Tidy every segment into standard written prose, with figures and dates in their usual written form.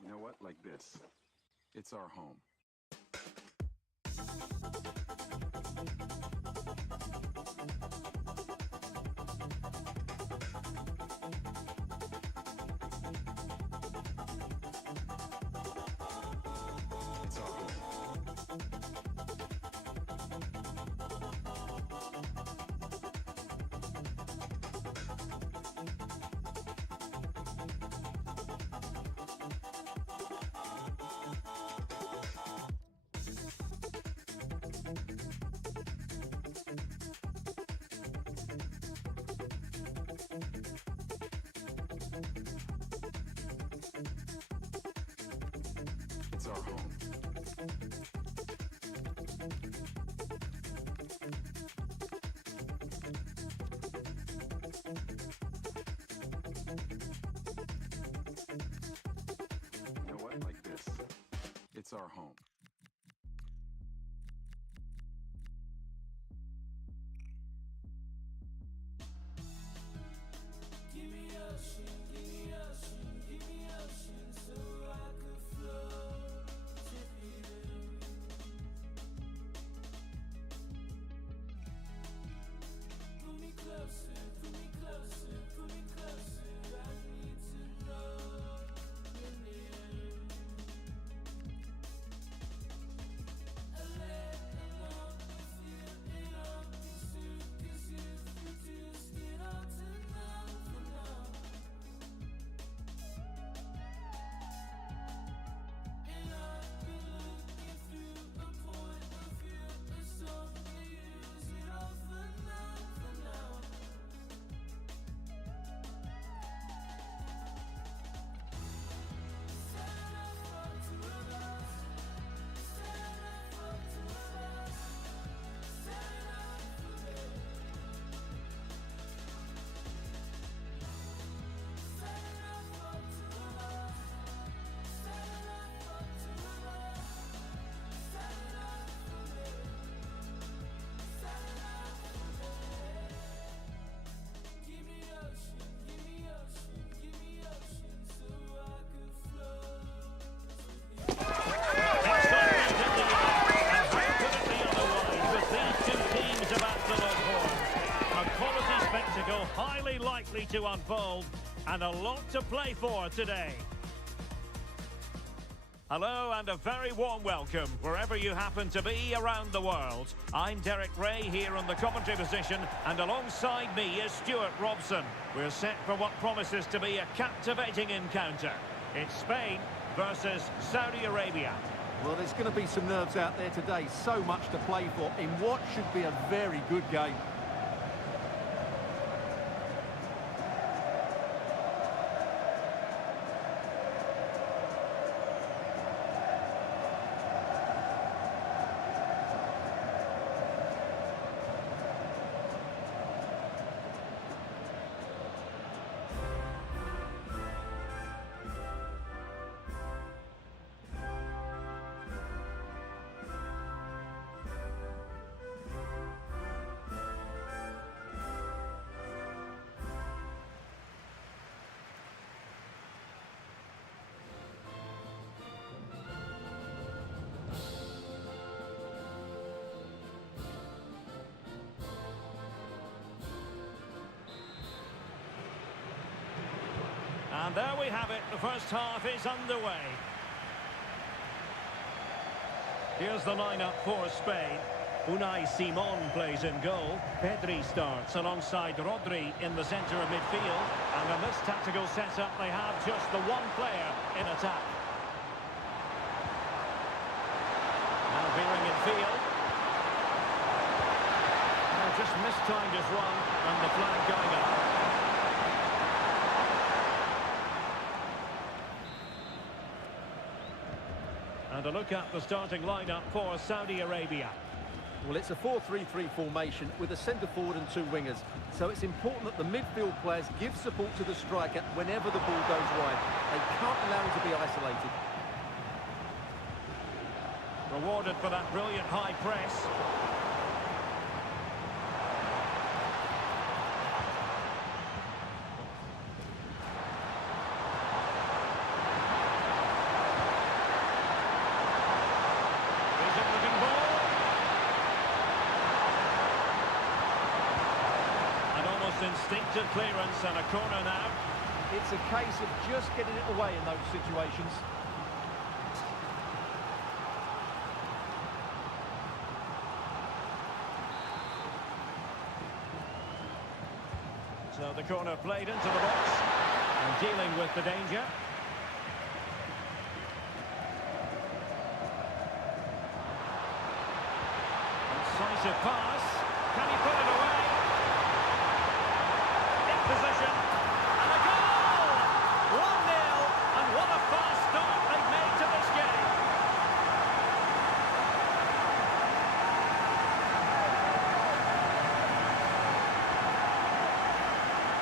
You know what? Like this. It's our home. It's our home. It's our home. You know what? Like this. It's our home. Give me ocean, give me ocean, give me ocean, so I could float to you. Pull me closer, pull me closer, pull me closer. I need to know you're near. I let alone if you don't pursue, 'cause if you just get on to nothing now. And I've been looking through a point of view of some use it all for nothing now. Stand up for two of us. Stand up for two of us. Stand up for me. Stand up for two of us. Stand up for two of us. Stand up for me. Stand up for me. Give me ocean, give me ocean, give me ocean, so I could float. Excitement in the air, and how could it be otherwise with these two teams about to lock horns? A quality spectacle highly likely to unfold, and a lot to play for today. Hello and a very warm welcome wherever you happen to be around the world. I'm Derek Ray here on the commentary position, and alongside me is Stuart Robson. We're set for what promises to be a captivating encounter. It's Spain versus Saudi Arabia. Well, there's going to be some nerves out there today. So much to play for in what should be a very good game. And there we have it, the first half is underway. Here's the lineup for Spain. Unai Simon plays in goal. Pedri starts alongside Rodri in the centre of midfield. And in this tactical setup, they have just the one player in attack. Now veering in field. Oh, just mistimed his run, and the flag going up. And a look at the starting lineup for Saudi Arabia. Well, it's a 4-3-3 formation with a centre forward and two wingers. So it's important that the midfield players give support to the striker whenever the ball goes wide. They can't allow him to be isolated. Rewarded for that brilliant high press. Instinctive clearance and a corner now. It's a case of just getting it away in those situations. So the corner played into the box and dealing with the danger. Incisive pass. Can he put it away? Position, and a goal! 1-0, and what a fast start they've made to this game.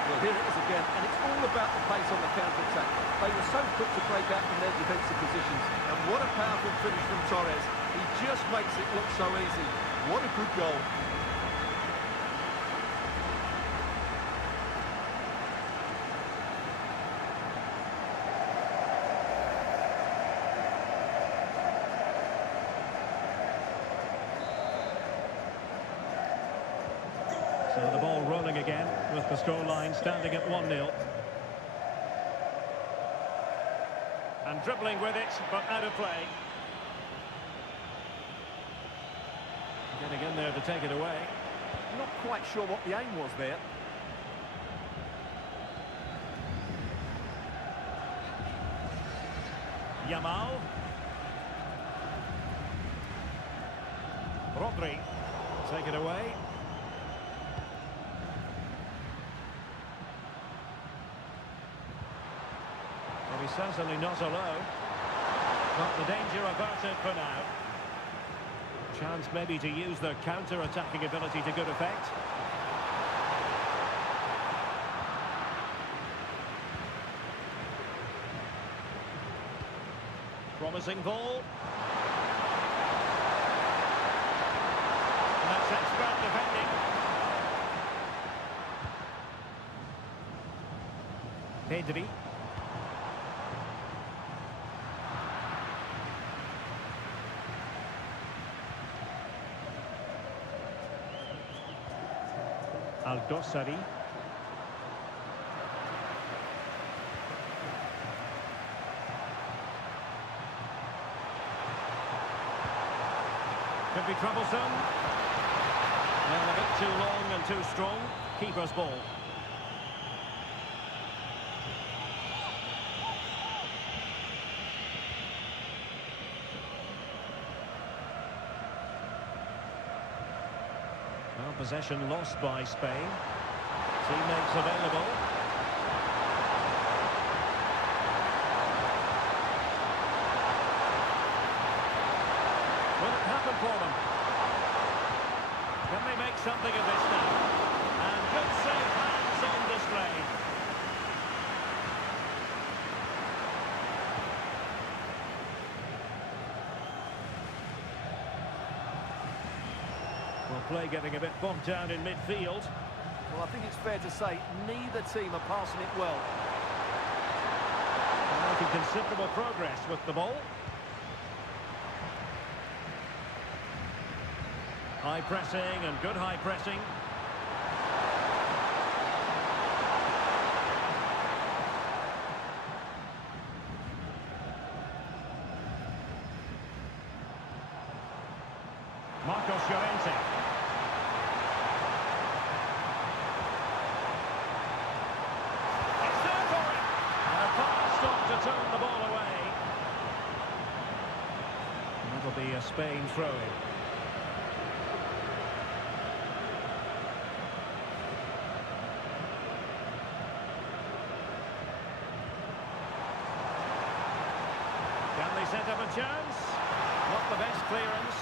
Well, here it is again, and it's all about the pace on the counter-attack. They were so quick to break out from their defensive positions, and what a powerful finish from Torres. He just makes it look so easy. What a good goal. So the ball rolling again with the scoreline standing at 1-0. And dribbling with it, but out of play. Getting in there to take it away. Not quite sure what the aim was there. Yamal. Rodri. Take it away. Well, he's certainly not alone. But the danger averted for now. Chance maybe to use their counter-attacking ability to good effect. Promising ball. And that's expert defending. Pedri. Al-Dossari. Could be troublesome. Well, a bit too long and too strong. Keeper's ball. Well, possession lost by Spain. Teammates available. Will it happen for them? Can they make something of this now? And good safe hands on display. Well, play getting a bit bogged down in midfield. Well, I think it's fair to say neither team are passing it well. Making considerable progress with the ball. High pressing and good high pressing. Marcos Llorente. It's there for him. And a fast stop to turn the ball away. And that'll be a Spain throw-in. Can they set up a chance? Not the best clearance.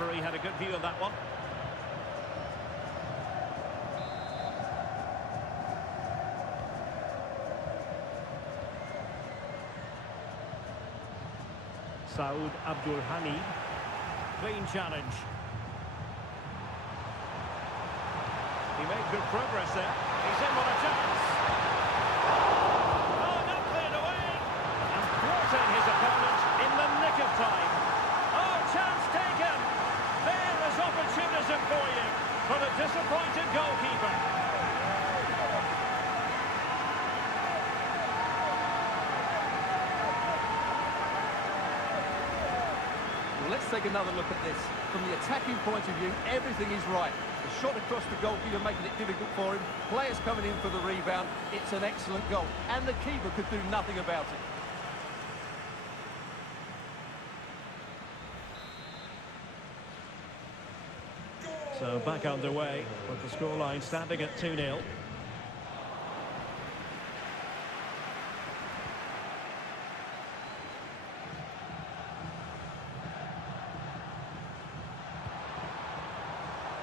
referee had a good view of that one. Saud Abdul Hamid. Clean challenge. He made good progress there. He's in with a chance. Oh, not cleared away. And thwarting his opponent in the nick of time. Oh, chance taken. There is opportunism for you. But a disappointed goalkeeper. Well, let's take another look at this. From the attacking point of view, everything is right. The shot across the goalkeeper making it difficult for him. Players coming in for the rebound. It's an excellent goal. And the keeper could do nothing about it. So back underway with the scoreline standing at 2-0.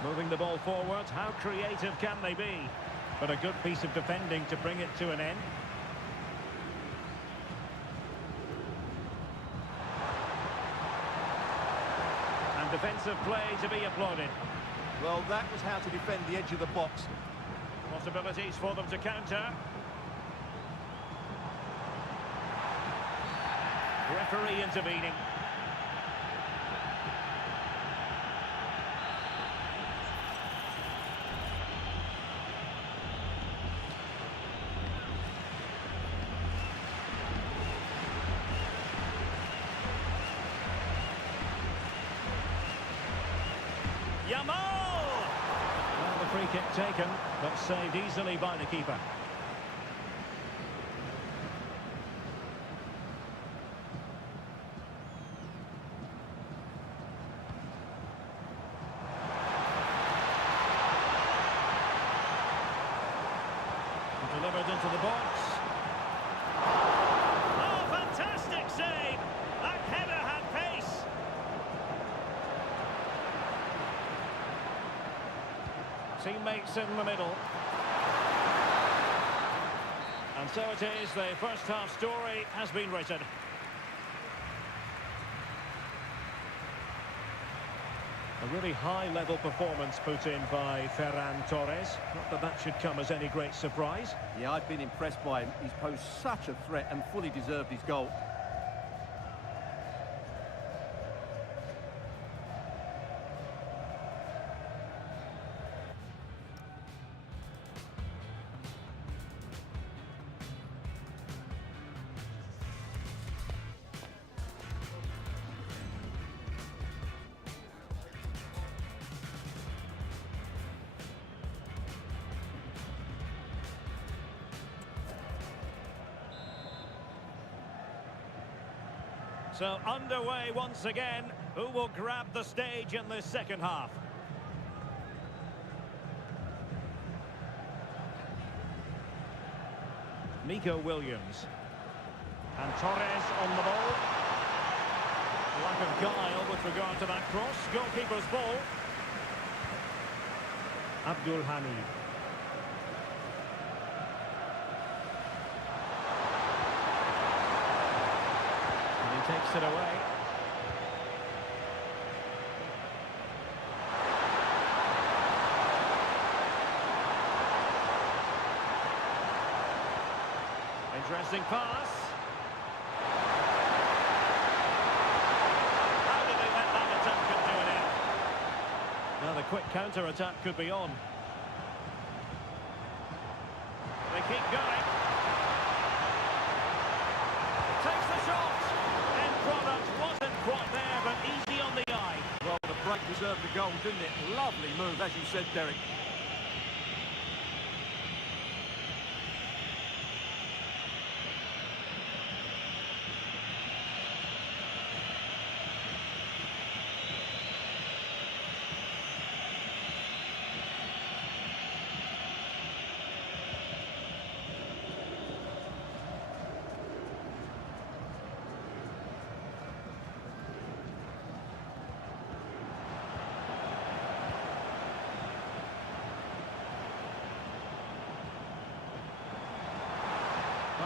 Moving the ball forward, how creative can they be? But a good piece of defending to bring it to an end. And defensive play to be applauded. Well, that was how to defend the edge of the box. Possibilities for them to counter. Referee intervening. Yamal! Well, the free kick taken, but saved easily by the keeper. Delivered into the box. Oh, fantastic save! That header had pace. Teammates in the middle. And so it is, the first half story has been written. A really high-level performance put in by Ferran Torres. Not that that should come as any great surprise. Yeah, I've been impressed by him. He's posed such a threat and fully deserved his goal. So underway once again. Who will grab the stage in this second half? Nico Williams. And Torres on the ball. Lack of guile with regard to that cross. Goalkeeper's ball. Abdul Hamid. Takes it away. Interesting pass. How did they let that attack come to an end? Now the quick counter-attack could be on. They keep going. Takes the shot. End product wasn't quite there, but easy on the eye. Well, the break deserved the goal, didn't it? Lovely move, as you said, Derek.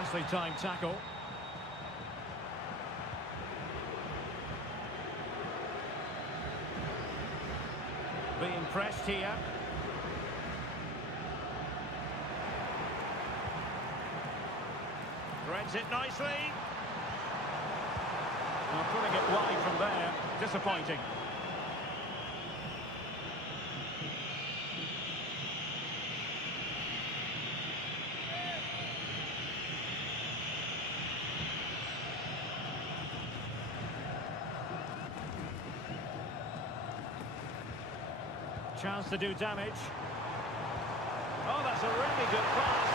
Nicely timed tackle. Being pressed here. Threads it nicely. Putting it wide from there. Disappointing. Chance to do damage. Oh, that's a really good pass.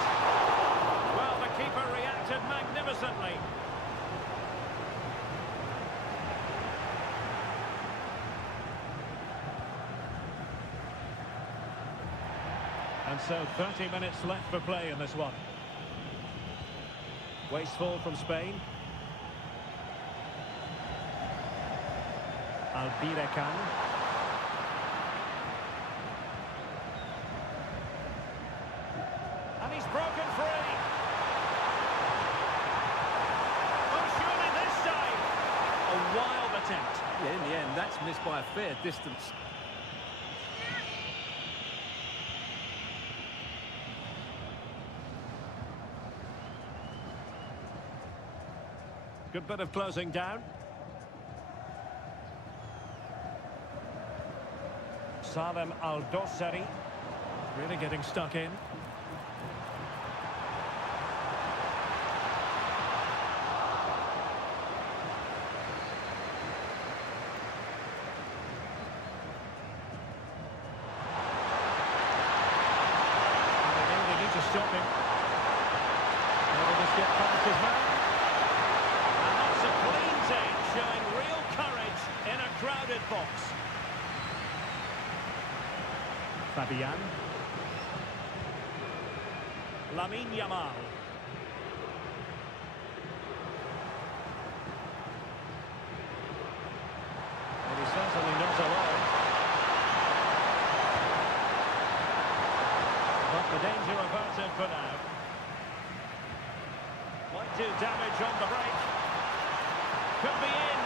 Well, the keeper reacted magnificently. And so 30 minutes left for play in this one. Wasteful from Spain. Albirecan. And he's broken free. Oh, surely this time. A wild attempt. Yeah, in the end, that's missed by a fair distance. Good bit of closing down. Salem Al-Dossari really getting stuck in. They need to stop him. Maybe just get past his man. And that's a clean take, showing real courage in a crowded box. Fabian. Lamine Yamal. And he's certainly not alone. But the danger averted for now. Might do damage on the break. Could be in.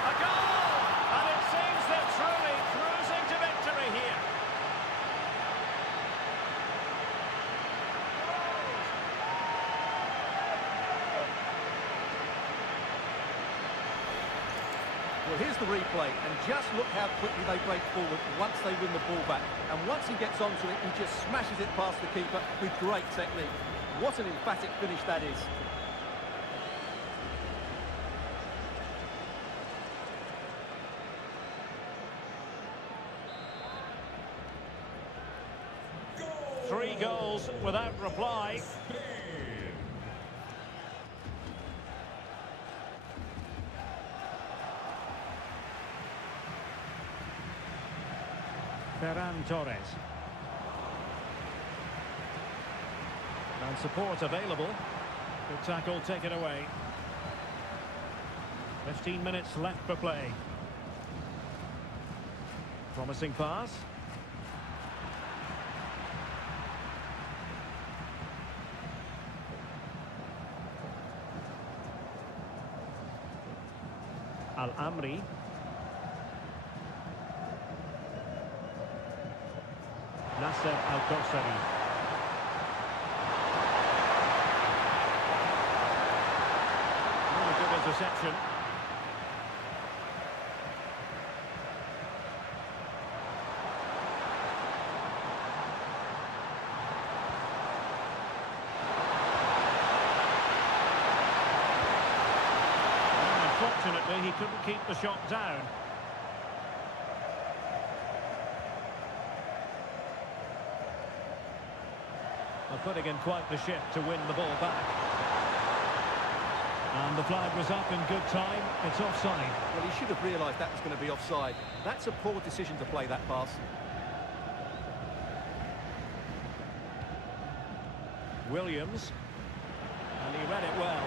A goal! And it seems they're truly cruising to victory here. Well, here's the replay, and just look how quickly they break forward once they win the ball back. And once he gets onto it, he just smashes it past the keeper with great technique. What an emphatic finish that is. Three goals without reply. Ferran Torres. And support available. Good tackle taken away. 15 minutes left for play. Promising pass. Al-Amri. Nasser Al-Dossari. Really good interception. Unfortunately, he couldn't keep the shot down. Putting in quite the shift to win the ball back. And the flag was up in good time. It's offside. Well, he should have realised that was going to be offside. That's a poor decision to play that pass. Williams. And he read it well.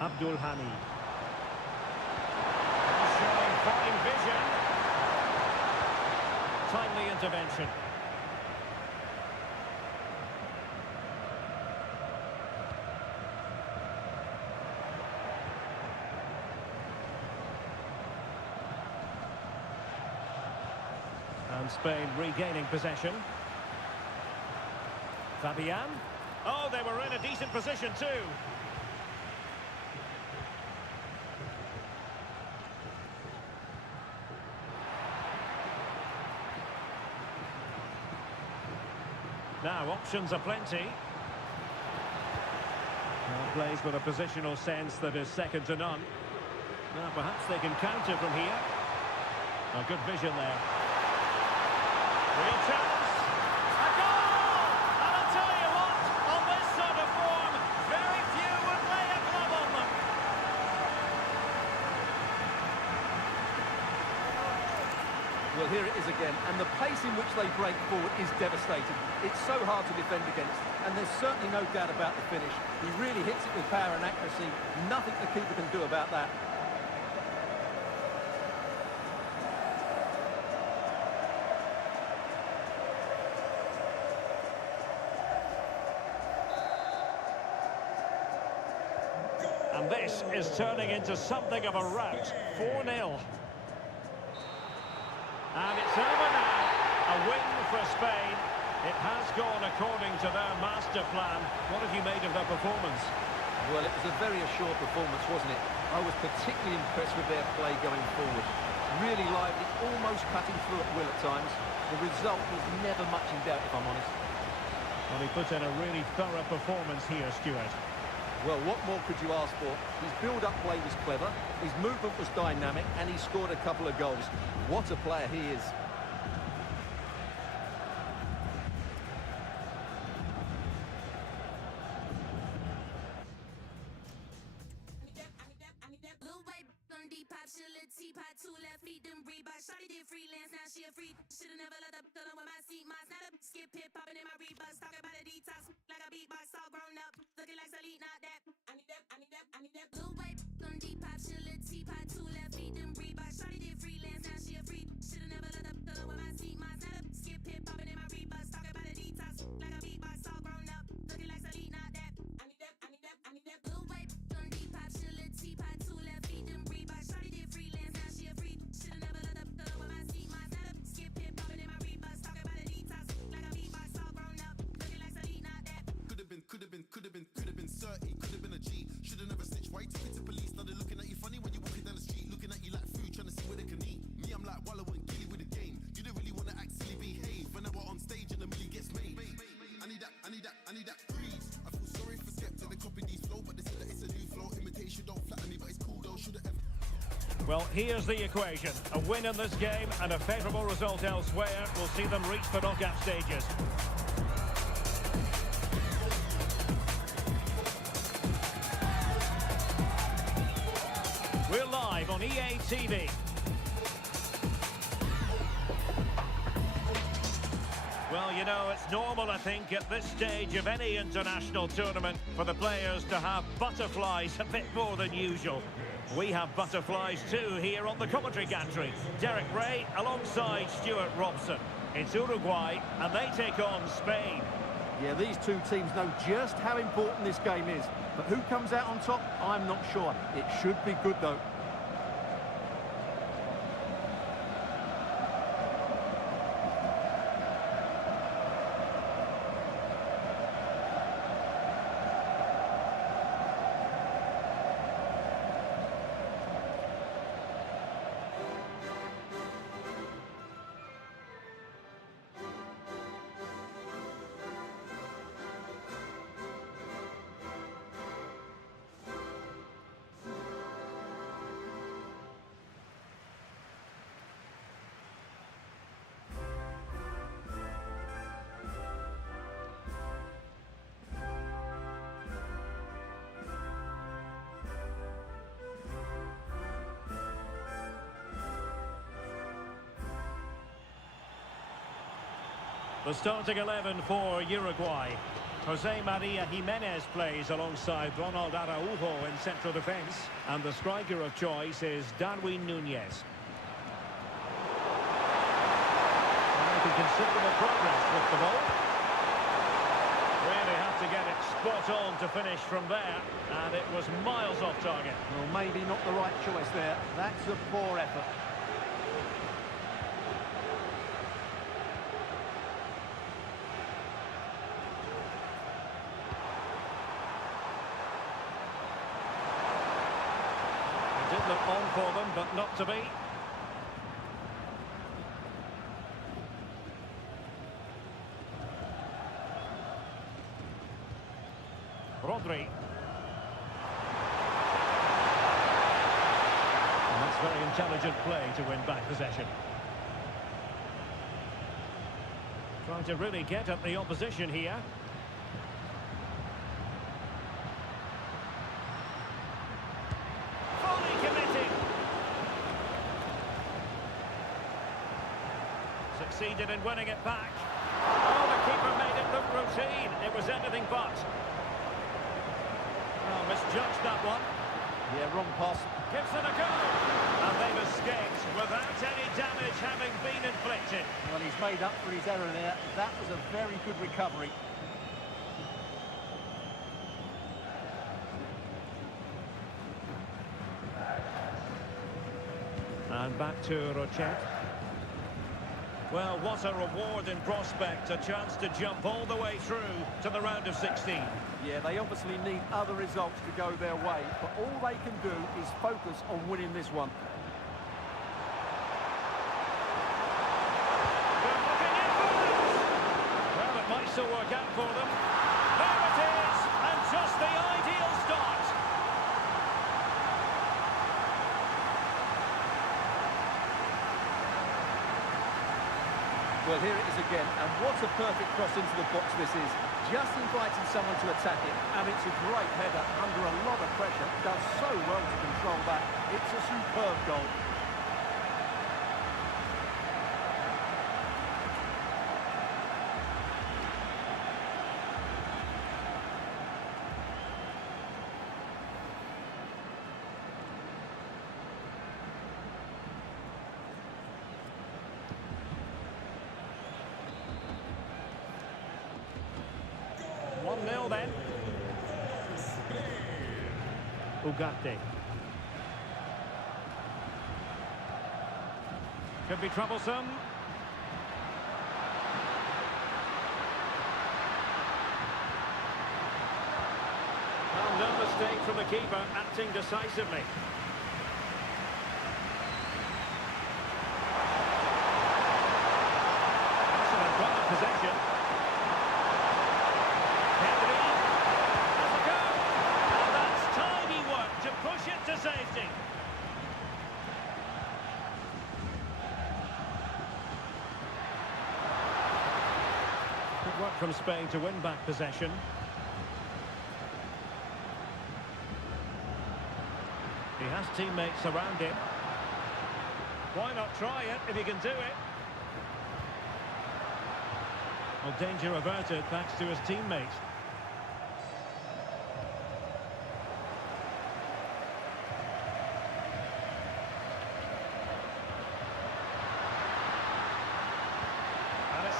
Abdul Hani. Showing fine vision. Timely intervention. And Spain regaining possession. Fabian. Oh, they were in a decent position too. Now, options are plenty. Well, plays with a positional sense that is second to none. Now, perhaps they can counter from here. A good vision there. Real chance. A goal! And I'll tell you what, on this sort of form, very few would lay a glove on them. Well, here it is again, and the pace in which they break forward is devastating. It's so hard to defend against, and there's certainly no doubt about the finish. He really hits it with power and accuracy. Nothing the keeper can do about that. And this is turning into something of a rout. 4-0. And it's over now. A win for Spain. It has gone according to their master plan. What have you made of their performance? Well, it was a very assured performance, wasn't it? I was particularly impressed with their play going forward. Really lively, almost cutting through at will at times. The result was never much in doubt, if I'm honest. Well, he put in a really thorough performance here, Stuart. Well, what more could you ask for? His build-up play was clever, his movement was dynamic, and he scored a couple of goals. What a player he is. Could have been 30, could have been a G. Should have never snitched. Why you take it to police? Now they're looking at you funny when you're walking down the street, looking at you like food, trying to see where they can eat. Me, I'm like Wallow and Gilly with the game. You don't really want to act silly, behave. When I were on stage and the million gets made. I need that breeze. I feel sorry for Skepta, they copy these flow, but they say that it's a new flow. Imitation don't flatter me, but it's cool though. Should have ever. Well, here's the equation. A win in this game and a favourable result elsewhere will see them reach the knockout stages. We're live on EA TV. Well, you know, it's normal, I think, at this stage of any international tournament for the players to have butterflies a bit more than usual. We have butterflies too here on the commentary gantry. Derek Ray alongside Stuart Robson. It's Uruguay and they take on Spain. Yeah, these two teams know just how important this game is. But who comes out on top, I'm not sure. It should be good though. The starting 11 for Uruguay. Jose Maria Jimenez plays alongside Ronald Araujo in central defence. And the striker of choice is Darwin Núñez. making considerable progress with the ball. Really have to get it spot on to finish from there, and it was miles off target. Well, maybe not the right choice there. That's a poor effort. It did look on for them, but not to be. Rodri. And that's very intelligent play to win back possession. Trying to really get at the opposition here. Fully committed. Succeeded in winning it back. Oh, the keeper made it look routine. It was anything but. Oh, misjudged that one. Yeah, wrong pass. Gives it a go. And they've escaped without any damage having been inflicted. Well, he's made up for his error there. That was a very good recovery. And back to Rochet. Well, what a reward in prospect. A chance to jump all the way through to the round of 16. Yeah, they obviously need other results to go their way, but all they can do is focus on winning this one. Good looking inwards. Well, it might still work out for them. There it is, and just the ideal start. Well, here it is again, and what a perfect cross into the box this is. Just inviting someone to attack it, and it's a great header under a lot of pressure. Does so well to control that. It's a superb goal. Nil then. Ugarte. Could be troublesome. Well, no mistake from the keeper, acting decisively. Excellent run of possession. To safety. Good work from Spain to win back possession. He has teammates around him. Why not try it if he can do it? Well, danger averted thanks to his teammates.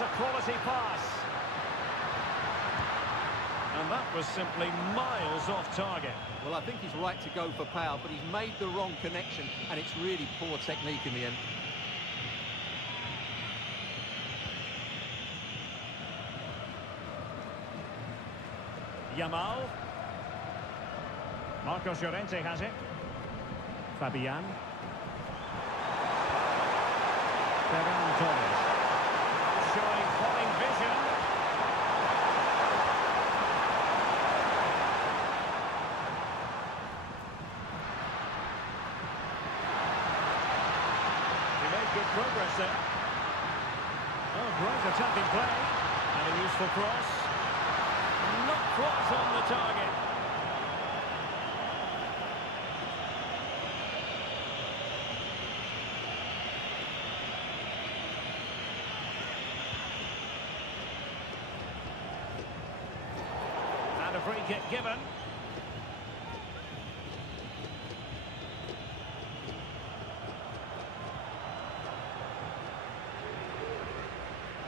A quality pass. And that was simply miles off target. Well, I think he's right to go for power, but he's made the wrong connection, and it's really poor technique in the end. Yamal. Marcos Llorente has it. Fabian. Ferran Torres. Showing falling vision. He made good progress there. Oh, great attacking play. And a useful cross. Not quite on the target. And a free kick given.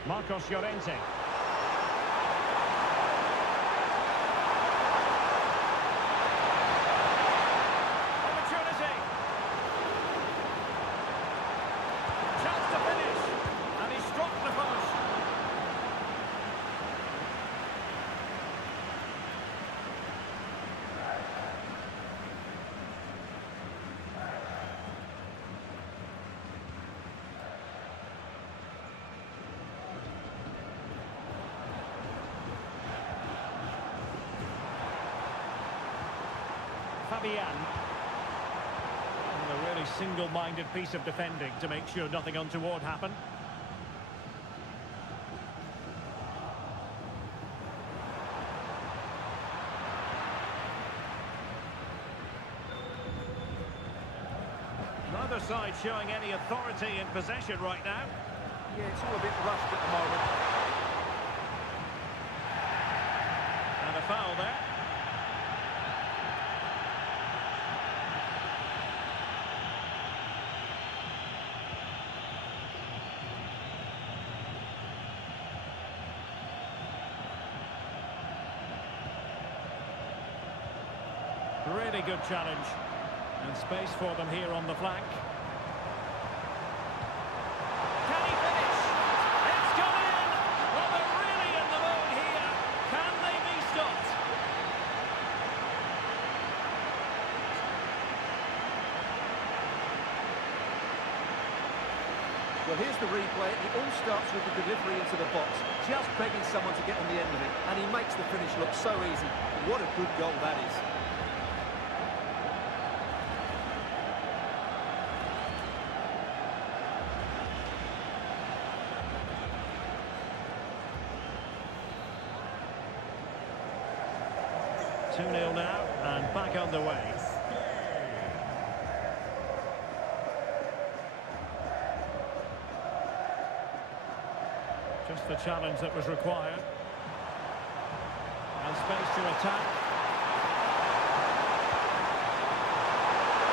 Marcos Llorente. Opportunity. Chance to finish. And he struck the post. Fabian. And a really single-minded piece of defending to make sure nothing untoward happened. Neither side showing any authority in possession right now. Yeah, it's all a bit rushed at the moment. And a foul there. Really good challenge. And space for them here on the flank. Can he finish? It's gone in! Well, they're really in the mood here. Can they be stopped? Well, here's the replay. It all starts with the delivery into the box. Just begging someone to get on the end of it. And he makes the finish look so easy. What a good goal that is. Two 2-0 now, and back underway. Just the challenge that was required. And space to attack.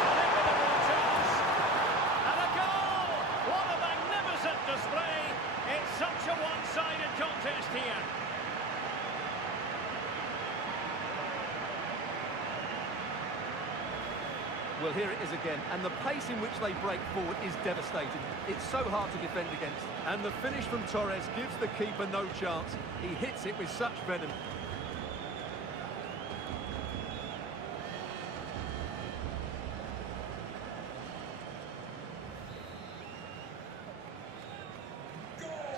And in with a real chance. And a goal! What a magnificent display! It's such a one-sided contest here. Well, here it is again, and the pace in which they break forward is devastating. It's so hard to defend against. And the finish from Torres gives the keeper no chance. He hits it with such venom.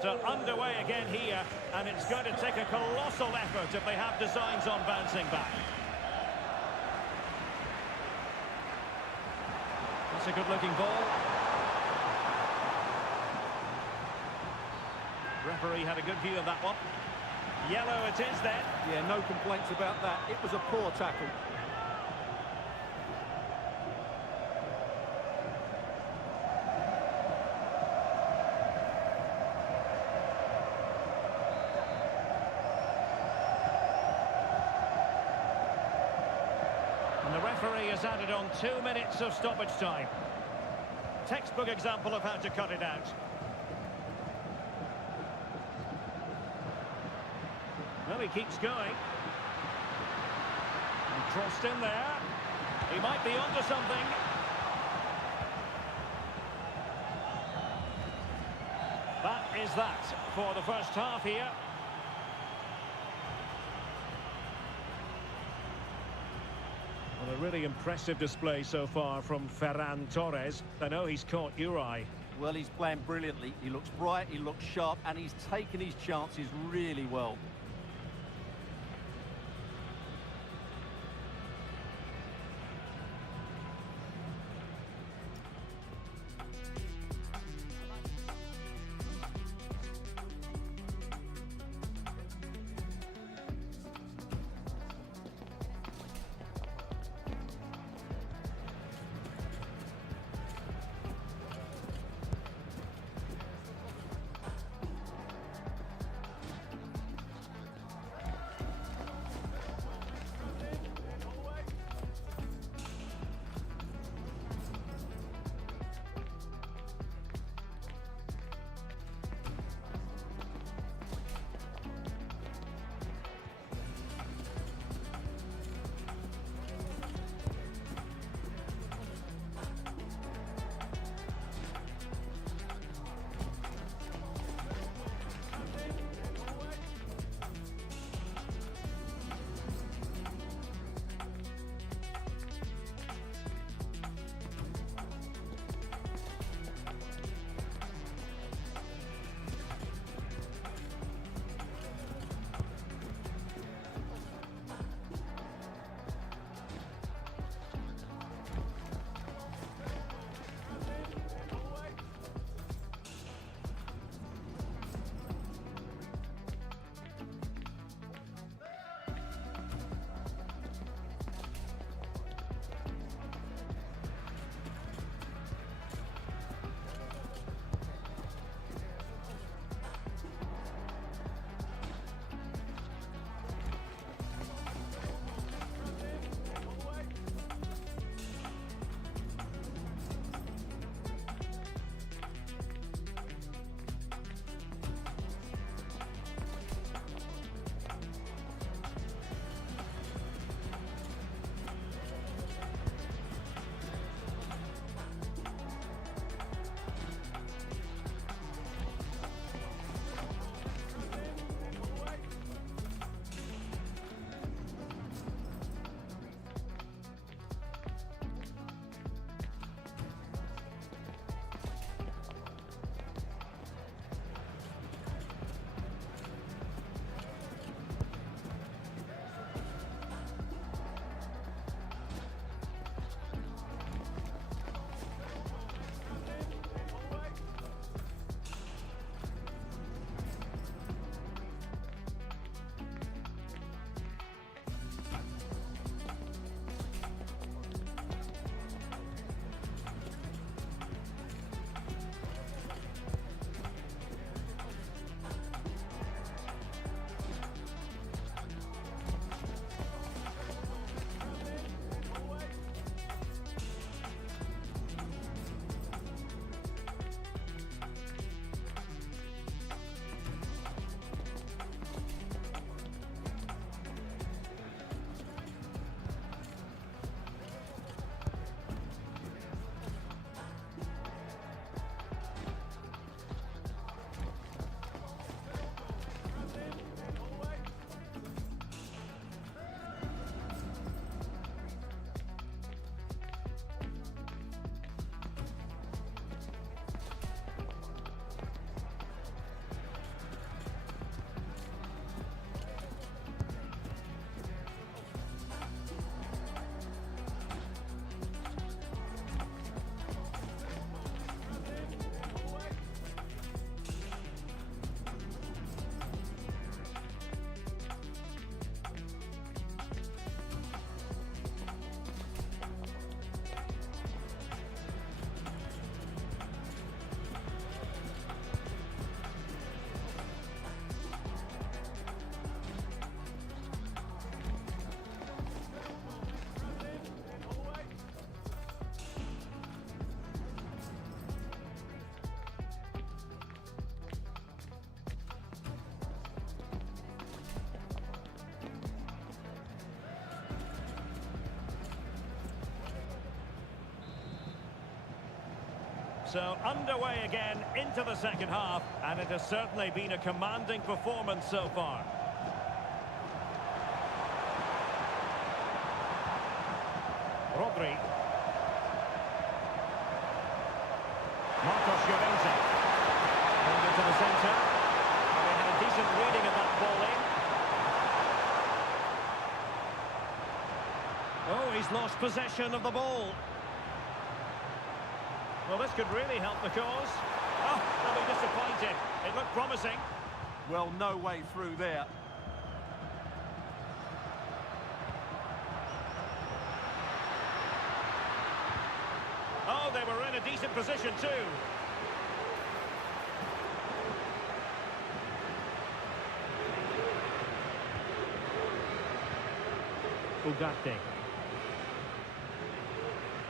So underway again here, and it's going to take a colossal effort if they have designs on bouncing back. It's a good-looking ball. Referee had a good view of that one. Yellow it is then. Yeah, no complaints about that. It was a poor tackle. And the referee has added on 2 minutes of stoppage time. Textbook example of how to cut it out. Well, he keeps going. And crossed in there. He might be onto something. That is that for the first half here. Well, a really impressive display so far from Ferran Torres. I know he's caught your eye. Well, he's playing brilliantly. He looks bright, he looks sharp, and he's taken his chances really well. So underway again into the second half, and it has certainly been a commanding performance so far. Rodri. Marcos Llorente. Going into the centre. Well, they had a decent reading of that ball in. Oh, he's lost possession of the ball. Well, this could really help the cause. Oh, they'll be disappointed. It looked promising. Well, no way through there. Oh, they were in a decent position too. Ugarte.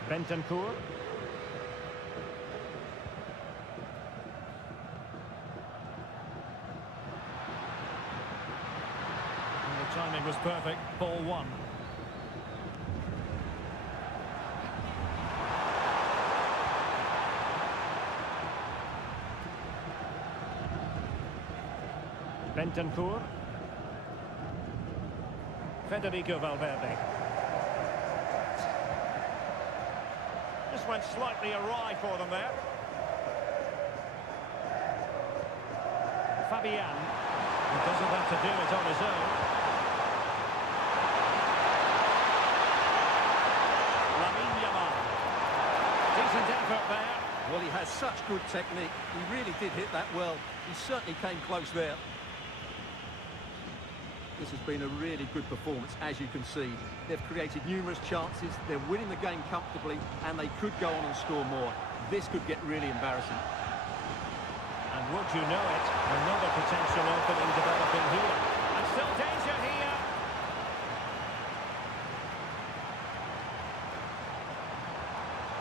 Bentancur. The timing was perfect. Ball one. Bentancur. Federico Valverde. Just went slightly awry for them there. Fabian. He doesn't have to do it on his own. Lamine Yamal. Decent effort there. Well, he has such good technique. He really did hit that well. He certainly came close there. This has been a really good performance, as you can see. They've created numerous chances, they're winning the game comfortably, and they could go on and score more. This could get really embarrassing. And would you know it, another potential opening developing here. And still danger here.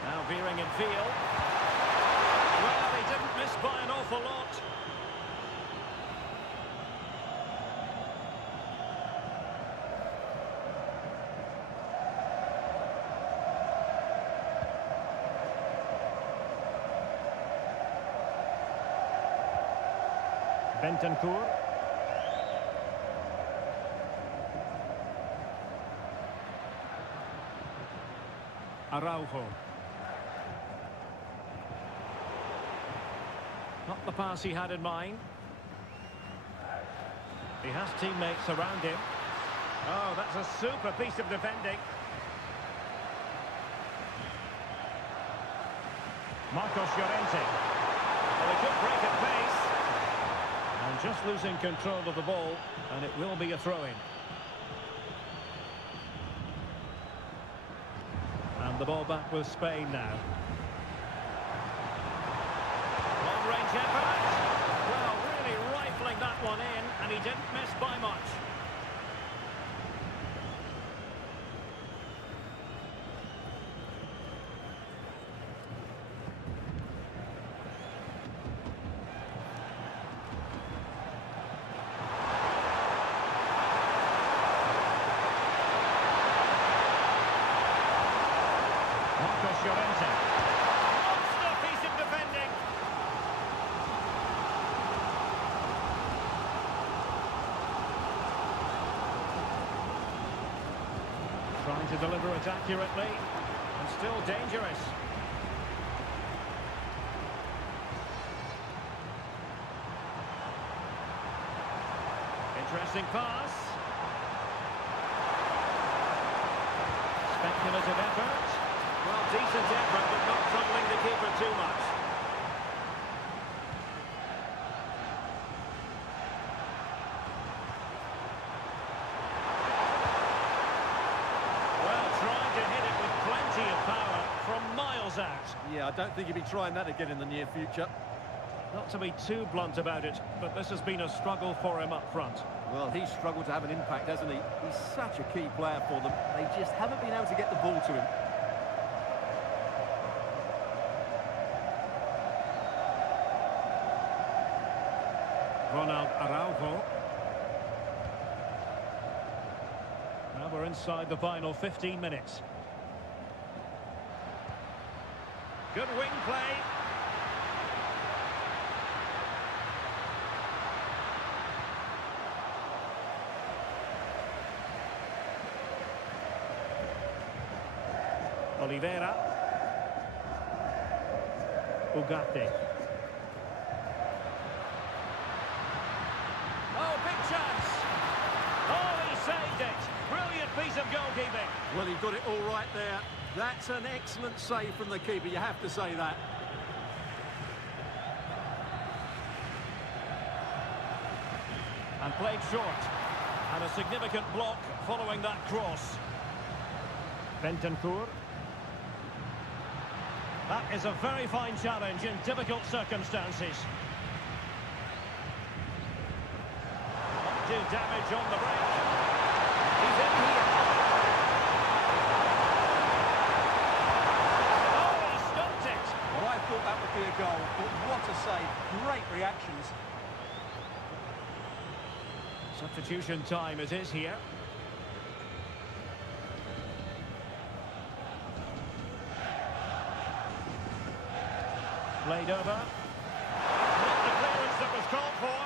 Now veering in field. Well, he didn't miss by an awful lot. Bentancur. Araujo. Not the pass he had in mind. He has teammates around him. Oh, that's a super piece of defending. Marcos Llorente. Well, a good break at pace. And just losing control of the ball, and it will be a throw-in. And the ball back with Spain now. Long-range effort. Well, really rifling that one in, and he didn't miss by much. Marcos Llorente. Monster piece of defending. Trying to deliver it accurately, And still dangerous. Interesting pass. Speculative effort. Well, decent effort, but not troubling the keeper too much. Well, trying to hit it with plenty of power from miles out. Yeah, I don't think he'll be trying that again in the near future. Not to be too blunt about it, but this has been a struggle for him up front. Well, he's struggled to have an impact, hasn't he? He's such a key player for them. They just haven't been able to get the ball to him. Ronald Araujo. Now we're inside the final 15 minutes. Good wing play. Oliveira. Ugarte. Oh, big chance. Oh, he saved it. Brilliant piece of goalkeeping. Well, he got it all right there. That's an excellent save from the keeper, you have to say that. And played short. And a significant block following that cross. Bentancur. That is a very fine challenge in difficult circumstances. Do damage on the break. He's in here. Oh, he stopped it. Well, I thought that would be a goal, but what a save. Great reactions. Substitution time it is here. Played over. Not the clearance that was called for.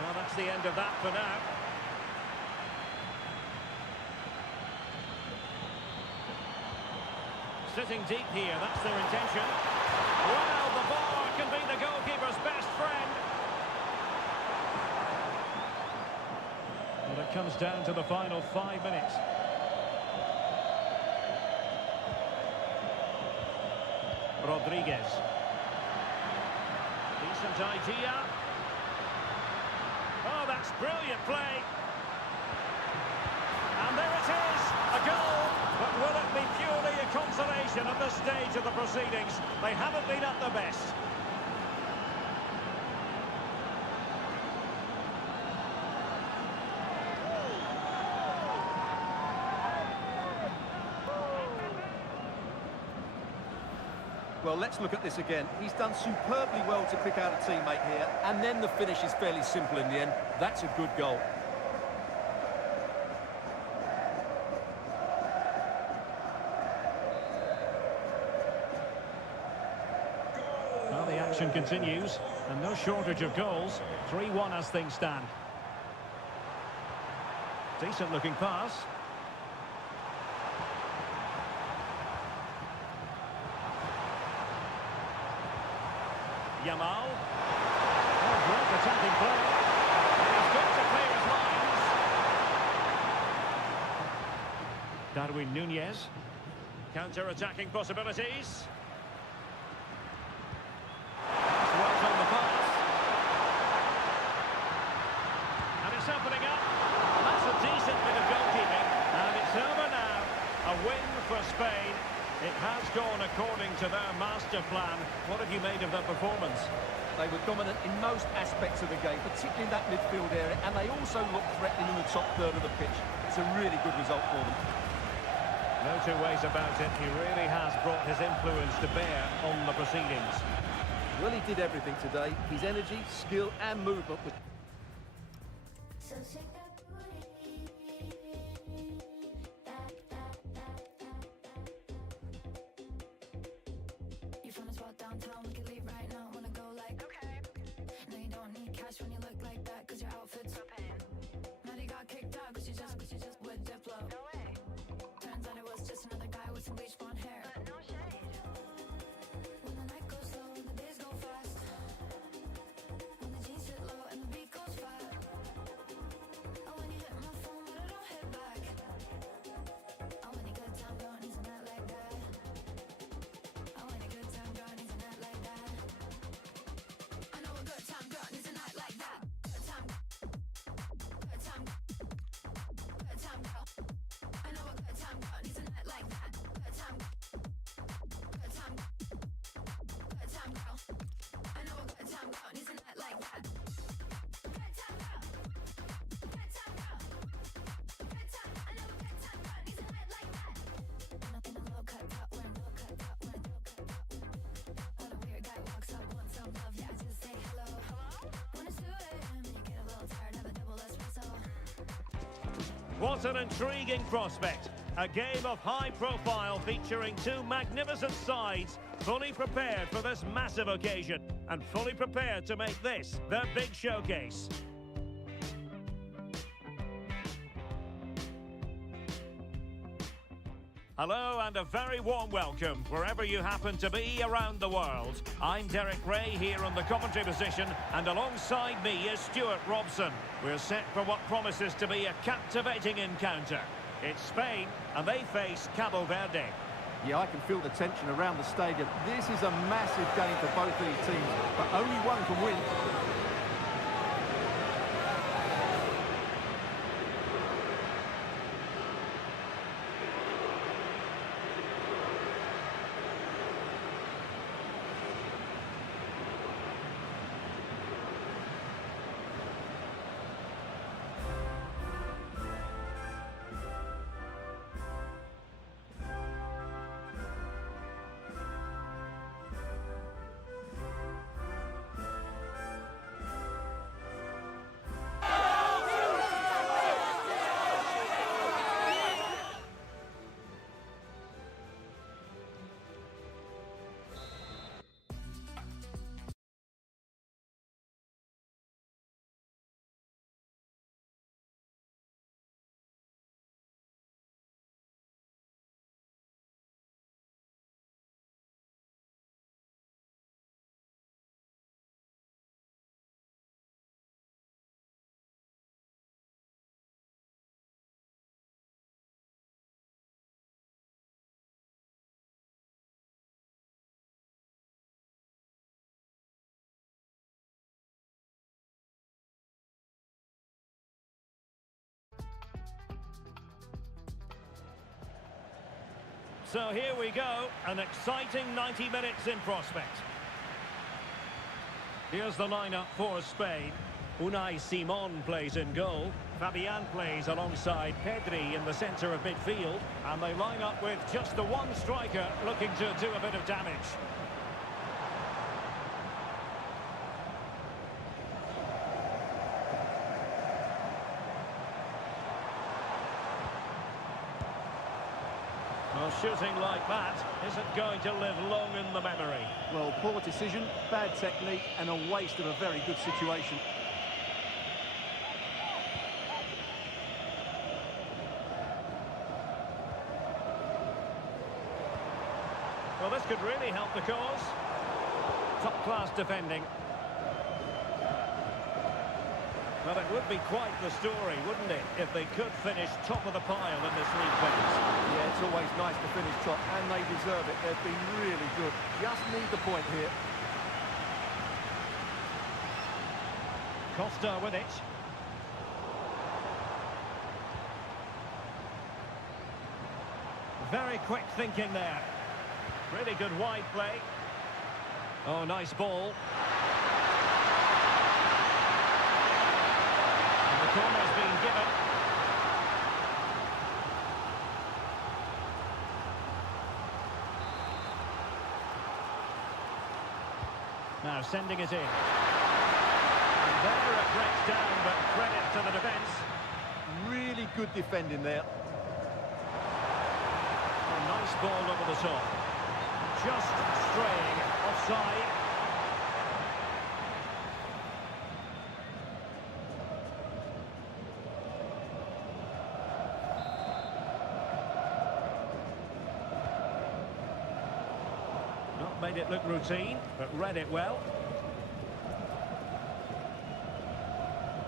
Well, that's the end of that for now. Sitting deep here, that's their intention. Well, the bar can be the goalkeeper's best friend. Well, it comes down to the final 5 minutes. Rodriguez. Decent idea. Oh, that's brilliant play. And there it is, a goal. But will it be purely a consolation at this stage of the proceedings? They haven't been at their best. Well, let's look at this again. He's done superbly well to pick out a teammate here, and then the finish is fairly simple in the end. That's a good goal. Well, the action continues, and no shortage of goals. 3-1 as things stand. Decent looking pass. Yamal. Oh, great attacking play. He's got to clear his lines. Darwin Nunez. Counter-attacking possibilities. Right on the pass. And it's opening up. That's a decent bit of goalkeeping. And it's over now. A win for Spain. It has gone according to their master plan. What have you made of that performance? They were dominant in most aspects of the game, particularly in that midfield area, and they also looked threatening in the top third of the pitch. It's a really good result for them. No two ways about it. He really has brought his influence to bear on the proceedings. Well, he did everything today. His energy, skill and movement was... So shake that booty. You from a spot downtown, we can leave right now. Wanna go like, okay. No, you don't need cash when you look like that, cause your outfit's so pain. Maddie got kicked out cause you just with Diplo. No way. Turns out it was just another guy with some bleach blonde hair. But no shade. When the night goes slow and the days go fast. When the jeans sit low and the beat goes fast. Oh, when you hit my phone but I don't hit back. Oh, when you good time gone, isn't that like that? Oh, when a good time gone, isn't that like that? I know a good time gone, isn't that like that? Good time, good time, good time gone. I know a good time gone, isn't that like that? Good time, good time, good time gone. I know a good time gone, isn't that like that? Good time gone, good time gone, good time. I know a good time gone, isn't that like that? Nothing a low cut top, wearing low cut top, wearing low cut top. When a weird guy walks up, wants some love, yeah, I just say hello. When it's 2 a.m. and you get a little tired, have a double espresso. What an intriguing prospect. A game of high profile featuring two magnificent sides, fully prepared for this massive occasion and fully prepared to make this their big showcase. Hello and a very warm welcome wherever you happen to be around the world. I'm Derek Ray here on the commentary position, and alongside me is Stuart Robson. We're set for what promises to be a captivating encounter. It's Spain and they face Cabo Verde. Yeah, I can feel the tension around the stadium. This is a massive game for both these teams, but only one can win. So here we go, an exciting 90 minutes in prospect. Here's the lineup for Spain. Unai Simon plays in goal. Fabian plays alongside Pedri in the centre of midfield. And they line up with just the one striker looking to do a bit of damage. Well, shooting like that isn't going to live long in the memory. Well, poor decision, bad technique, and a waste of a very good situation. Well, this could really help the cause. Top-class defending. Well, it would be quite the story, wouldn't it, if they could finish top of the pile in this league phase. Yeah, it's always nice to finish top, and they deserve it. They've been really good. Just need the point here. Costa with it. Very quick thinking there. Really good wide play. Oh, nice ball. And the corner's been given. Now sending it in. And there it breaks down, but credit to the defence. Really good defending there. A nice ball over the top. Just straying offside. Not made it look routine, but read it well.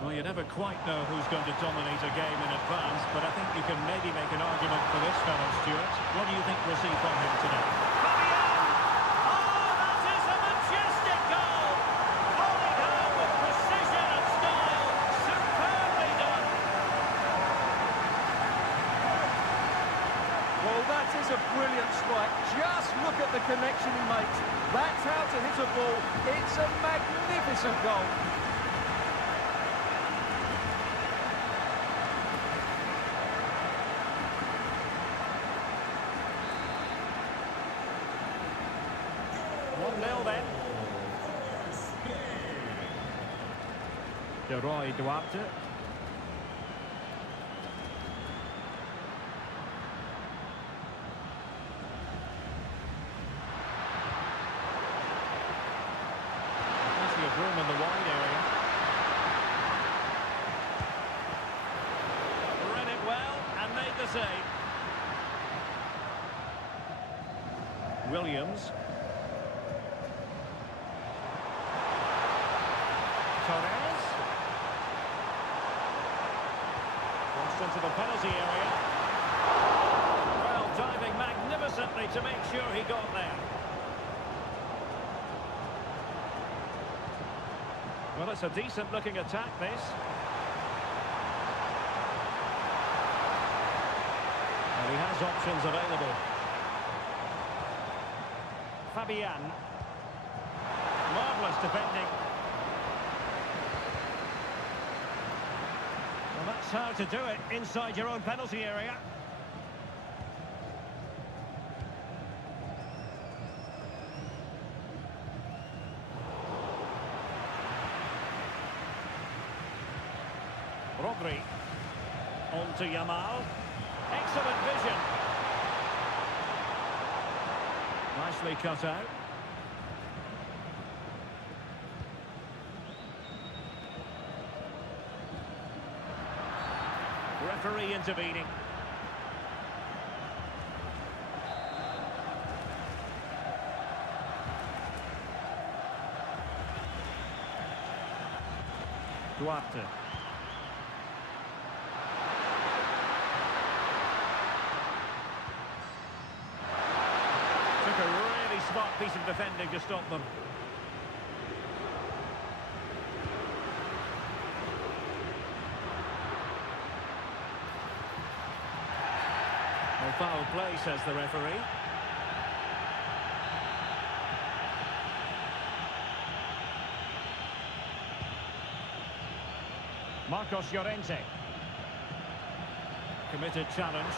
Well, you never quite know who's going to dominate a game in advance, but I think you can maybe make an argument for this fellow, Stuart. What do you think we'll see from him today? Well, that is a brilliant strike. Just look at the connection he makes. That's how to hit a ball. It's a magnificent goal. Then. De Roy Duarte. Plenty of room in the wide area. Read it well and made the save. Williams. Torres. Crossed into the penalty area. Well, diving magnificently to make sure he got there. Well, it's a decent-looking attack, this. And he has options available. Fabian. Marvellous defending. Well, that's how to do it inside your own penalty area. Rodri. On to Yamal. Excellent vision. Nicely cut out. Referee intervening. Duarte. Took a really smart piece of defending to stop them. No foul play, says the referee. Marcos Llorente. Committed challenge.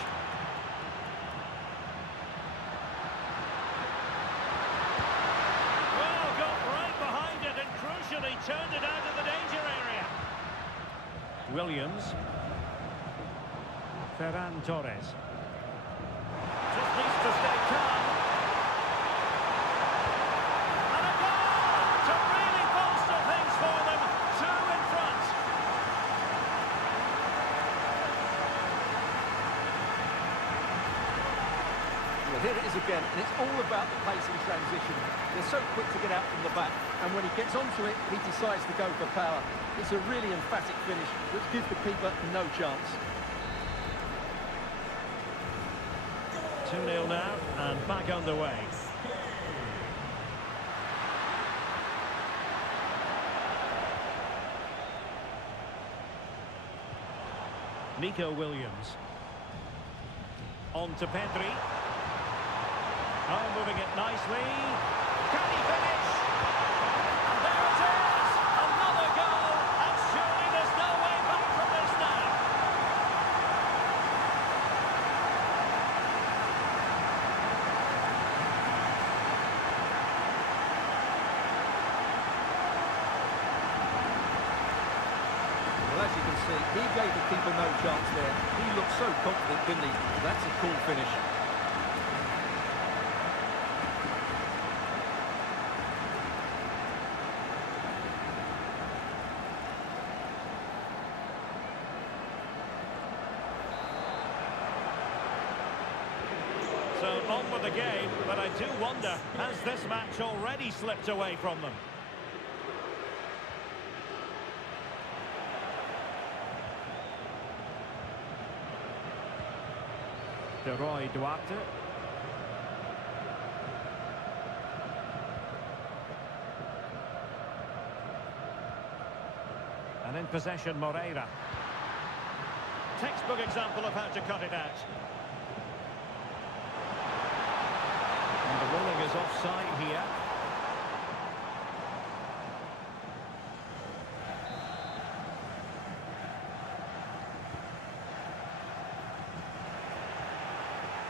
Well, got right behind it and crucially turned it out of the danger area. Williams. Ferran Torres. Just needs to stay calm. And a goal to really bolster things for them. Two in front. Well, here it is again, and it's all about the pace and transition. They're so quick to get out from the back, and when he gets onto it, he decides to go for power. It's a really emphatic finish, which gives the keeper no chance. 2-0 now, and back underway. Nico Williams. On to Pedri. Oh, moving it nicely. Can he finish? And there it is! Another goal! And surely there's no way back from this now. Well, as you can see, he gave the keeper no chance there. He looked so confident, didn't he? That's a cool finish. So on with the game, but I do wonder, has this match already slipped away from them? Duarte. And in possession, Moreira. Textbook example of how to cut it out. And the ruling is offside here.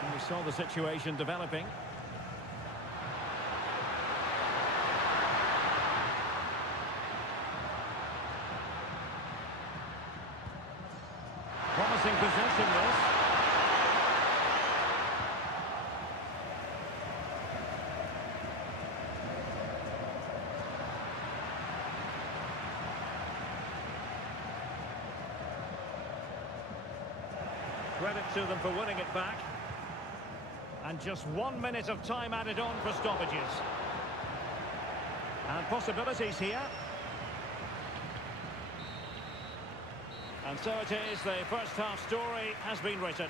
And we saw the situation developing. Promising possession, this. Credit to them for winning it back. And just 1 minute of time added on for stoppages. And possibilities here. And so it is, the first half story has been written.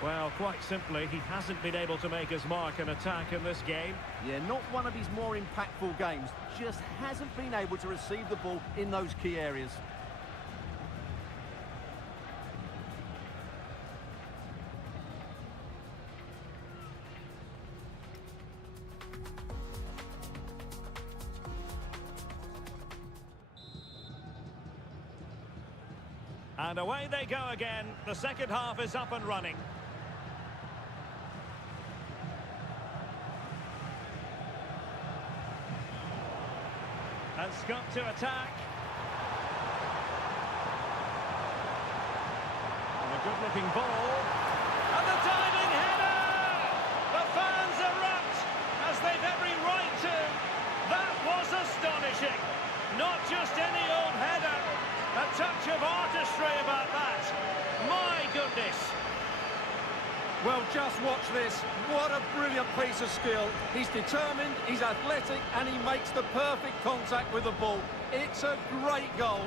Well, quite simply, he hasn't been able to make his mark and attack in this game. Yeah, not one of his more impactful games. Just hasn't been able to receive the ball in those key areas. And away they go again. The second half is up and running. And Scott to attack. And a good-looking ball. And the diving header! The fans erupt, as they've every right to. That was astonishing. Not just any old header. A touch of artistry about that. My goodness. Well, just watch this. What a brilliant piece of skill. He's determined, he's athletic, and he makes the perfect contact with the ball. It's a great goal.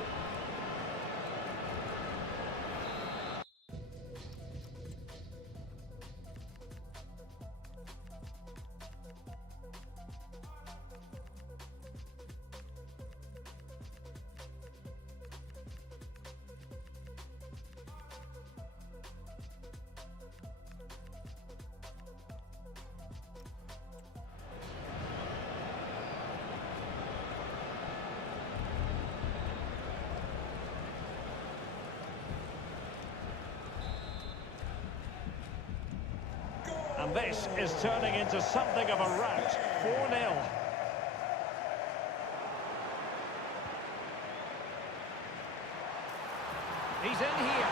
And this is turning into something of a rout. 4-0. He's in here.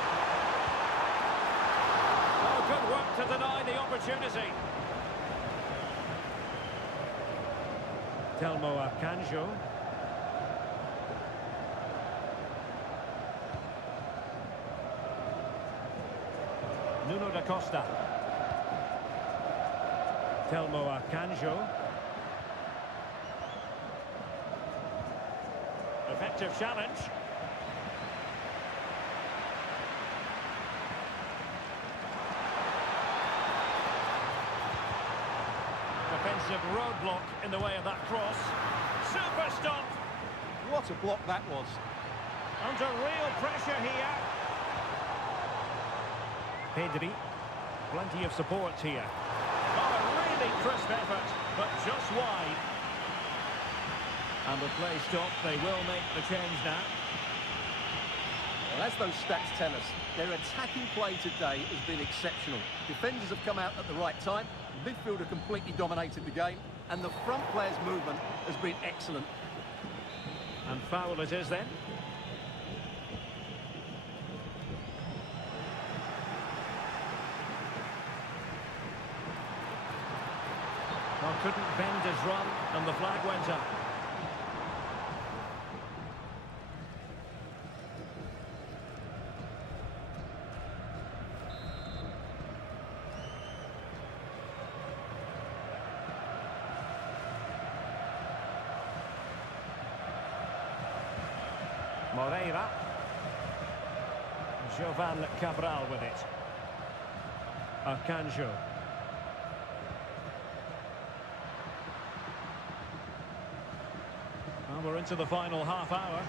Oh, good work to deny the opportunity. Telmo Akanjo. Nuno da Costa. Telmo Akanjo. Effective challenge. Defensive roadblock in the way of that cross. Super stop. What a block that was. Under real pressure here. Pedri. Plenty of support here. Oh, a really crisp effort, but just wide. And the play stopped. They will make the change now. Well, as those stats tell us, their attacking play today has been exceptional. Defenders have come out at the right time, the midfielder completely dominated the game, and the front player's movement has been excellent. And foul it is then. Well, couldn't bend his run, and the flag went up. Moreira. Jovan Cabral with it. Akanjo. Well, we're into the final half hour.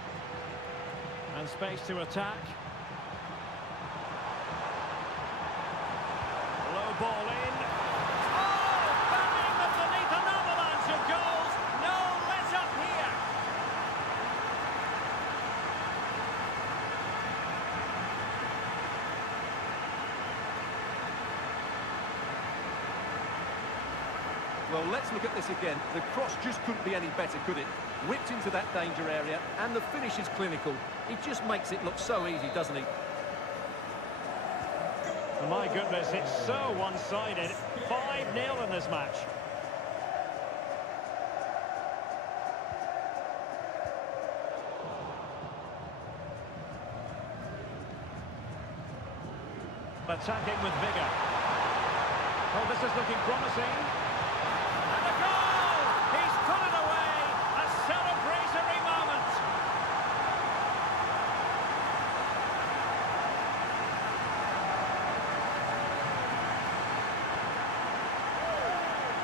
And space to attack. Low ball in. Oh! Bang! Beneath an avalanche of goals. No let up here. Well, let's look at this again. The cross just couldn't be any better, could it? Whipped into that danger area, and the finish is clinical. He just makes it look so easy, doesn't he? My goodness, it's so one-sided. 5-0 in this match. attacking with vigour. Oh, this is looking promising. And a goal! He's put it away! A celebratory moment!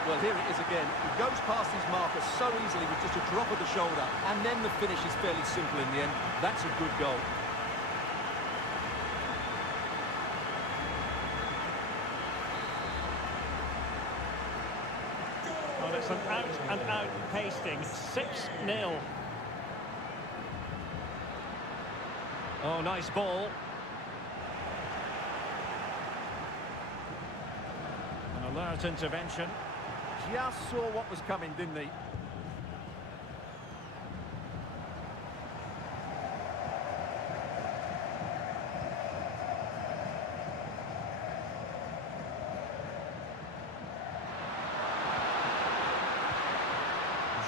Well, here it is again. He goes past his marker so easily with just a drop of the shoulder, and then the finish is fairly simple in the end. That's a good goal. Well, it's an out-and-out pasting. 6-0. Oh, nice ball. An alert intervention. Just saw what was coming, didn't he?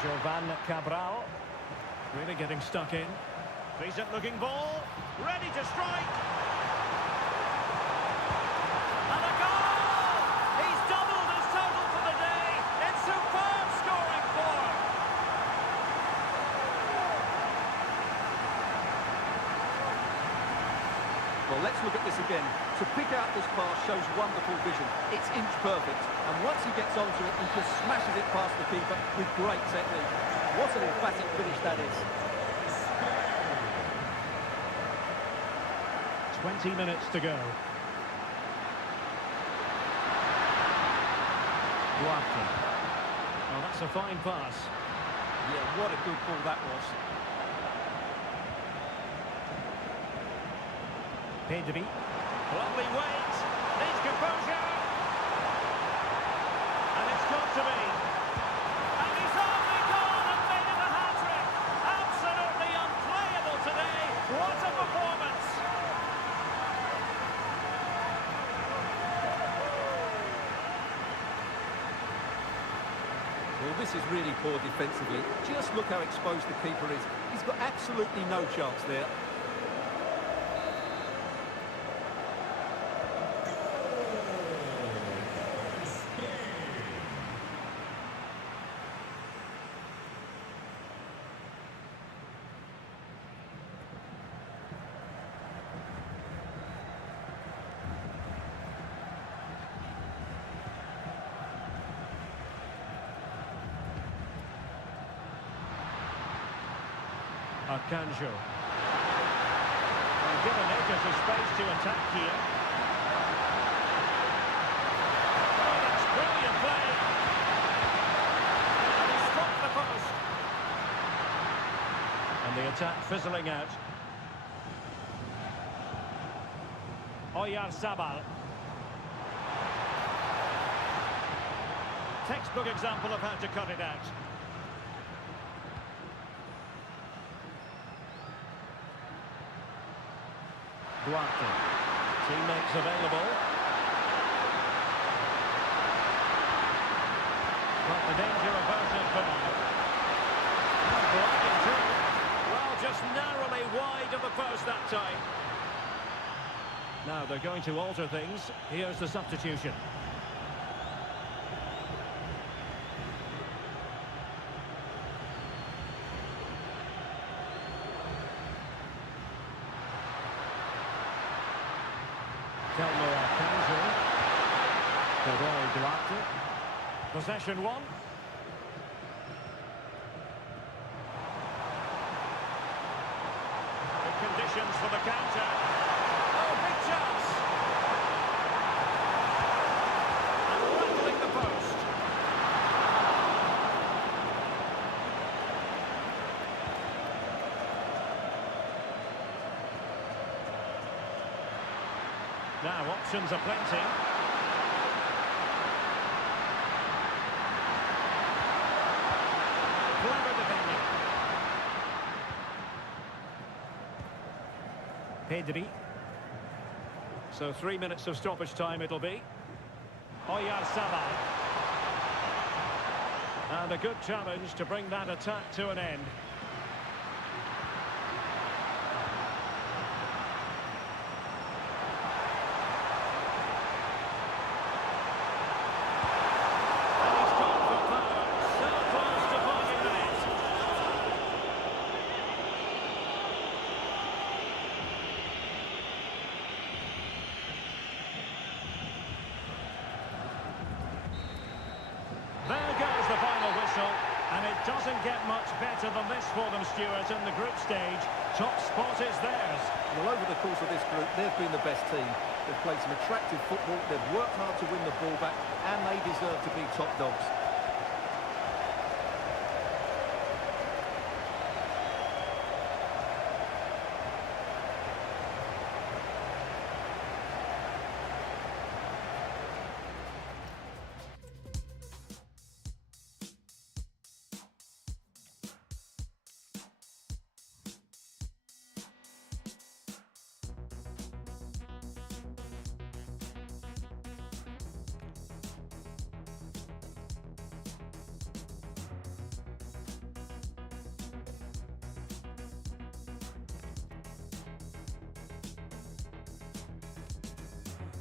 Jovan Cabral. Really getting stuck in. Decent looking ball. Ready to strike. And a goal! He's doubled his total for the day. It's superb scoring form. Well, let's look at this again. To pick out this pass shows wonderful vision. It's inch perfect. And once he gets onto it, he just smashes it past the keeper with great technique. What an emphatic finish that is. 20 minutes to go. Duarte. Oh, that's a fine pass. Yeah, what a good ball that was. Pedri. Lovely weight. Needs composure. And it's got to be. And he's only gone and made it a hat-trick. Absolutely unplayable today. What a performance. Well, this is really poor defensively. Just look how exposed the keeper is. He's got absolutely no chance there. Arcanjo. And given acres of space to attack here. Oh, that's brilliant play. And he struck the post. And the attack fizzling out. Oyarzabal. Textbook example of how to cut it out. Duarte. Teammates available. But the danger averted for now. Blocking through. Well, just narrowly wide of the post that time. Now they're going to alter things. Here's the substitution. Duarte. Possession one. Good conditions for the counter. Oh, big chance. And rattling the post. Now options are plenty. Clever defending. Pedri. So 3 minutes of stoppage time it'll be. Oyarzabal. And a good challenge to bring that attack to an end. doesn't get much better than this for them, Stuart, in the group stage. Top spot is theirs. Well, over the course of this group, they've been the best team. They've played some attractive football, they've worked hard to win the ball back, and they deserve to be top dogs.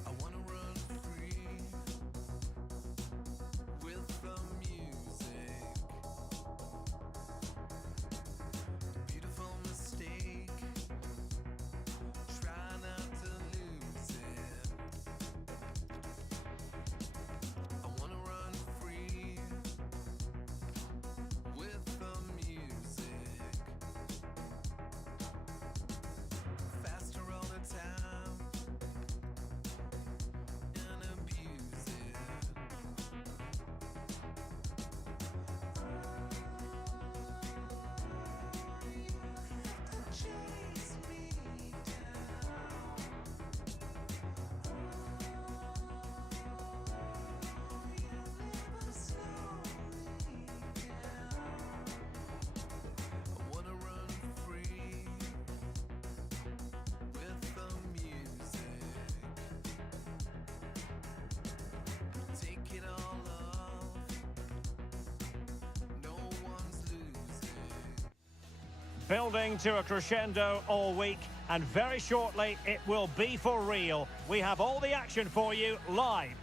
I wanna run free with the music. Beautiful mistake. Try not to lose it. I wanna run free with the music. Faster all the time. And abuse it. Chase me down. You never slow me down. I wanna run free with the music. Take it all off. No one's losing. Building to a crescendo all week, and very shortly it will be for real. We have all the action for you live.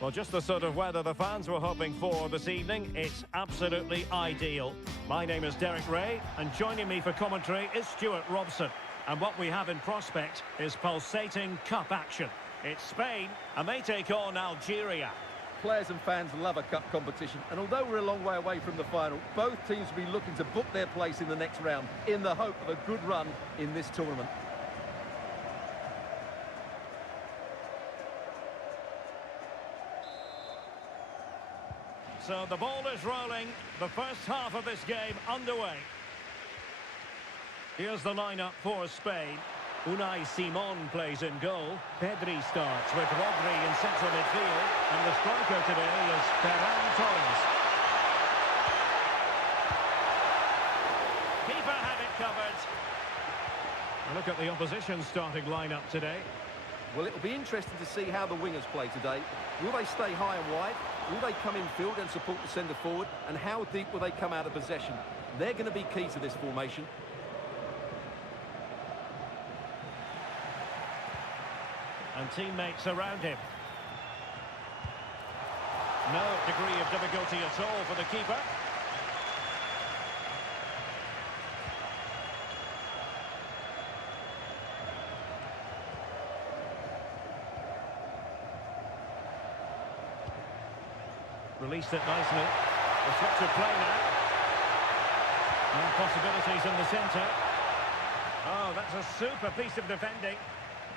Well, just the sort of weather the fans were hoping for this evening. It's absolutely ideal. My name is Derek Ray, and joining me for commentary is Stuart Robson. And what we have in prospect is pulsating cup action. It's Spain, and they take on Algeria. Players and fans love a cup competition, and although we're a long way away from the final, both teams will be looking to book their place in the next round in the hope of a good run in this tournament. So the ball is rolling, the first half of this game underway. Here's the lineup for Spain. Unai Simon plays in goal. Pedri starts with Rodri in central midfield. And the striker today is Ferran Torres. Keeper had it covered. And look at the opposition starting lineup today. Well, it'll be interesting to see how the wingers play today. Will they stay high and wide? Will they come in field and support the centre forward? And how deep will they come out of possession? They're going to be key to this formation. And teammates around him. No degree of difficulty at all for the keeper. Released it nicely. The structured play now. And possibilities in the centre. Oh, that's a super piece of defending.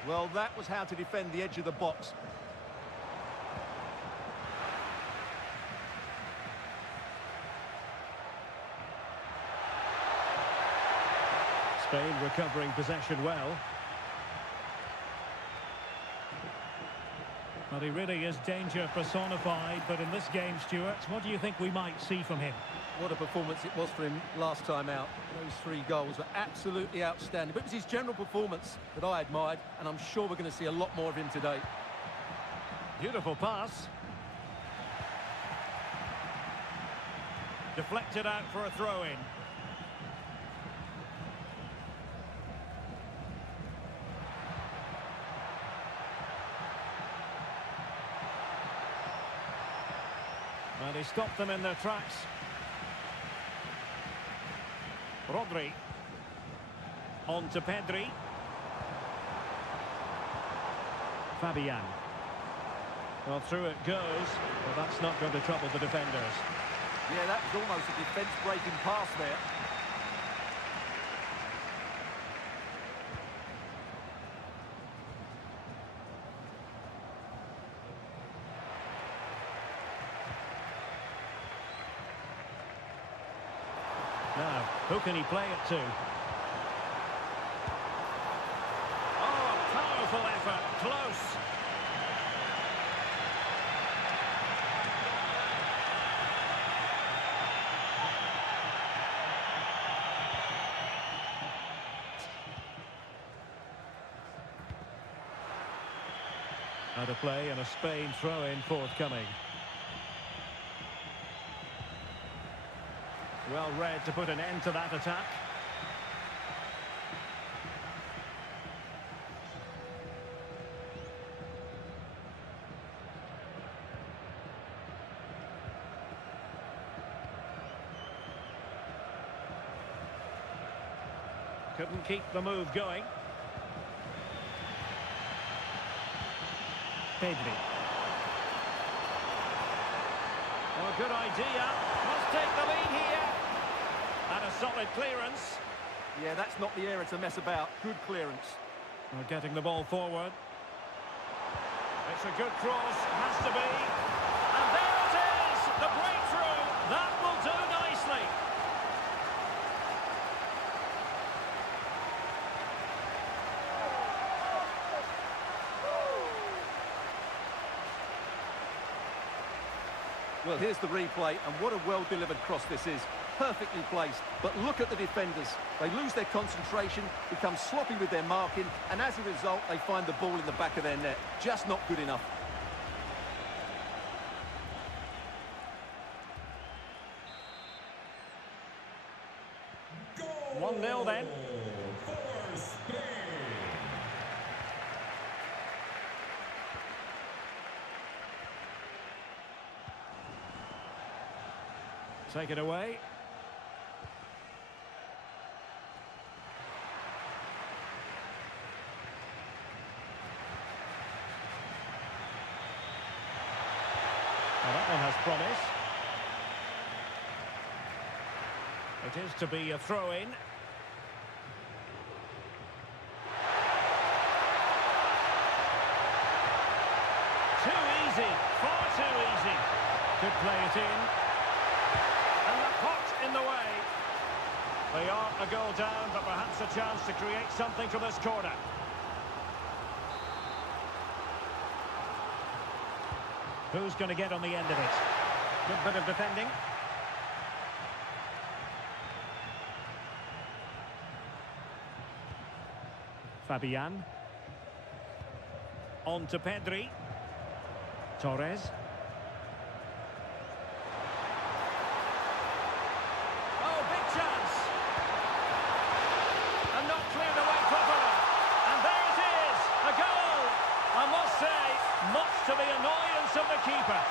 Well, that was how to defend the edge of the box. Spain recovering possession well. Well, he really is danger personified, but in this game, Stuart, what do you think we might see from him? What a performance it was for him last time out. Those 3 goals were absolutely outstanding. But it was his general performance that I admired, and I'm sure we're going to see a lot more of him today. Beautiful pass. Deflected out for a throw-in. Well, he stopped them in their tracks. Rodri. On to Pedri. Fabian. Well, through it goes, but that's not going to trouble the defenders. Yeah, that was almost a defence-breaking pass there. Now, who can he play it to? Oh, a powerful effort. Close. Out of play and a Spain throw-in forthcoming. Well read to put an end to that attack. Couldn't keep the move going. Pedri. Oh, good idea. Must take the lead here. And a solid clearance. Yeah, that's not the area to mess about. Good clearance. We're getting the ball forward. It's a good cross. Has to be. And there it is. The breakthrough. That will do nicely. Well, here's the replay, and what a well-delivered cross this is. Perfectly placed, but look at the defenders. They lose their concentration, become sloppy with their marking, and as a result, they find the ball in the back of their net. Just not good enough. Goal! 1-0 then. For Spain. Take it away. Well, that one has promise. It is to be a throw-in. Too easy, far too easy. Could play it in. And the pot in the way. They are a goal down, but perhaps a chance to create something from this corner. Who's going to get on the end of it? Good bit of defending. Fabian. On to Pedri. Torres. Oh, big chance. And not cleared away properly. And there it is, a goal. I must say, much to the annoyance of the keeper.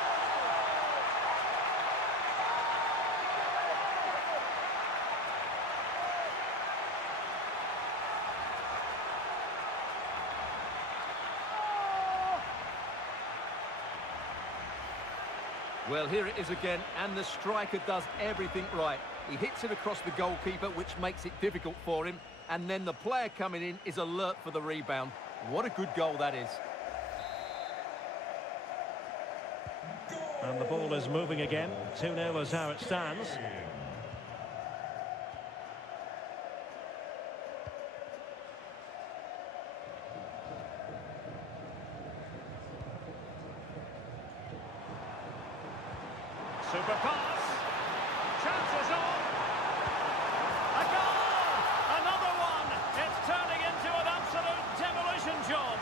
Well, here it is again, and the striker does everything right. He hits it across the goalkeeper, which makes it difficult for him, and then the player coming in is alert for the rebound. What a good goal that is. And the ball is moving again. 2-0 is how it stands. Super pass. Chances on. A goal! Another one! It's turning into an absolute demolition job.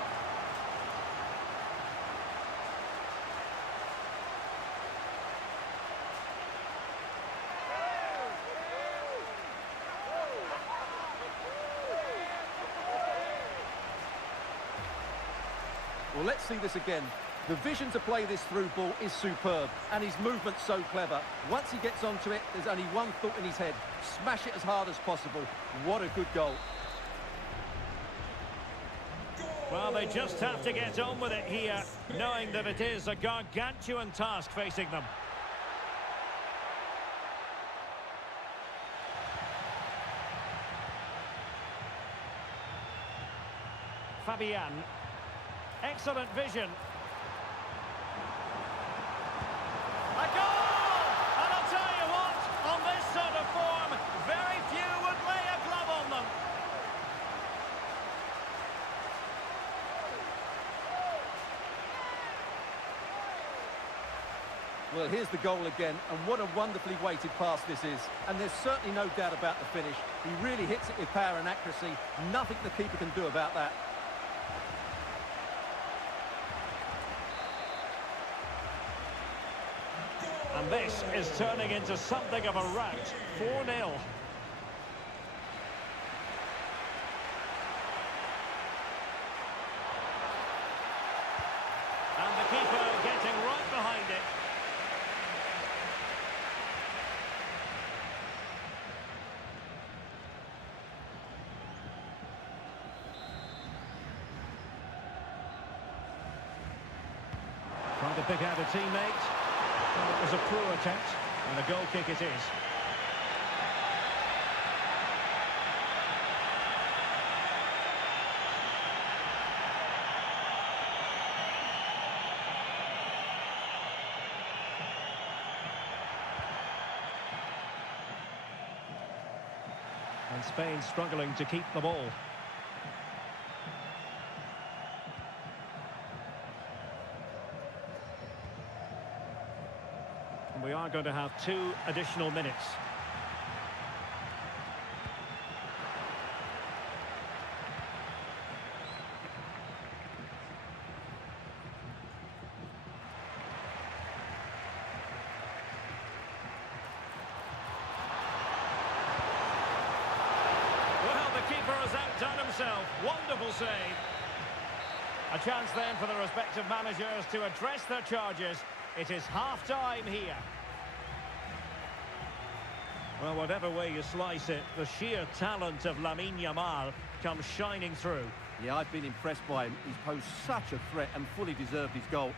Well, let's see this again. The vision to play this through ball is superb, and his movement's so clever. Once he gets onto it, there's only one thought in his head. Smash it as hard as possible. What a good goal. Well, they just have to get on with it here, knowing that it is a gargantuan task facing them. Fabian. Excellent vision. A goal! And I'll tell you what, on this sort of form, very few would lay a glove on them. Well, here's the goal again, and what a wonderfully weighted pass this is. And there's certainly no doubt about the finish. He really hits it with power and accuracy. Nothing the keeper can do about that. And this is turning into something of a rout. 4-0. And the keeper getting right behind it. Trying to pick out a teammate. Well, it was a poor attempt, and a goal kick it is. And Spain struggling to keep the ball. We are going to have 2 additional minutes. Well, the keeper has outdone himself. Wonderful save. A chance then for the respective managers to address their charges. It is half-time here. Well, whatever way you slice it, the sheer talent of Lamine Yamal comes shining through. Yeah, I've been impressed by him. He's posed such a threat and fully deserved his goal.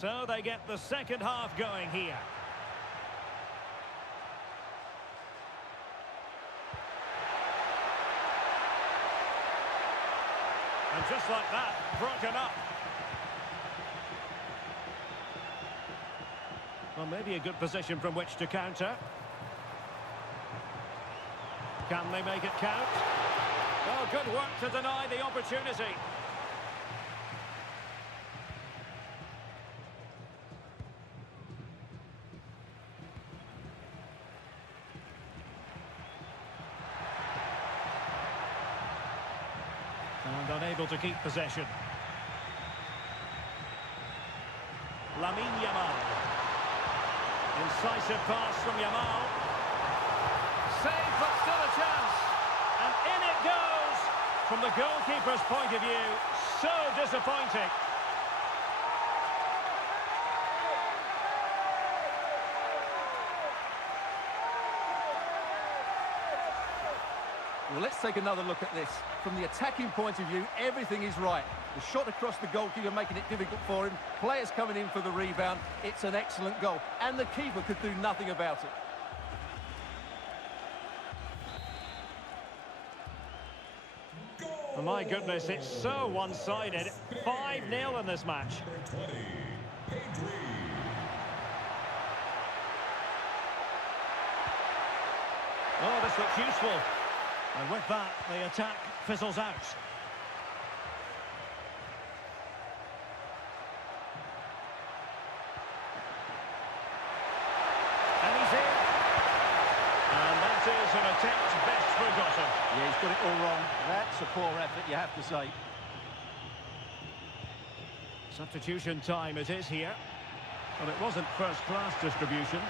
So they get the second half going here. And just like that, broken up. Well, maybe a good position from which to counter. Can they make it count? Oh, good work to deny the opportunity. And unable to keep possession. Lamine Yamal. Incisive pass from Yamal. Save, but still a chance. And in it goes. From the goalkeeper's point of view, so disappointing. Well, let's take another look at this. From the attacking point of view, everything is right. The shot across the goalkeeper making it difficult for him. Players coming in for the rebound. It's an excellent goal. And the keeper could do nothing about it. Oh my goodness, it's so one-sided. 5-0 in this match. Oh, this looks useful. And with that, the attack fizzles out. And he's in. And that is an attempt best forgotten. Yeah, he's got it all wrong. That's a poor effort, you have to say. Substitution time it is here. Well, it wasn't first-class distribution.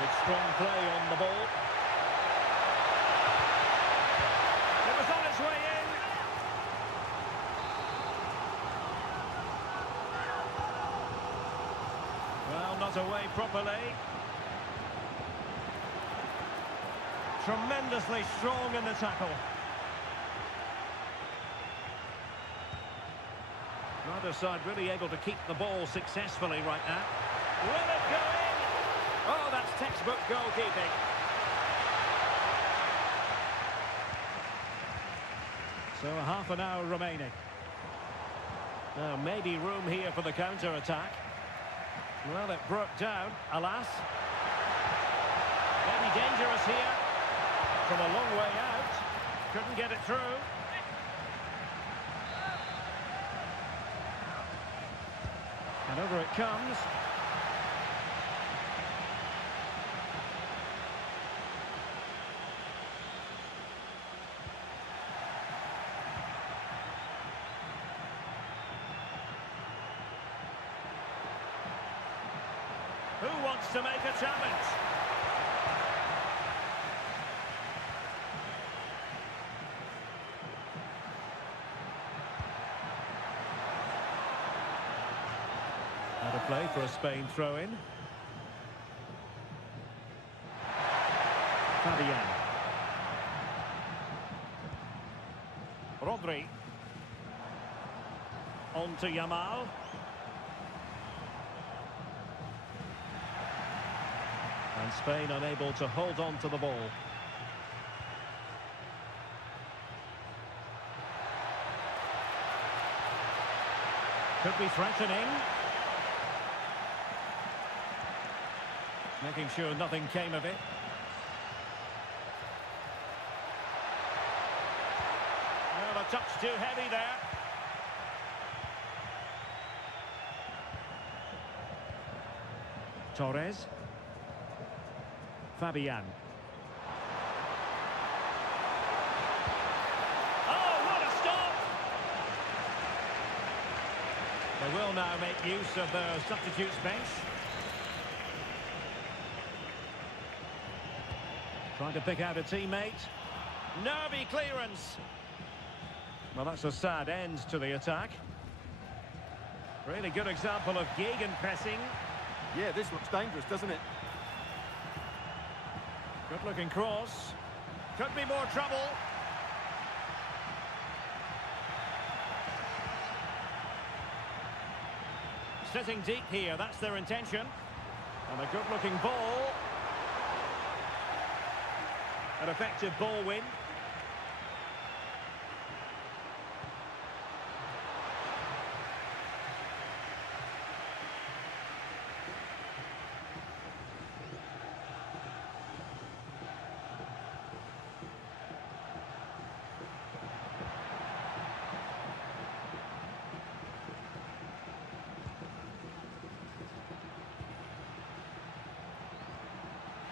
Good strong play on the ball. It was on its way in. Well, not away properly. Tremendously strong in the tackle. Neither side really able to keep the ball successfully right now. Will it go in? Oh, that's textbook goalkeeping. So a half an hour remaining. Now maybe room here for the counter-attack. Well, it broke down, alas. Maybe dangerous here. From a long way out. Couldn't get it through. And over it comes. Who wants to make a challenge? Out of play for a Spain throw-in. Fabian. Rodri. On to Yamal. And Spain unable to hold on to the ball. Could be threatening. Making sure nothing came of it. Well, a touch too heavy there. Torres. Fabian. Oh, what a stop! They will now make use of their substitutes bench. Trying to pick out a teammate. Nervy clearance. Well, that's a sad end to the attack. Really good example of gegenpressing. Yeah, this looks dangerous, doesn't it? Good-looking cross. Could be more trouble. sitting deep here, that's their intention. And a good-looking ball. An effective ball win.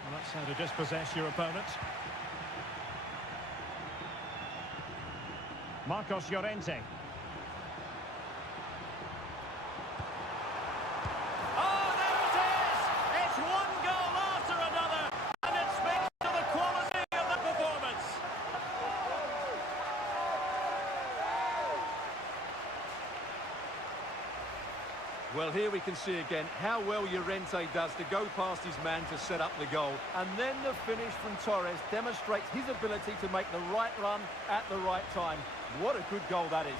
Well, that's how to dispossess your opponent. Marcos Llorente. Oh, there it is! It's one goal after another, and it speaks to the quality of the performance. Well, here we can see again how well Llorente does to go past his man to set up the goal. And then the finish from Torres demonstrates his ability to make the right run at the right time. What a good goal that is.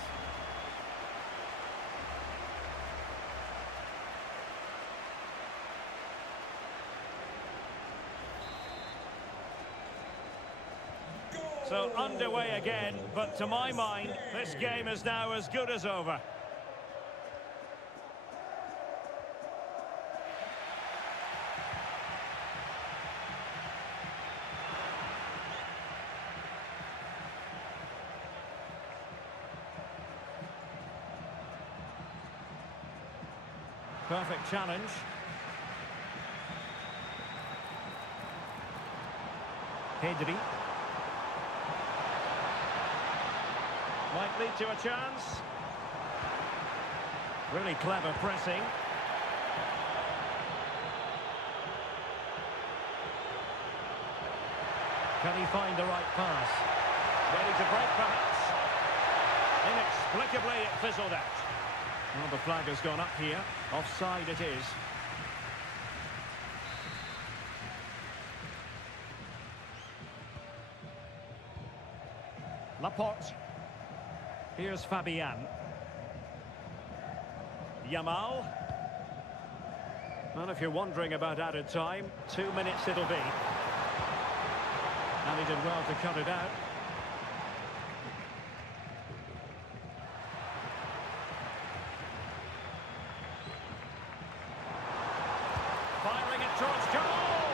So underway again, but to my mind, this game is now as good as over. Perfect challenge. Pedri. Might lead to a chance. Really clever pressing. Can he find the right pass? Ready to break perhaps? Inexplicably it fizzled out. Well, the flag has gone up here. Offside it is. Laporte. Here's Fabian. Yamal. Well, if you're wondering about added time, 2 minutes it'll be. And he did well to cut it out. Firing it towards goal!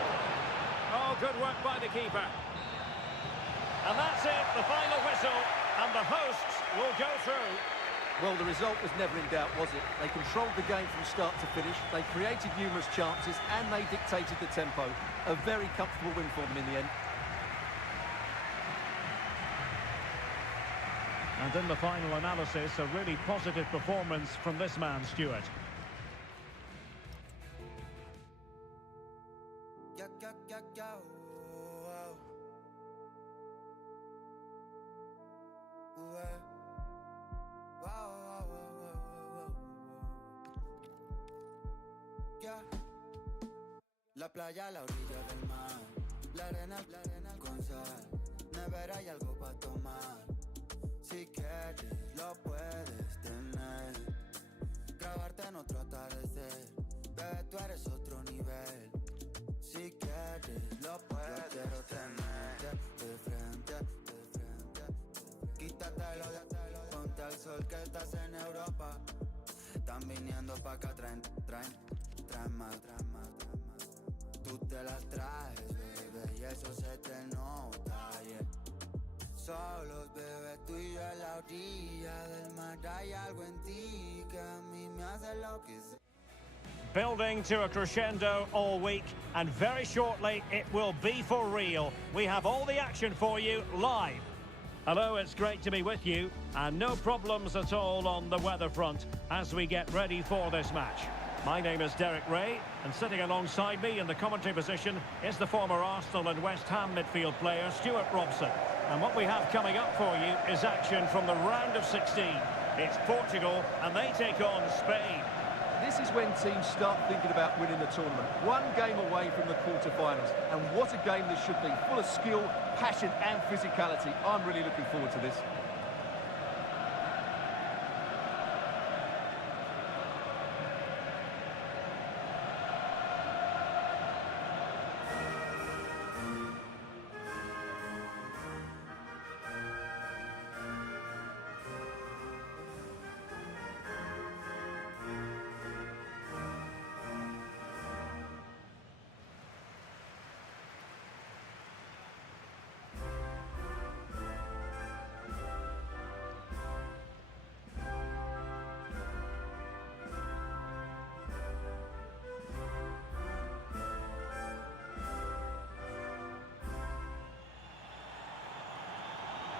Oh, good work by the keeper. And that's it, the final whistle, and the hosts will go through. Well, the result was never in doubt, was it? They controlled the game from start to finish, they created numerous chances, and they dictated the tempo. A very comfortable win for them in the end. And in the final analysis, a really positive performance from this man, Stuart. La playa, la orilla del mar, la arena con sal, nevera y algo para tomar. Si quieres, lo puedes tener. Grabarte en otro atardecer, bebé, tú eres otro nivel. Si quieres, lo puedes. Yo quiero tenerte de frente. Quítatelo, ponte al sol que estás en Europa. Están viniendo pa' acá, traen más. Tú te las traes, bebé, y eso se te nota, yeah. Solos, bebé, tú y yo en la orilla del mar. Hay algo en ti que a mí me hace enloquecer. Building to a crescendo all week, and very shortly it will be for real. We have all the action for you live. Hello, it's great to be with you, and no problems at all on the weather front as we get ready for this match. My name is Derek Ray, and sitting alongside me in the commentary position is the former Arsenal and West Ham midfield player, Stuart Robson. And what we have coming up for you is action from the round of 16. It's Portugal, and they take on Spain. This is when teams start thinking about winning the tournament. One game away from the quarter-finals, and what a game this should be. Full of skill, passion and physicality. I'm really looking forward to this.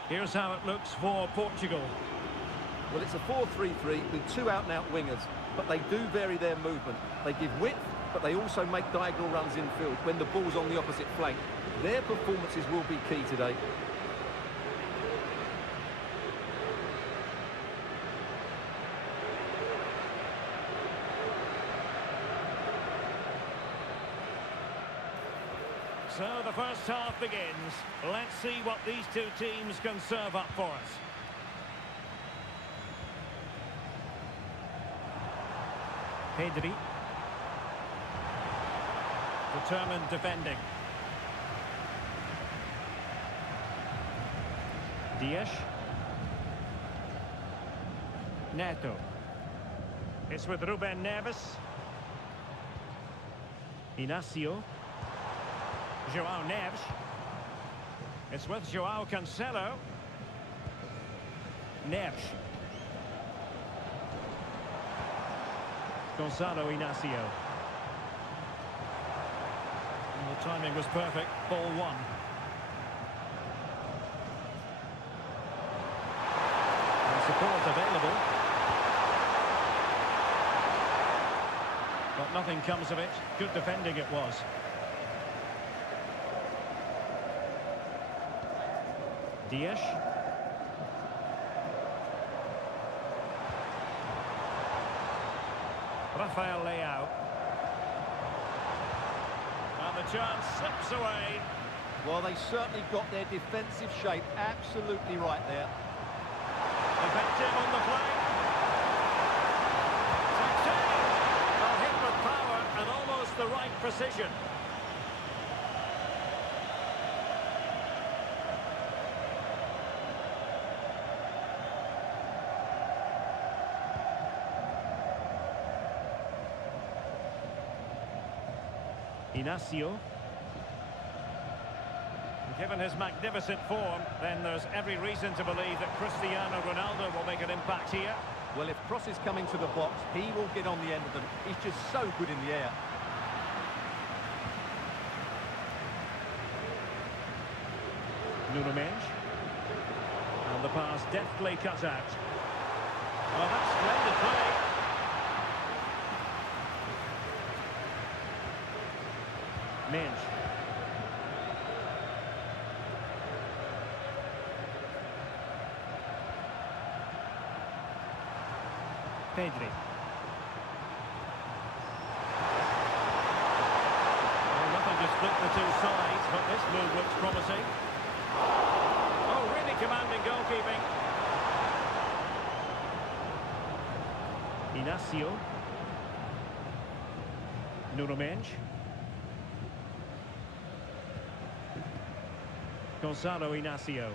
Here's how it looks for Portugal. Well, it's a 4-3-3 with two out-and-out wingers, but they do vary their movement. They give width, but they also make diagonal runs infield when the ball's on the opposite flank. Their performances will be key today. So the first half begins. Let's see what these two teams can serve up for us. Pedri. Determined defending. Dias. Neto. It's with Ruben Neves. Inacio. Joao Neves. It's with Joao Cancelo. Neves. Gonzalo Inacio. And the timing was perfect. Ball one. And support available. But nothing comes of it. Good defending it was. Dias. Rafael Leao. And the chance slips away. Well, they certainly got their defensive shape absolutely right there. Effective on the flank. Succeed! A hit with power and almost the right precision. Inacio. Given his magnificent form, then there's every reason to believe that Cristiano Ronaldo will make an impact here. Well, if crosses come into the box, he will get on the end of them. He's just so good in the air. Nuno Mendes. And the pass deftly cut out. Well, that's splendid play. Mendes. Pedri. Well, nothing to split the two sides, but this move looks promising. Oh, really commanding goalkeeping. Inacio. Nuno Mendes. Gonzalo Inacio.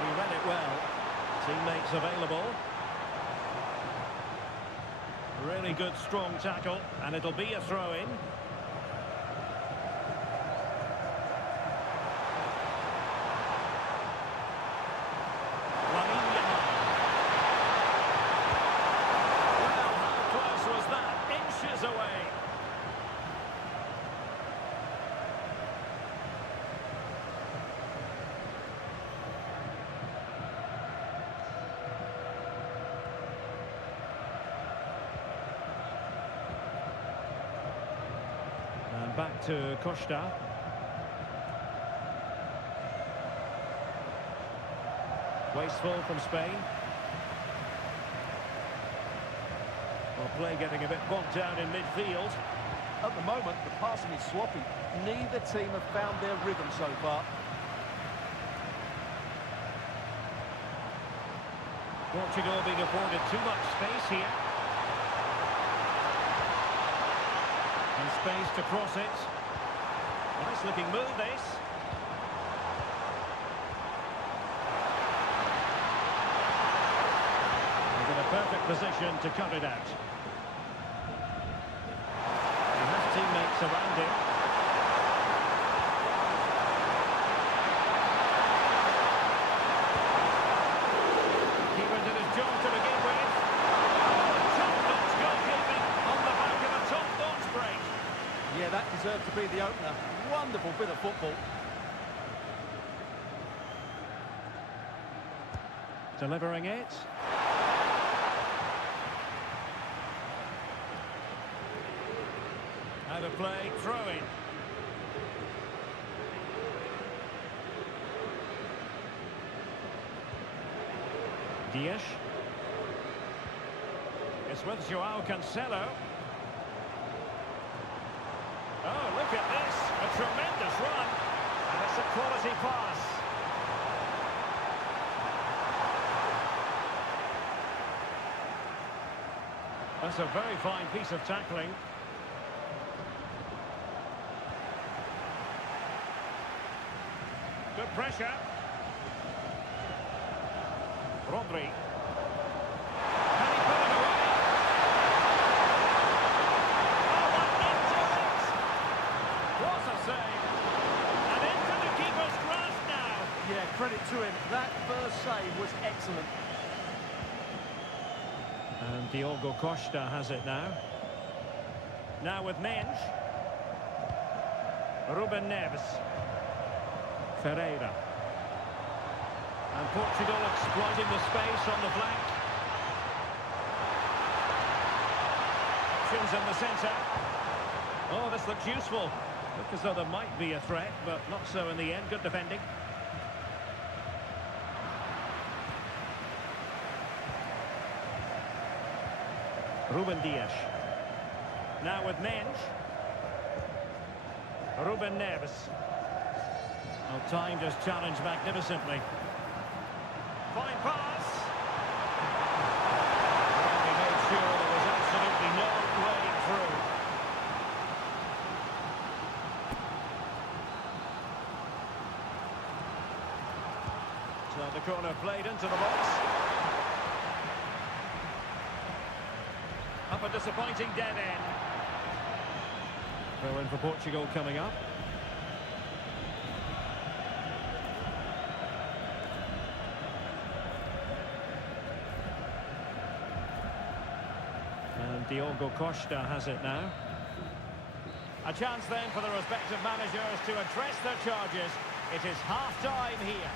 He read it well. Teammates available. Really good, strong tackle, and it'll be a throw-in. Back to Costa. Wasteful from Spain. Well, play getting a bit bogged down in midfield. At the moment, the passing is sloppy. Neither team have found their rhythm so far. Portugal being afforded too much space here. And space to cross it. Nice looking move, this. He's in a perfect position to cut it out. He has teammates around him. Keeper did his job to begin with. Top-notch goalkeeping on the deserved to be the opener. Wonderful bit of football. Delivering it. Out of play, throw-in. Dias. It's with Joao Cancelo. Oh, look at this. A tremendous run. And it's a quality pass. That's a very fine piece of tackling. Good pressure. Rodri. Can he put it away? Oh, and into it! What a save! And into the keeper's grasp now. Yeah, credit to him. That first save was excellent. And Diogo Costa has it now. Now with Mendes. Ruben Neves. Ferreira. And Portugal exploiting the space on the flank. Options in the centre. Oh, this looks useful. Look as though there might be a threat, but not so in the end. Good defending. Ruben Dias. Now with Mendes. Ruben Neves. Well, timed his challenge magnificently. Fine pass. Well, he made sure there was absolutely no way through. So the corner played into the box. Up a disappointing dead end. Throw in for Portugal coming up. And Diogo Costa has it now. A chance then for the respective managers to address their charges. It is half-time here.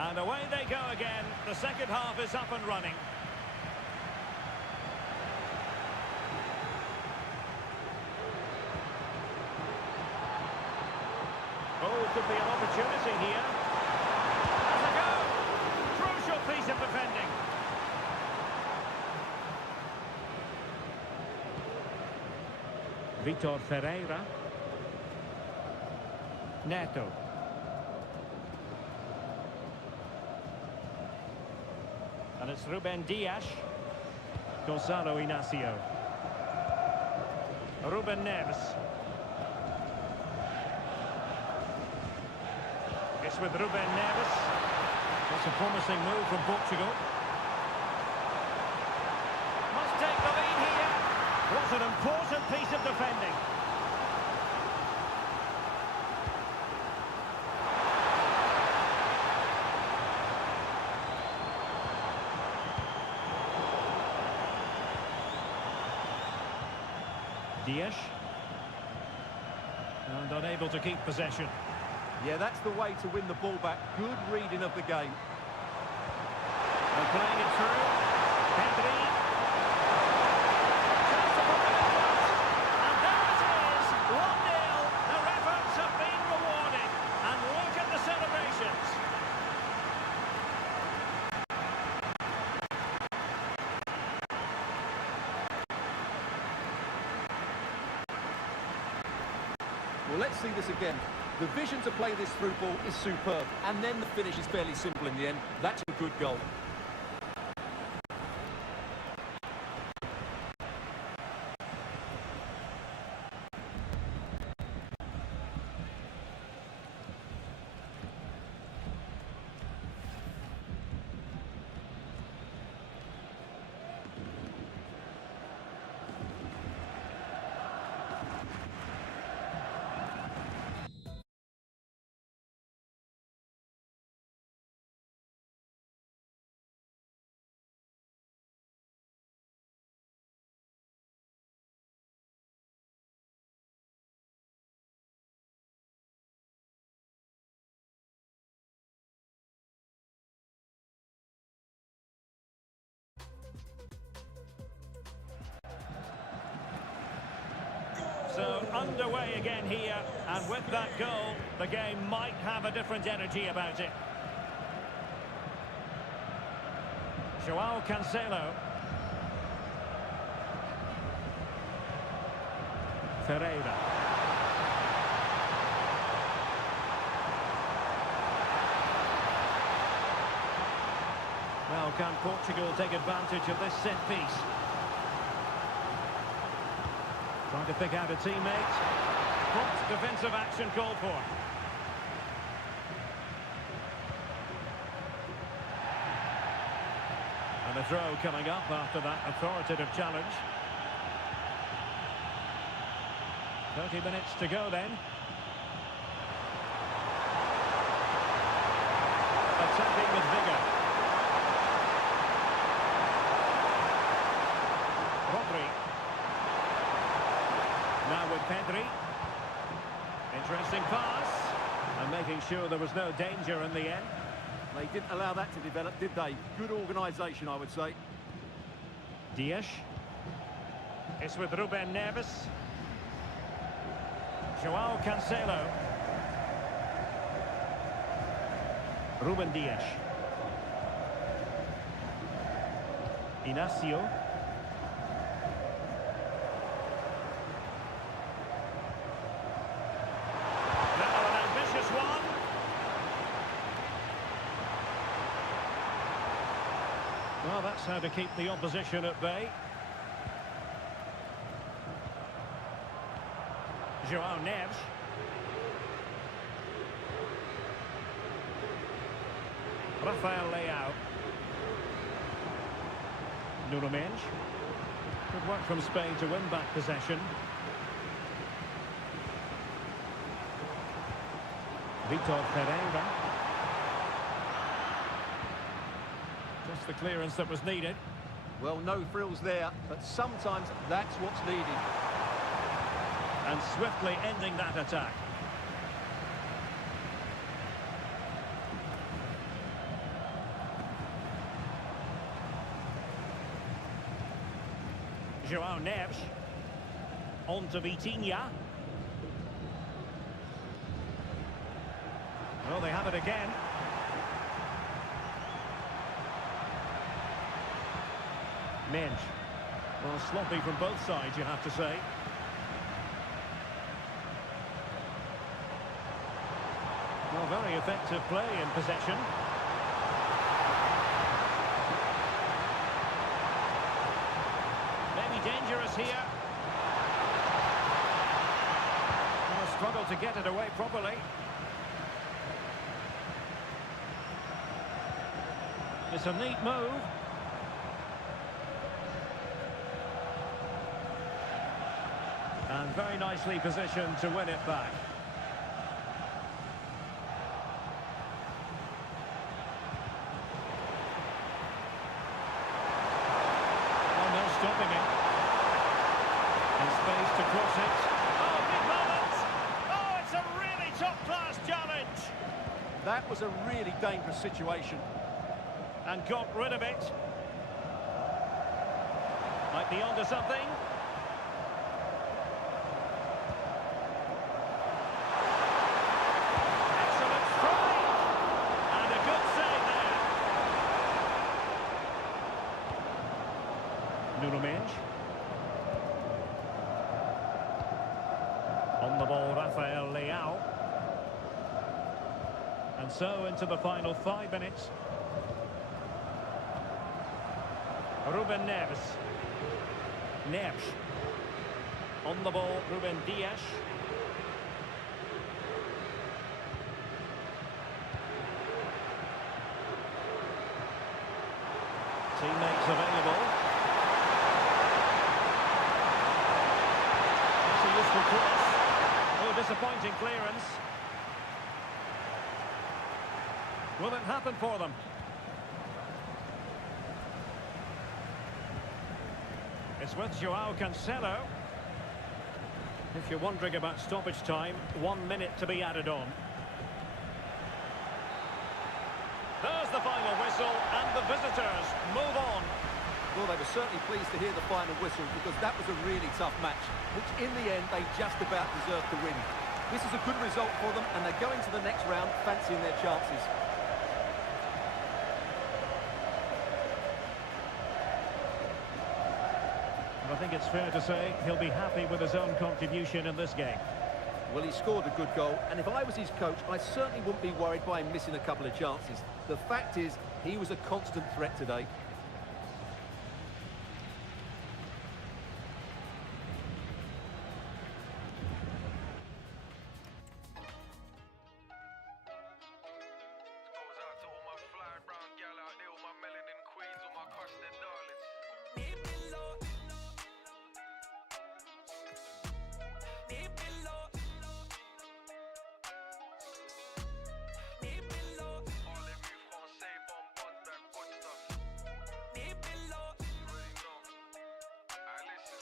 And away they go again. The second half is up and running. Oh, could be an opportunity here. Has a go. Crucial piece of defending. Vitor Ferreira. Neto. And it's Ruben Dias. Gonzalo Inacio. Ruben Neves. It's with Ruben Neves. That's a promising move from Portugal. Must take the lead here. What an important piece of defending. Dias. And unable to keep possession. Yeah, that's the way to win the ball back. Good reading of the game. And playing it through. Pedri. Chance to put it in front. And there it is. 1-0. Their efforts have been rewarded. And look at the celebrations. Well, let's see this again. The vision to play this through ball is superb, and then the finish is fairly simple in the end. That's a good goal. So underway again here, and with that goal, the game might have a different energy about it. Joao Cancelo. Ferreira. Well, can Portugal take advantage of this set piece? Trying to pick out a teammate. Prompt defensive action called for. And a throw coming up after that authoritative challenge. 30 minutes to go then. Attacking with vigour. Rodri. Now with Pedri. Interesting pass. And making sure there was no danger in the end. They didn't allow that to develop, did they? Good organisation, I would say. Dias. It's with Ruben Neves. Joao Cancelo. Ruben Dias. Inacio. Now an ambitious one. Well, that's how to keep the opposition at bay. Joao Neves. Rafael Leao. Nuno Mendes. Good work from Spain to win back possession. Vitor Pereira. Just the clearance that was needed. Well, no frills there, but sometimes that's what's needed. And swiftly ending that attack. Joao Neves. On to Vitinha. Well, they have it again. Mendes. Well, sloppy from both sides, you have to say. Well, very effective play in possession. Maybe dangerous here. Well, struggle to get it away properly. It's a neat move. And very nicely positioned to win it back. Oh, no stopping it. In space to cross it. Oh, big moment! Oh, it's a really top-class challenge! That was a really dangerous situation. And got rid of it. Might be onto something. Excellent strike! And a good save there. Nuno Mendes. On the ball, Rafa. Rafael Leao. And so into the final 5 minutes. Ruben Neves. Neves. On the ball, Ruben Dias. Teammates available. That's a useful cross. Oh, disappointing clearance. Will it happen for them? It's with Joao Cancelo. If you're wondering about stoppage time, 1 minute to be added on. There's the final whistle, and the visitors move on. Well, they were certainly pleased to hear the final whistle because that was a really tough match, which in the end they just about deserved to win. This is a good result for them, and they're going to the next round fancying their chances. I think it's fair to say he'll be happy with his own contribution in this game. Well, he scored a good goal, and if I was his coach, I certainly wouldn't be worried by him missing a couple of chances. The fact is, he was a constant threat today. Goes out to all my fly brown gal out there, all my melanin queens, all my custard darlings. Parlez-vous français, bonbonne, that good stuff. Already know. I listen.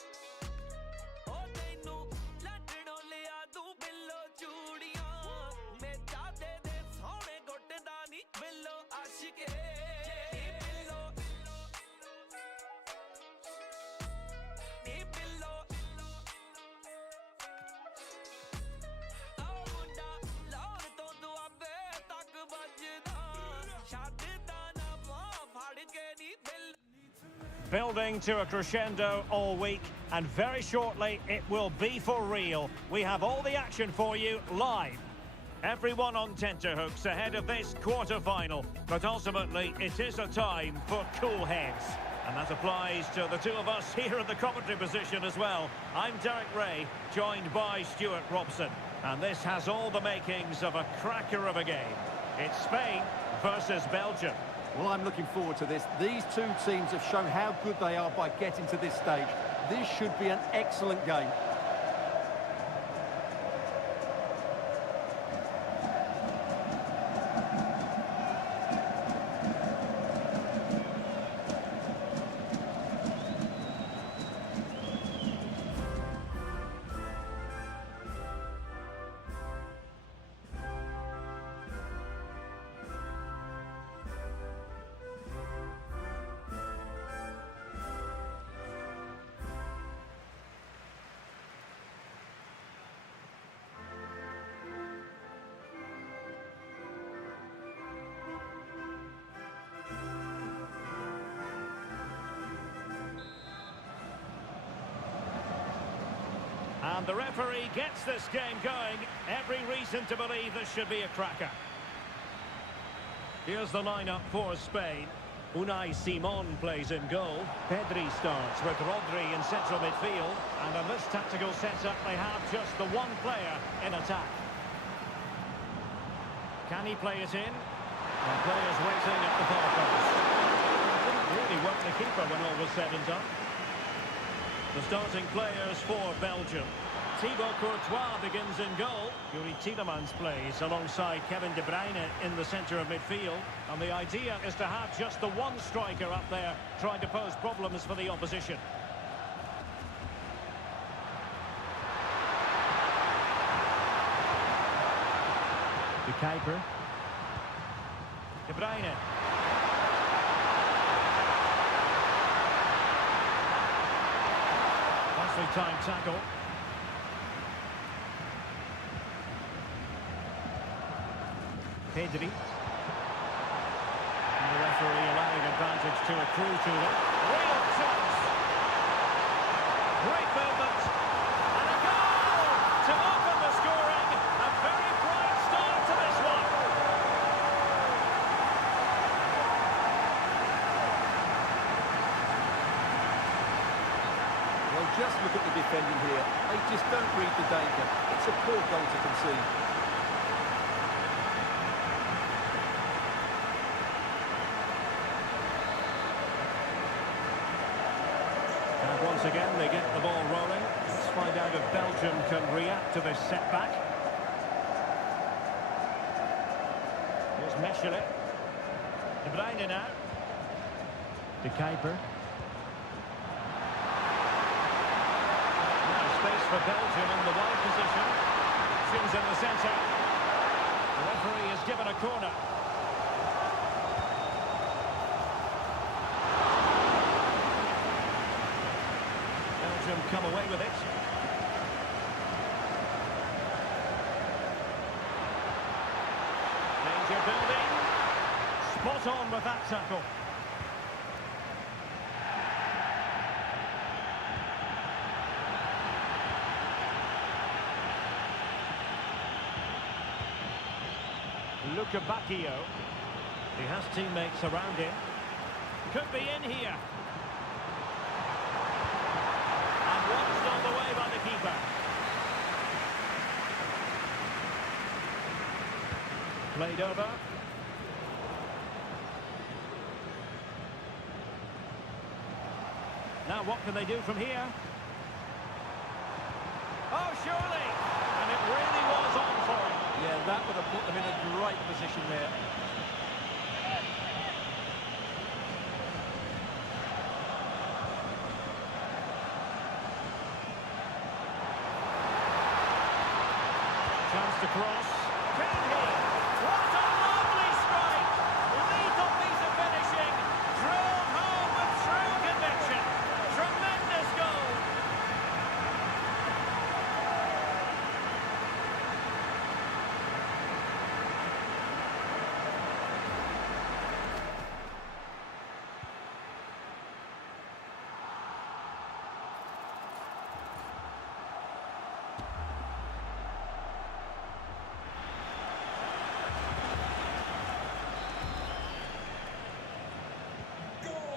Building to a crescendo all week, and very shortly it will be for real. We have all the action for you live. Everyone on tenterhooks ahead of this quarter-final, but ultimately it is a time for cool heads. And that applies to the two of us here in the commentary position as well. I'm Derek Ray, joined by Stuart Robson. And this has all the makings of a cracker of a game. It's Spain versus Belgium. Well, I'm looking forward to this. These two teams have shown how good they are by getting to this stage. This should be an excellent game. And the referee gets this game going. Every reason to believe this should be a cracker. Here's the lineup for Spain. Unai Simon plays in goal. Pedri starts with Rodri in central midfield. And in this tactical setup, they have just the one player in attack. Can he play it in? And players waiting at the far post. Didn't really work the keeper when all was said and done. The starting players for Belgium. Thibaut Courtois begins in goal. Yuri Tielemans plays alongside Kevin De Bruyne in the centre of midfield. And the idea is to have just the one striker up there trying to pose problems for the opposition. De Kuiper. De Bruyne. Time tackle. Pedri. And the referee allowing advantage to accrue to them. Real chance. Great movement. And a goal to open the scoring. just look at the defending here. They just don't read the danger. It's a poor goal to concede. And once again, they get the ball rolling. Let's find out if Belgium can react to this setback. Here's Mechelen. De Bruyne now. De Kuiper. Now space for Belgium in the wide position. Shins in the centre. The referee has given a corner. Belgium come away with it. Danger building. Spot on with that tackle. Luca Bacchio. He has teammates around him. Could be in here. And watched on the way by the keeper. Played over. Now what can they do from here? Oh, surely! And it really was on for him. Yeah, that would have put them in a great position there. Chance to cross. Can he? What a lovely strike! Lethal piece of finishing. Drilled home with true conviction. Tremendous goal.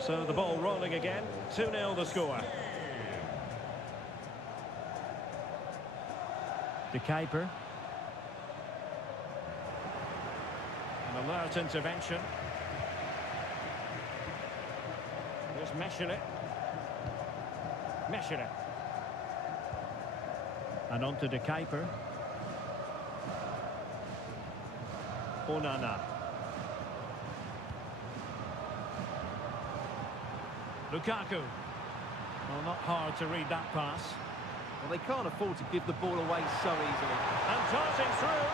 So the ball rolling again. 2-0 the score. De Kuiper. An alert intervention. Here's Mechelen. Mechelen. And on to De Kuiper. Onana. Lukaku. Well, not hard to read that pass. Well, they can't afford to give the ball away so easily. And tossing through.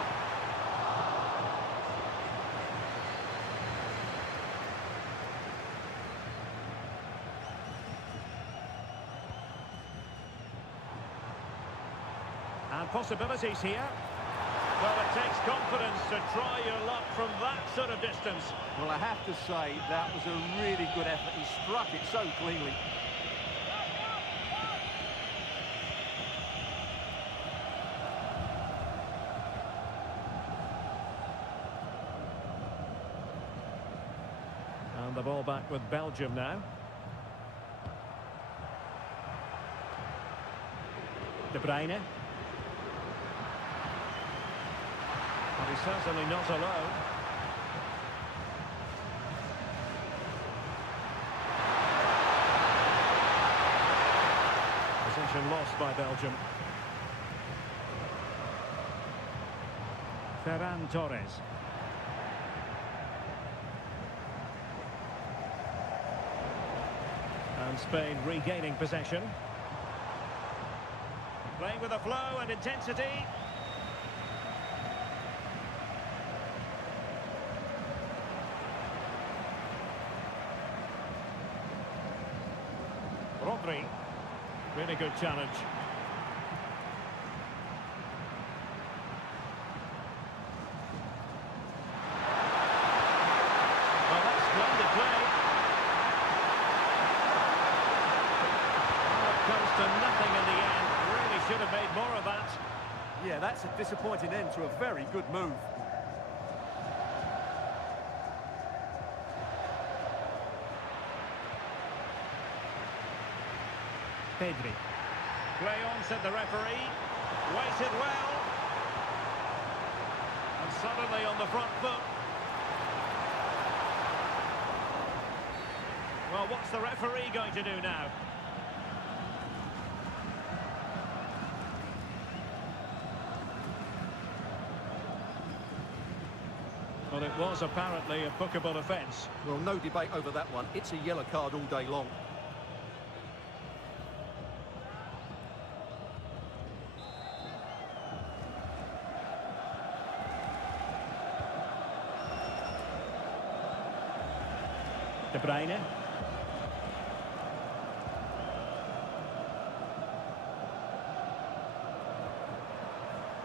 And possibilities here. Well, it takes confidence to try your luck from that sort of distance. Well, I have to say, that was a really good effort. He struck it so cleanly. And the ball back with Belgium now. De Bruyne. Well, he's certainly not alone. Possession lost by Belgium. Ferran Torres. And Spain regaining possession. Playing with a flow and intensity. Rodri. Really good challenge. Well, that's splendid play. Oh, it comes to nothing in the end. Really should have made more of that. Yeah, that's a disappointing end to a very good move. Pedri. Play on, said the referee. Waited well. And suddenly on the front foot. Well, what's the referee going to do now? Well, it was apparently a bookable offence. Well, no debate over that one. It's a yellow card all day long. De Bruyne.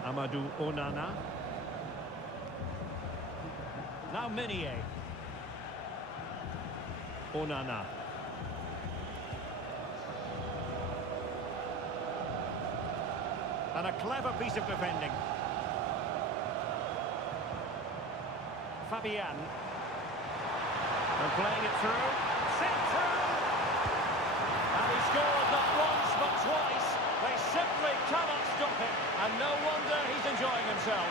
Amadou Onana. Now Meunier. Onana. And a clever piece of defending. Fabian. They're playing it through. Sent through! And he scored not once but twice. They simply cannot stop him. And no wonder he's enjoying himself.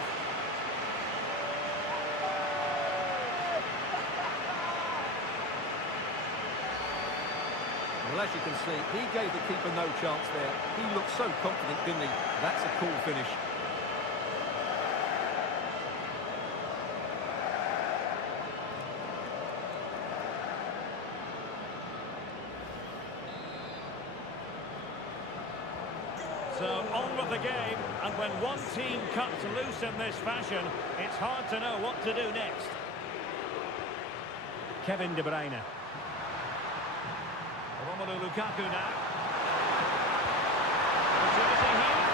Well, as you can see, he gave the keeper no chance there. He looked so confident, didn't he? That's a cool finish. So on with the game, and when one team cuts loose in this fashion, it's hard to know what to do next. Kevin De Bruyne. Romelu Lukaku now. Opportunity here.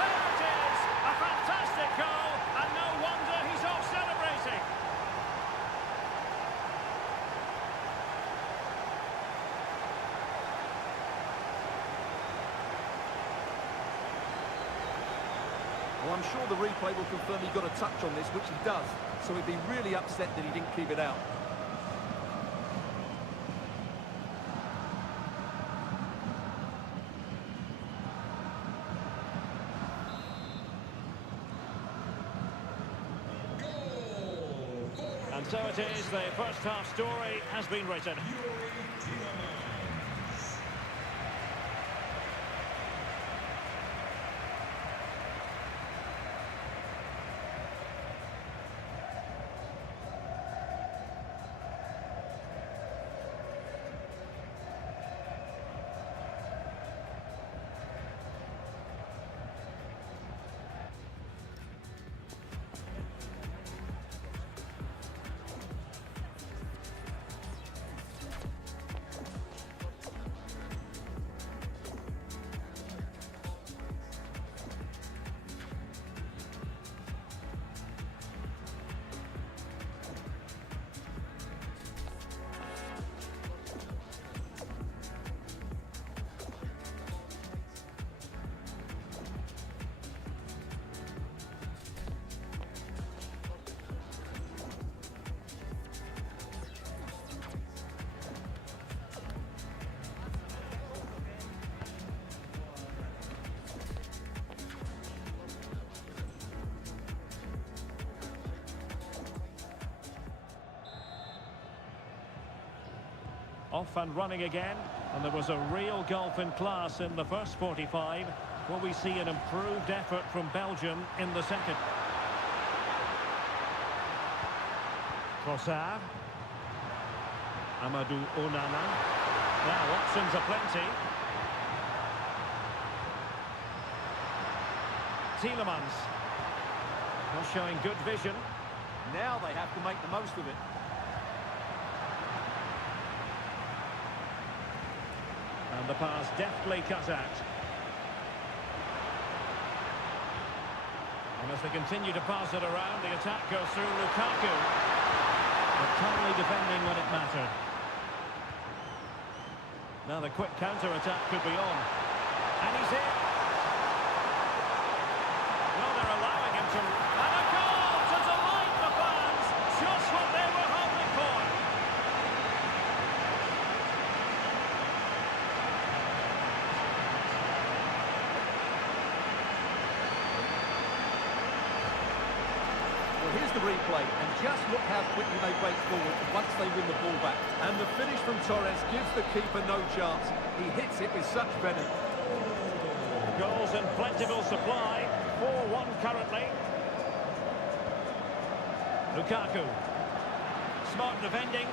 There it is! A fantastic goal, and no wonder he's off celebrating. Well, I'm sure the replay will confirm he got a touch on this, which he does. So he'd be really upset that he didn't keep it out. And so it is, the first half story has been written. Off and running again, and there was a real gulf in class in the first 45. Will we see an improved effort from Belgium in the second? Trossard. Amadou Onana. Now options are plenty. Tielemans. Not showing good vision. Now they have to make the most of it. And the pass deftly cut out. And as they continue to pass it around, the attack goes through Lukaku. But calmly defending when it mattered. Now the quick counter-attack could be on. And he's in. Well, they're allowing him to... And a goal to delight the fans! Just what they were hoping for! here's the replay, and just look how quickly they break forward once they win the ball back. And the finish from Torres gives the keeper no chance. He hits it with such venom. Goals in plentiful supply. 4-1 currently. Lukaku. Smart defending.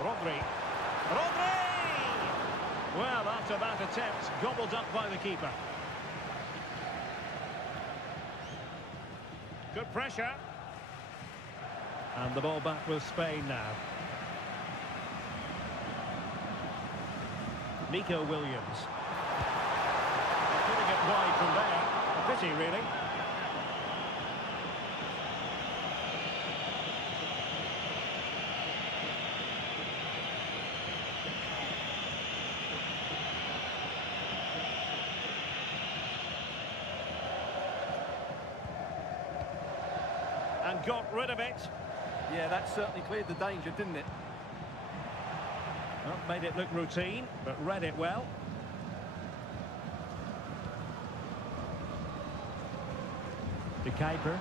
Rodri. Well, after that attempt, gobbled up by the keeper. Good pressure. And the ball back with Spain now. Nico Williams. Putting it wide from there. A pity, really. And got rid of it. Yeah, that certainly cleared the danger, didn't it? Well, made it look routine, but read it well. De Kuiper.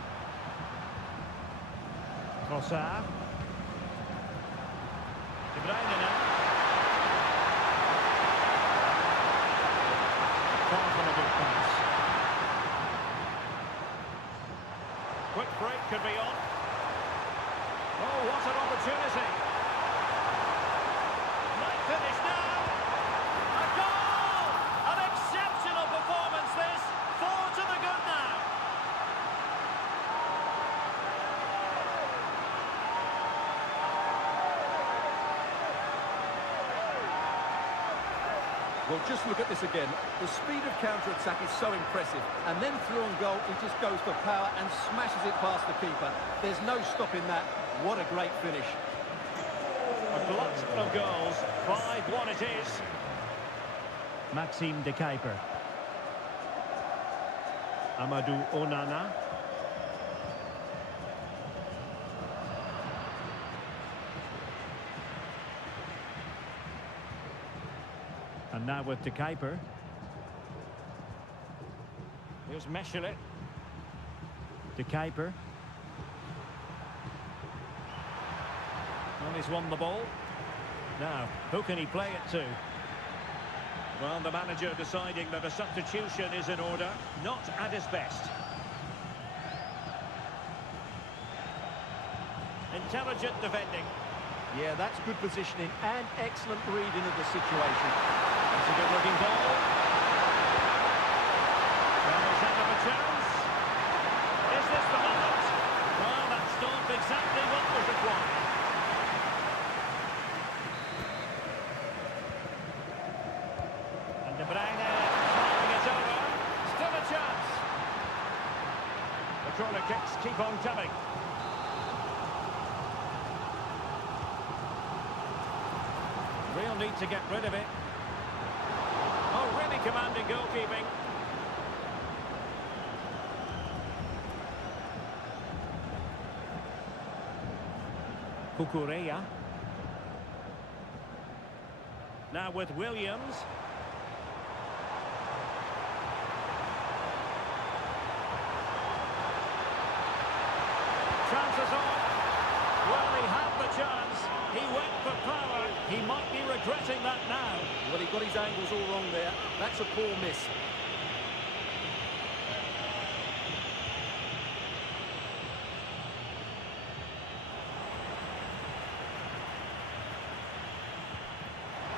Trossard. De Bruyne now. Far from a good pass. Quick break could be on. Oh, what an opportunity. Might finish now. A goal! An exceptional performance this. 4 to the good now. Well, just look at this again. The speed of counter-attack is so impressive. And then through on goal, he just goes for power and smashes it past the keeper. There's no stopping that. What a great finish. A glut of goals. 5-1 it is. Maxime De Kuiper. Amadou Onana. And now with De Kuiper. Here's Meshelet. De Kuiper. Well, he's won the ball. Now, who can he play it to? Well, the manager deciding that a substitution is in order. Not at his best. Intelligent defending. Yeah, that's good positioning and excellent reading of the situation. It's a good-looking goal. Well, he's out of a chance. Is this the moment? Well, that stopped exactly what was required. And De Bruyne firing it over. Still a chance. The corner kicks keep on coming. Real need to get rid of it. Oh, really commanding goalkeeping. Cucurella. Now with Williams. Chances on. Well, he had the chance. He went for power. He might be regretting that now. Well, he got his angles all wrong there. That's a poor miss.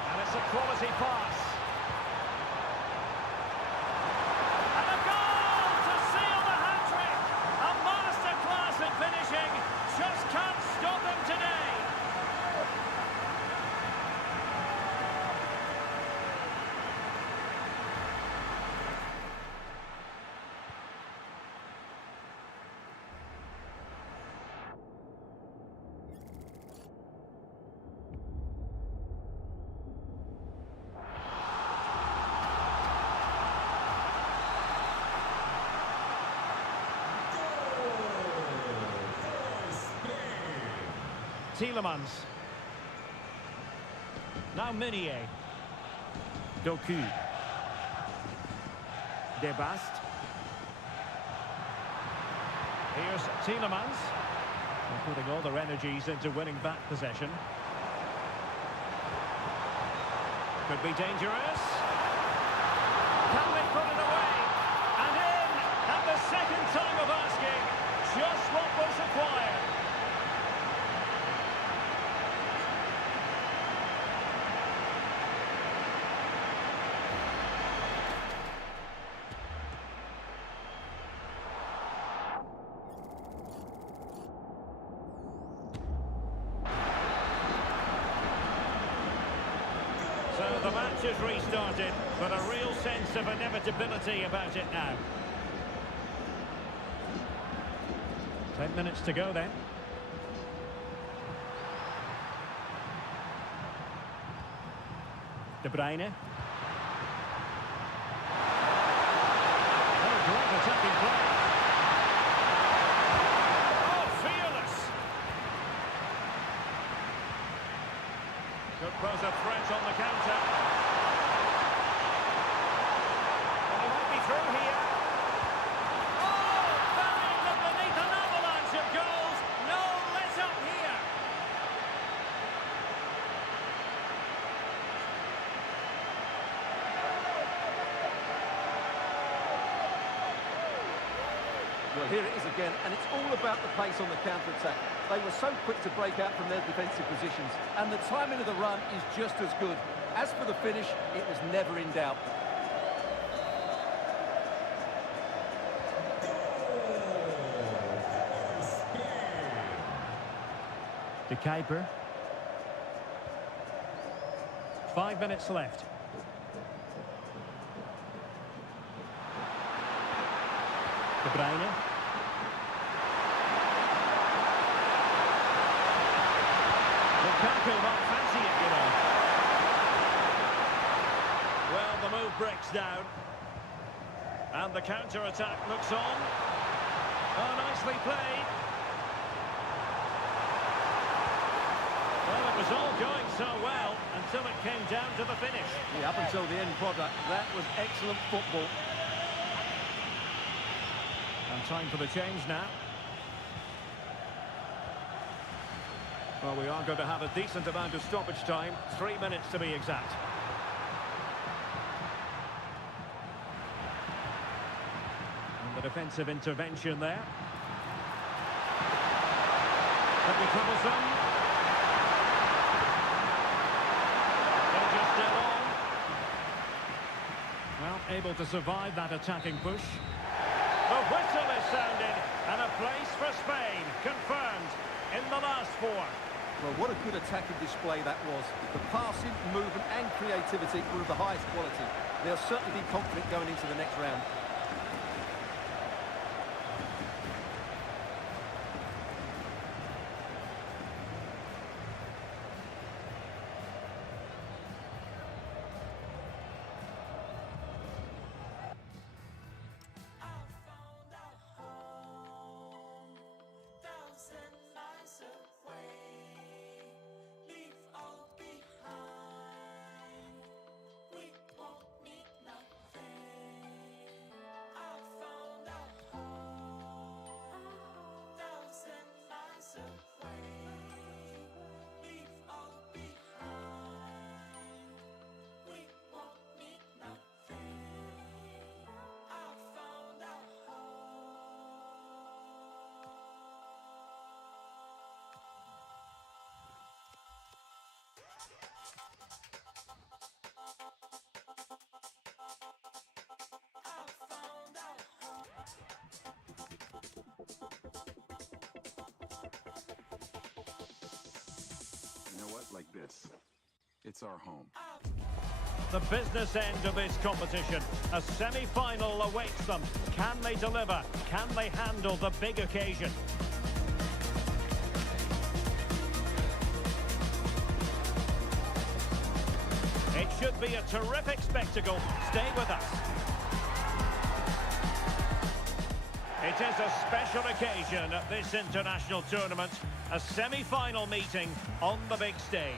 And it's a quality pass. And a goal to seal the hat-trick. A masterclass in finishing. Just can't stop him today. Tielemans. Now Meunier. Doku. Debast. Here's Tielemans. They're putting all their energies into winning back possession. Could be dangerous. Can they put it away? And in at the second time of asking. Just what was required. So the match has restarted, but a real sense of inevitability about it now. 10 minutes to go then. De Bruyne. Oh, great attacking play. Oh, fearless. Could pose a threat on the counter. And he might be through here. Well, here it is again, and it's all about the pace on the counter-attack. They were so quick to break out from their defensive positions, and the timing of the run is just as good. As for the finish, it was never in doubt. De Kuiper. 5 minutes left. De Bruyne. Lukaku not fancy it, you know. Well, the move breaks down. And the counter-attack looks on. Oh, nicely played. Well, it was all going so well until it came down to the finish. Yeah, up until the end product, that was excellent football. And time for the change now. Well, we are going to have a decent amount of stoppage time. 3 minutes to be exact. And the defensive intervention there. Could be troublesome. Danger still on. Well, able to survive that attacking push. The whistle is sounded, and a place for Spain confirmed in the last 4. Well, what a good attacking display that was. The passing, movement and creativity were of the highest quality. They'll certainly be confident going into the next round. You know what? Like this. It's our home. The business end of this competition. A semi-final awaits them. Can they deliver? Can they handle the big occasion? It should be a terrific spectacle. Stay with us. It is a special occasion at this international tournament. A semi-final meeting on the big stage.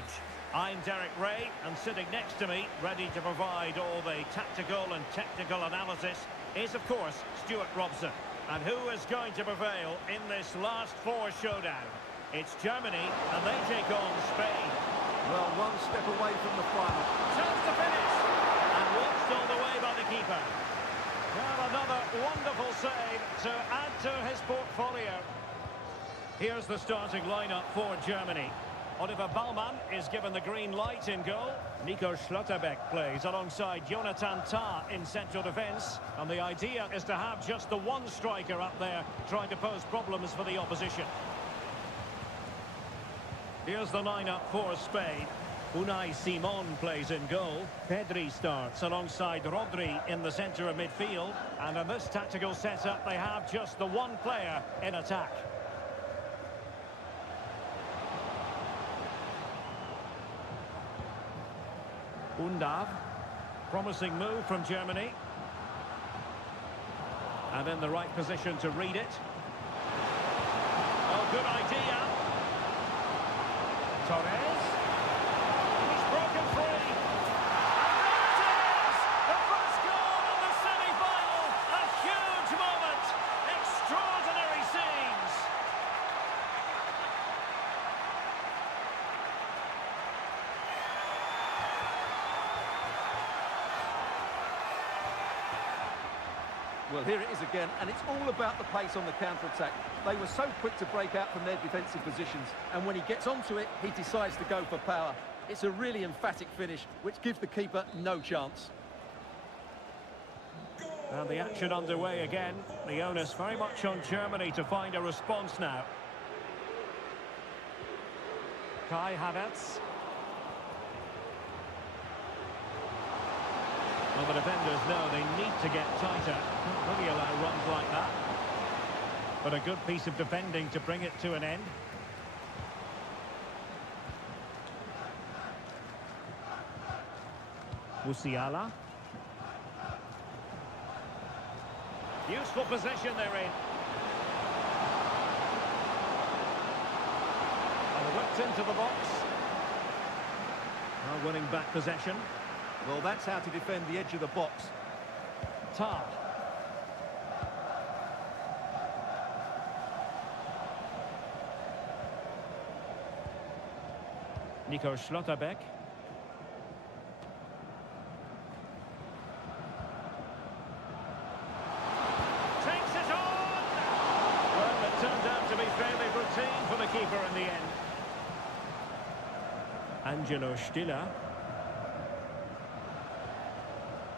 I'm Derek Ray, and sitting next to me, ready to provide all the tactical and technical analysis, is, of course, Stuart Robson. And who is going to prevail in this last four showdown? It's Germany, and they take on Spain. Well, one step away from the final. Chance to finish! And watched all the way by the keeper. Well, another wonderful save to add to his portfolio. Here's the starting lineup for Germany. Oliver Baumann is given the green light in goal. Nico Schlotterbeck plays alongside Jonathan Tah in central defence. And the idea is to have just the one striker up there trying to pose problems for the opposition. Here's the lineup for Spain. Unai Simon plays in goal. Pedri starts alongside Rodri in the centre of midfield. And in this tactical setup, they have just the one player in attack. Undav, promising move from Germany. And in the right position to read it. Oh, good idea. Torres. He's broken free. And there it is! The first goal in the semi-final. A huge moment. Extraordinary scenes. Well, here it is again, and it's all about the pace on the counter-attack. They were so quick to break out from their defensive positions, and when he gets onto it, he decides to go for power. It's a really emphatic finish, which gives the keeper no chance. And the action underway again. The onus very much on Germany to find a response now. Kai Havertz. Well, the defenders know they need to get tighter. Can't really allow runs like that. But a good piece of defending to bring it to an end. Musiala. Useful possession they're in. And whipped into the box. Now winning back possession. Well, that's how to defend the edge of the box. Tah. Nico Schlotterbeck. Takes it on! Well, it turned out to be fairly routine for the keeper in the end. Angelo Stiller.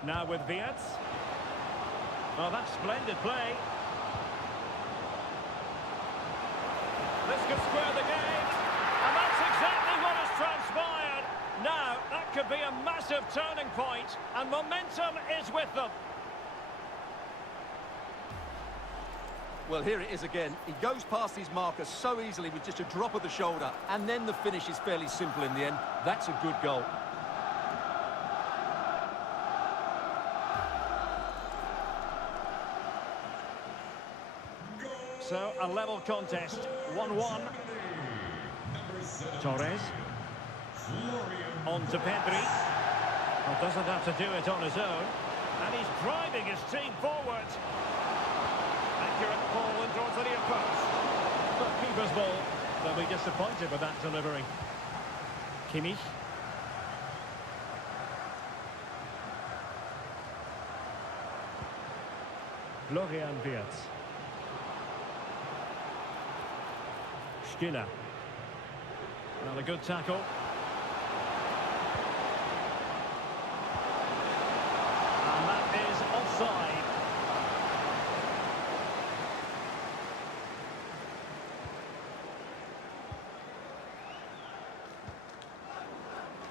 Now with Wirtz. Oh, that's splendid play. This could square the game. And that's exactly what has transpired. Now, that could be a massive turning point, and momentum is with them. Well, here it is again. He goes past his marker so easily with just a drop of the shoulder, and then the finish is fairly simple in the end. That's a good goal. So, a level contest, 1-1. Torres. On to Pedri. Well, doesn't have to do it on his own. And he's driving his team forward. Accurate ball in towards the near post. But keeper's ball. They'll be disappointed with that delivery. Kimmich. Florian Wirtz. Stiller. Another good tackle. And that is offside.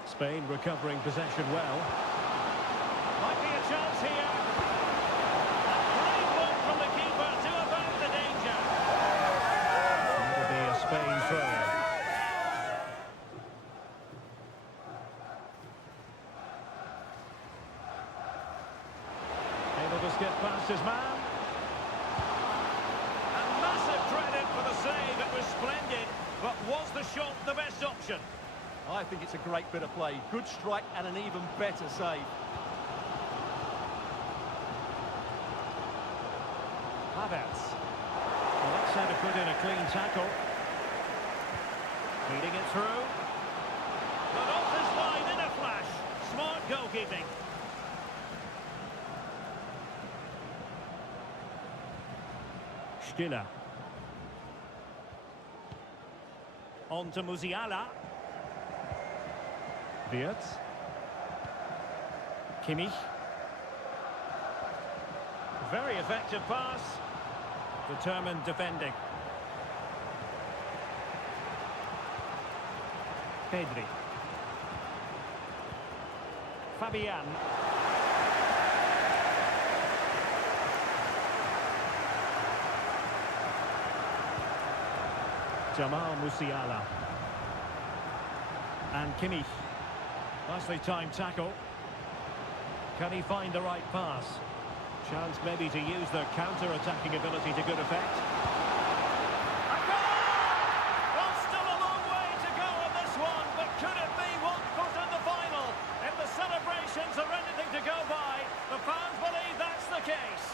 Spain recovering possession well. Might be a chance here. A great one from the keeper to avert the danger. That'll be a Spain throw. Able to skip past his man. And massive credit for the save. It was splendid. But was the shot the best option? I think it's a great bit of play. Good strike and an even better save. Havertz. Well, that's how to put in a clean tackle. Feeding it through. But off his line in a flash. Smart goalkeeping. Stiller. On to Musiala. Wirtz. Kimmich. Very effective pass. Determined defending. Pedri. Fabian. Jamal Musiala. And Kimmich. Nicely timed tackle. Can he find the right pass? Chance maybe to use their counter-attacking ability to good effect. A goal! Well, still a long way to go on this one, but could it be 1 foot in the final? If the celebrations are anything to go by, the fans believe that's the case.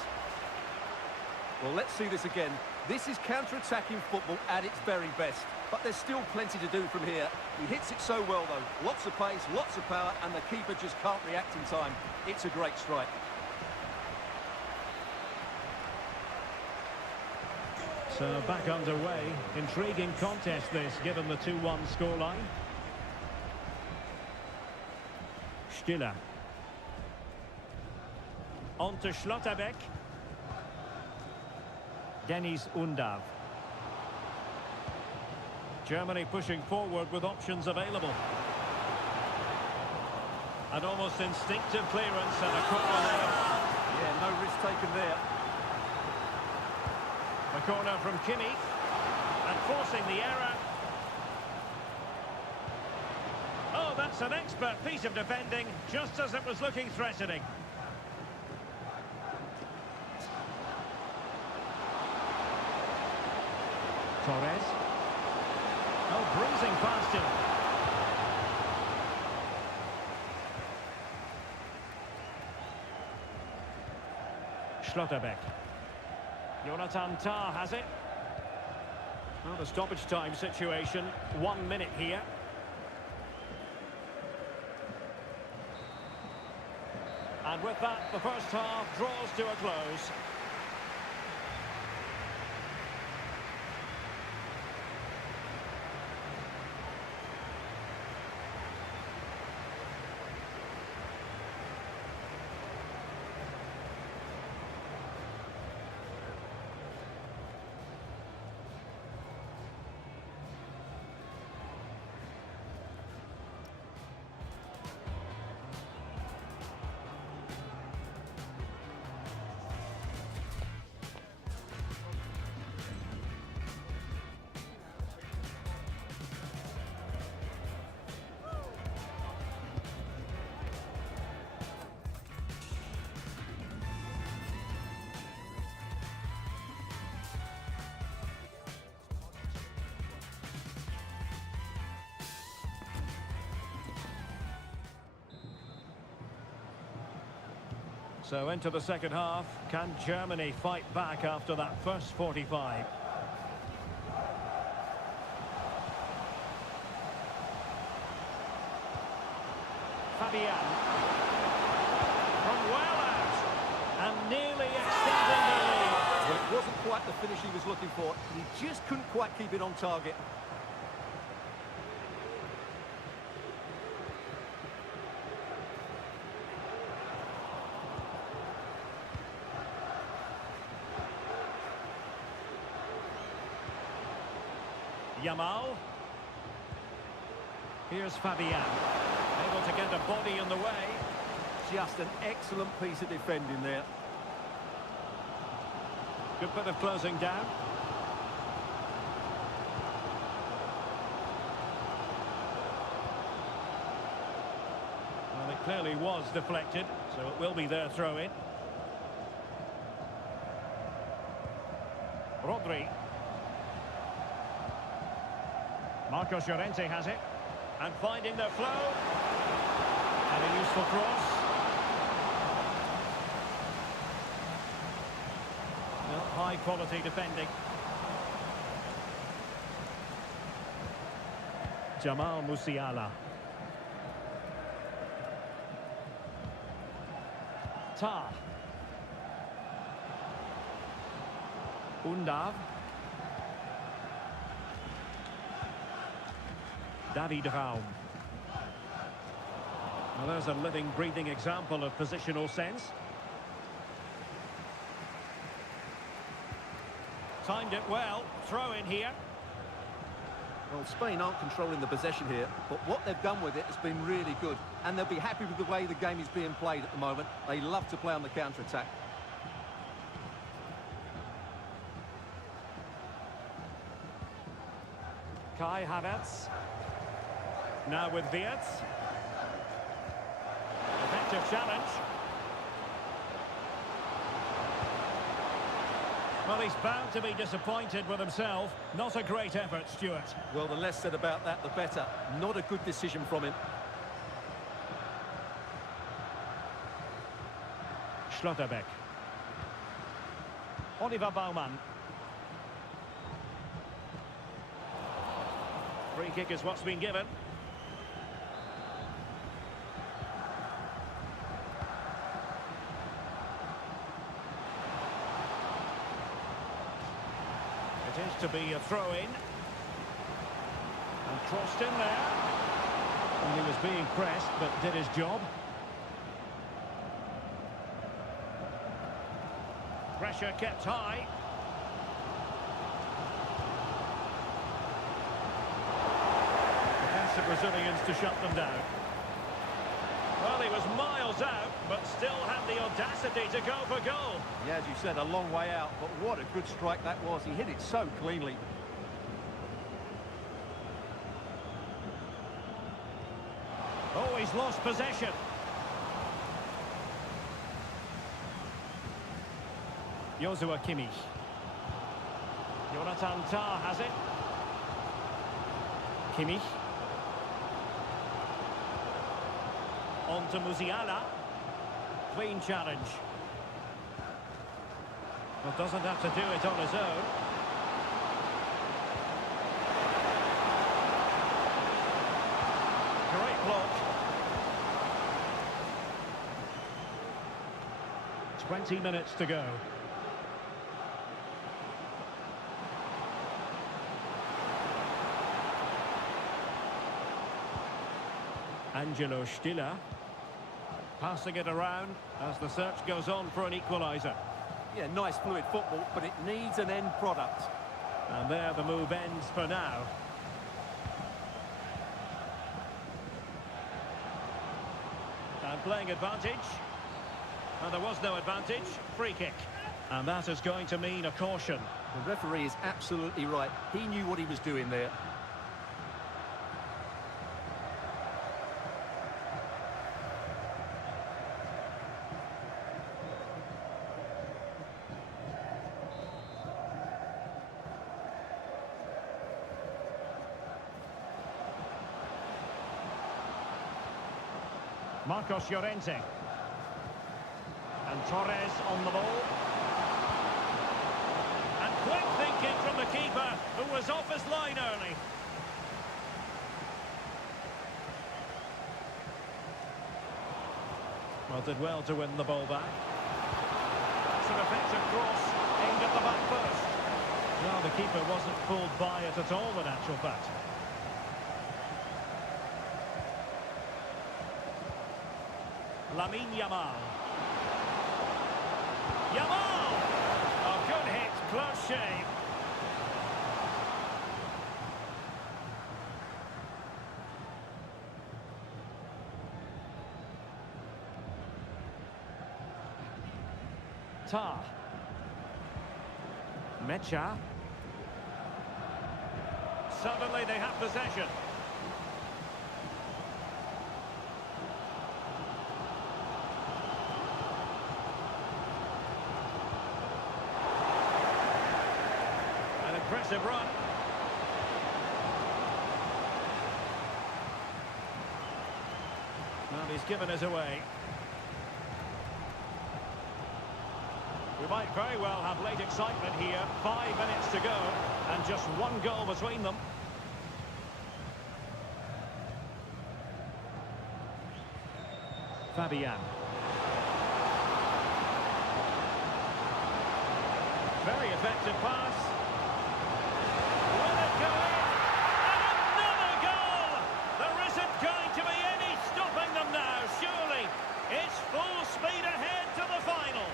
Well, let's see this again. This is counter-attacking football at its very best. But there's still plenty to do from here. He hits it so well, though. Lots of pace, lots of power, and the keeper just can't react in time. It's a great strike. So back underway. Intriguing contest this, given the 2-1 scoreline. Stiller. On to Schlotterbeck. Dennis Undav. Germany pushing forward with options available. An almost instinctive clearance and a corner there. Yeah, no risk taken there. A corner from Kimmich. And forcing the error. Oh, that's an expert piece of defending, just as it was looking threatening. Torres. Oh, bruising past him. Schlotterbeck. Jonathan Tah has it. Well, the stoppage time situation, 1 minute here. And with that, the first half draws to a close. So into the second half, can Germany fight back after that first 45? Fabian. From well out. And nearly extending the lead. Well, it wasn't quite the finish he was looking for. He just couldn't quite keep it on target. Yamal. Here's Fabian. Able to get a body in the way. Just an excellent piece of defending there. Good bit of closing down. Well, it clearly was deflected, so it will be their throw-in. Rodri. Marcos Llorente has it. And finding their flow. And a useful cross. Well, high quality defending. Jamal Musiala. Tar. Undav. David Raum. Well, there's a living, breathing example of positional sense. Timed it well. Throw in here. Well, Spain aren't controlling the possession here, but what they've done with it has been really good. And they'll be happy with the way the game is being played at the moment. They love to play on the counter-attack. Kai Havertz. Now with Wirtz. Effective challenge. Well, he's bound to be disappointed with himself. Not a great effort, Stuart. Well, the less said about that, the better. Not a good decision from him. Schlotterbeck. Oliver Baumann. Free kick is what's been given. It is to be a throw-in. And crossed in there. And he was being pressed, but did his job. Pressure kept high. Defensive Brazilians to shut them down. Well, he was miles out, but still had the audacity to go for goal. Yeah, as you said, a long way out, but what a good strike that was. He hit it so cleanly. Oh, he's lost possession. Joshua Kimmich. Jonathan Tah has it. Kimmich. On to Musiala. Clean challenge. Well, doesn't have to do it on his own. Great block. 20 minutes to go. Angelo Stiller. Passing it around as the search goes on for an equaliser. Yeah, nice fluid football, but it needs an end product. And there the move ends for now. And playing advantage. And there was no advantage. Free kick. And that is going to mean a caution. The referee is absolutely right. He knew what he was doing there. Marcos Llorente. And Torres on the ball. And quick thinking from the keeper, who was off his line early. Well, did well to win the ball back. That's an effective cross aimed at the back post. No, the keeper wasn't fooled by it at all, in actual fact. Lamine Yamal. Yamal! A good hit, close shave. Tar. Mecha. Suddenly they have possession. An impressive run. he's given it away. We might very well have late excitement here. 5 minutes to go, and just one goal between them. Fabian. Very effective pass. Will it go in? And another goal! There isn't going to be any stopping them now, surely. It's full speed ahead to the final.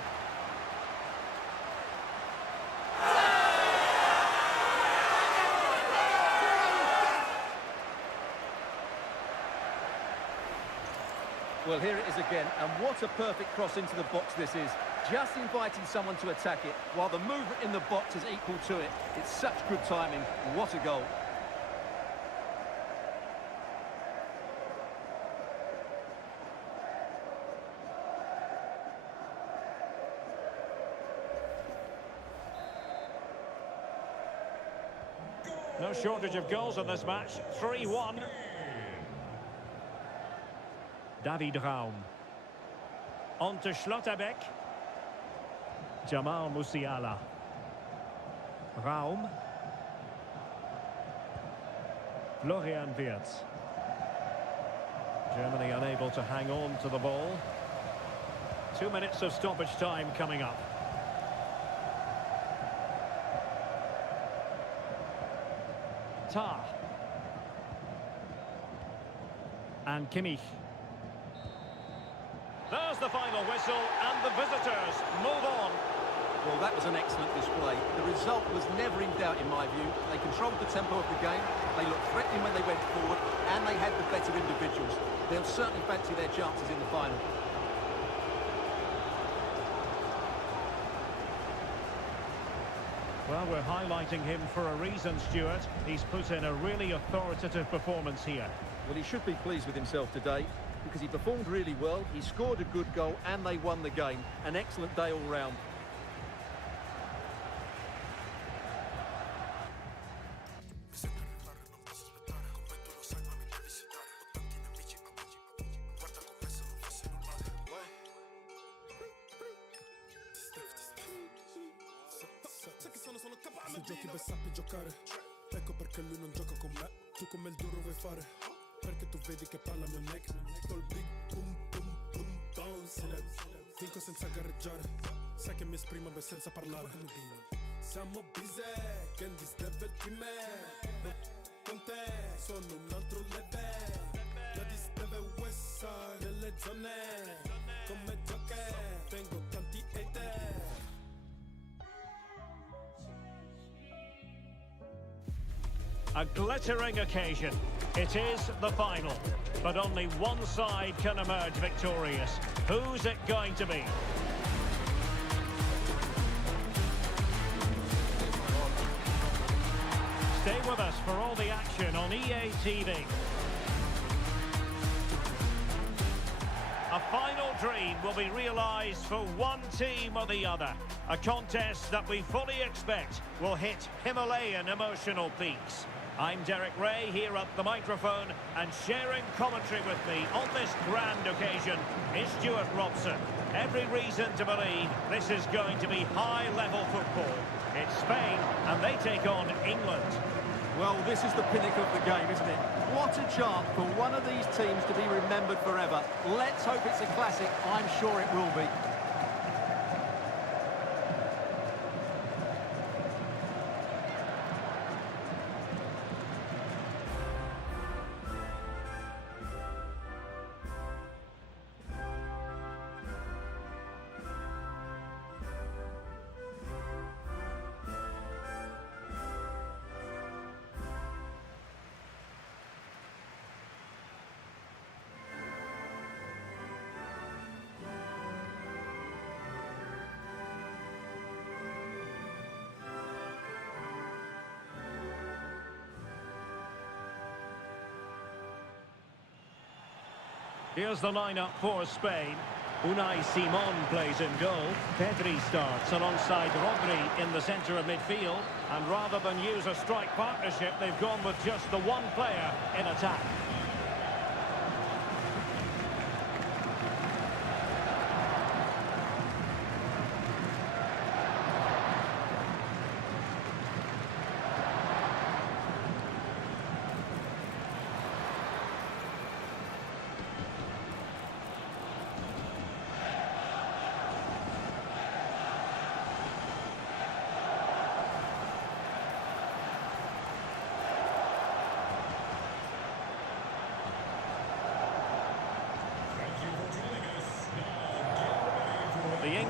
Well, here it is again, and what a perfect cross into the box this is. Just inviting someone to attack it, while the movement in the box is equal to it. It's such good timing. What a goal. No shortage of goals in this match. 3-1. David Raum. On to Schlotterbeck. Jamal Musiala. Raum. Florian Wirtz. Germany unable to hang on to the ball. 2 minutes of stoppage time coming up. Tah. And Kimmich. There's the final whistle, and the visitors move on. Well, that was an excellent display. The result was never in doubt, in my view. They controlled the tempo of the game, they looked threatening when they went forward, and they had the better individuals. They'll certainly fancy their chances in the final. Well, we're highlighting him for a reason, Stuart. He's put in a really authoritative performance here. Well, he should be pleased with himself today, because he performed really well, he scored a good goal, and they won the game. An excellent day all round. Se giochi per sappi giocare, ecco perché lui non gioca con me. Tu come il duro vuoi fare, perché tu vedi che parla mio neck. Col big boom boom boom down silence. Vinco senza gareggiare, sai che mi esprimo ben senza parlare. Siamo busy, Candy level di me. No, con te sono un altro level. La disteve west side nelle zone. Come gioche, tengo tanti hater. A glittering occasion. It is the final, but only one side can emerge victorious. Who's it going to be? Stay with us for all the action on EA TV. A final dream will be realised for one team or the other. A contest that we fully expect will hit Himalayan emotional peaks. I'm Derek Ray here at the microphone, and sharing commentary with me on this grand occasion is Stuart Robson. Every reason to believe this is going to be high-level football. It's Spain, and they take on England. Well, this is the pinnacle of the game, isn't it? What a chance for one of these teams to be remembered forever. Let's hope it's a classic. I'm sure it will be. Here's the lineup for Spain. Unai Simon plays in goal. Pedri starts alongside Rodri in the centre of midfield. And rather than use a strike partnership, they've gone with just the one player in attack.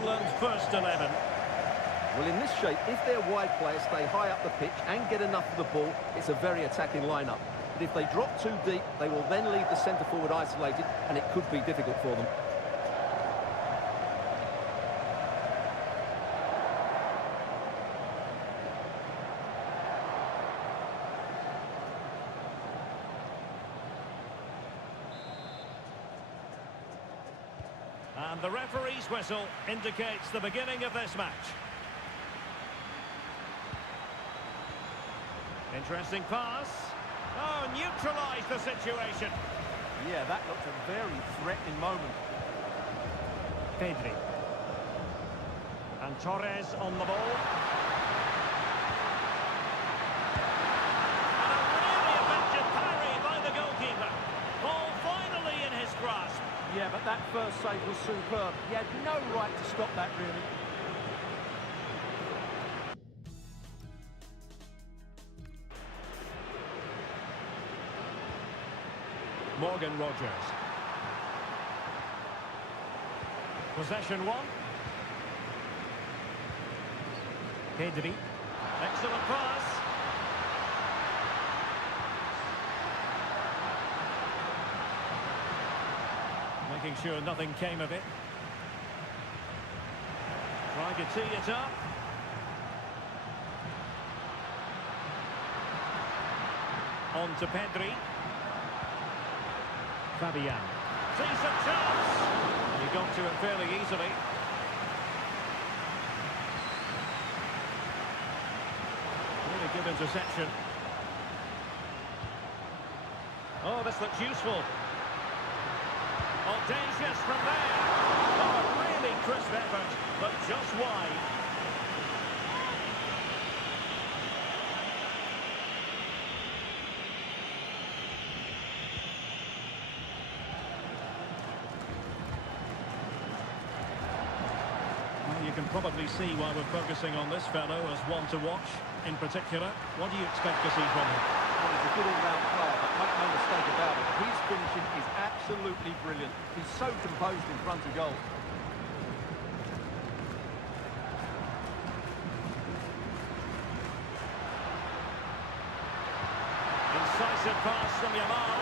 England's first 11. Well, in this shape, if their wide players stay high up the pitch and get enough of the ball, it's a very attacking lineup. But if they drop too deep, they will then leave the centre-forward isolated, and it could be difficult for them. And the referee's whistle indicates the beginning of this match. Interesting pass. Oh, neutralised the situation. Yeah, that looked a very threatening moment. Pedri. And Torres on the ball. And a really effective parry by the goalkeeper. Ball finally in his grasp. Yeah, but that first save was superb. He had no right to stop that, really. Morgan Rogers. Possession one. Pedri. Excellent pass. Making sure nothing came of it. Trying to tee it up. On to Pedri. Fabian. Sees a chance. He got to it fairly easily. Really good interception. Oh, this looks useful. Audacious from there. Oh, really crisp effort, but just wide. Well, you can probably see why we're focusing on this fellow as one to watch. In particular, what do you expect to see from him? Well, he's a good all-round player, but make no mistake about it, his finishing is absolutely brilliant. He's so composed in front of goal. Incisive pass from Yamal.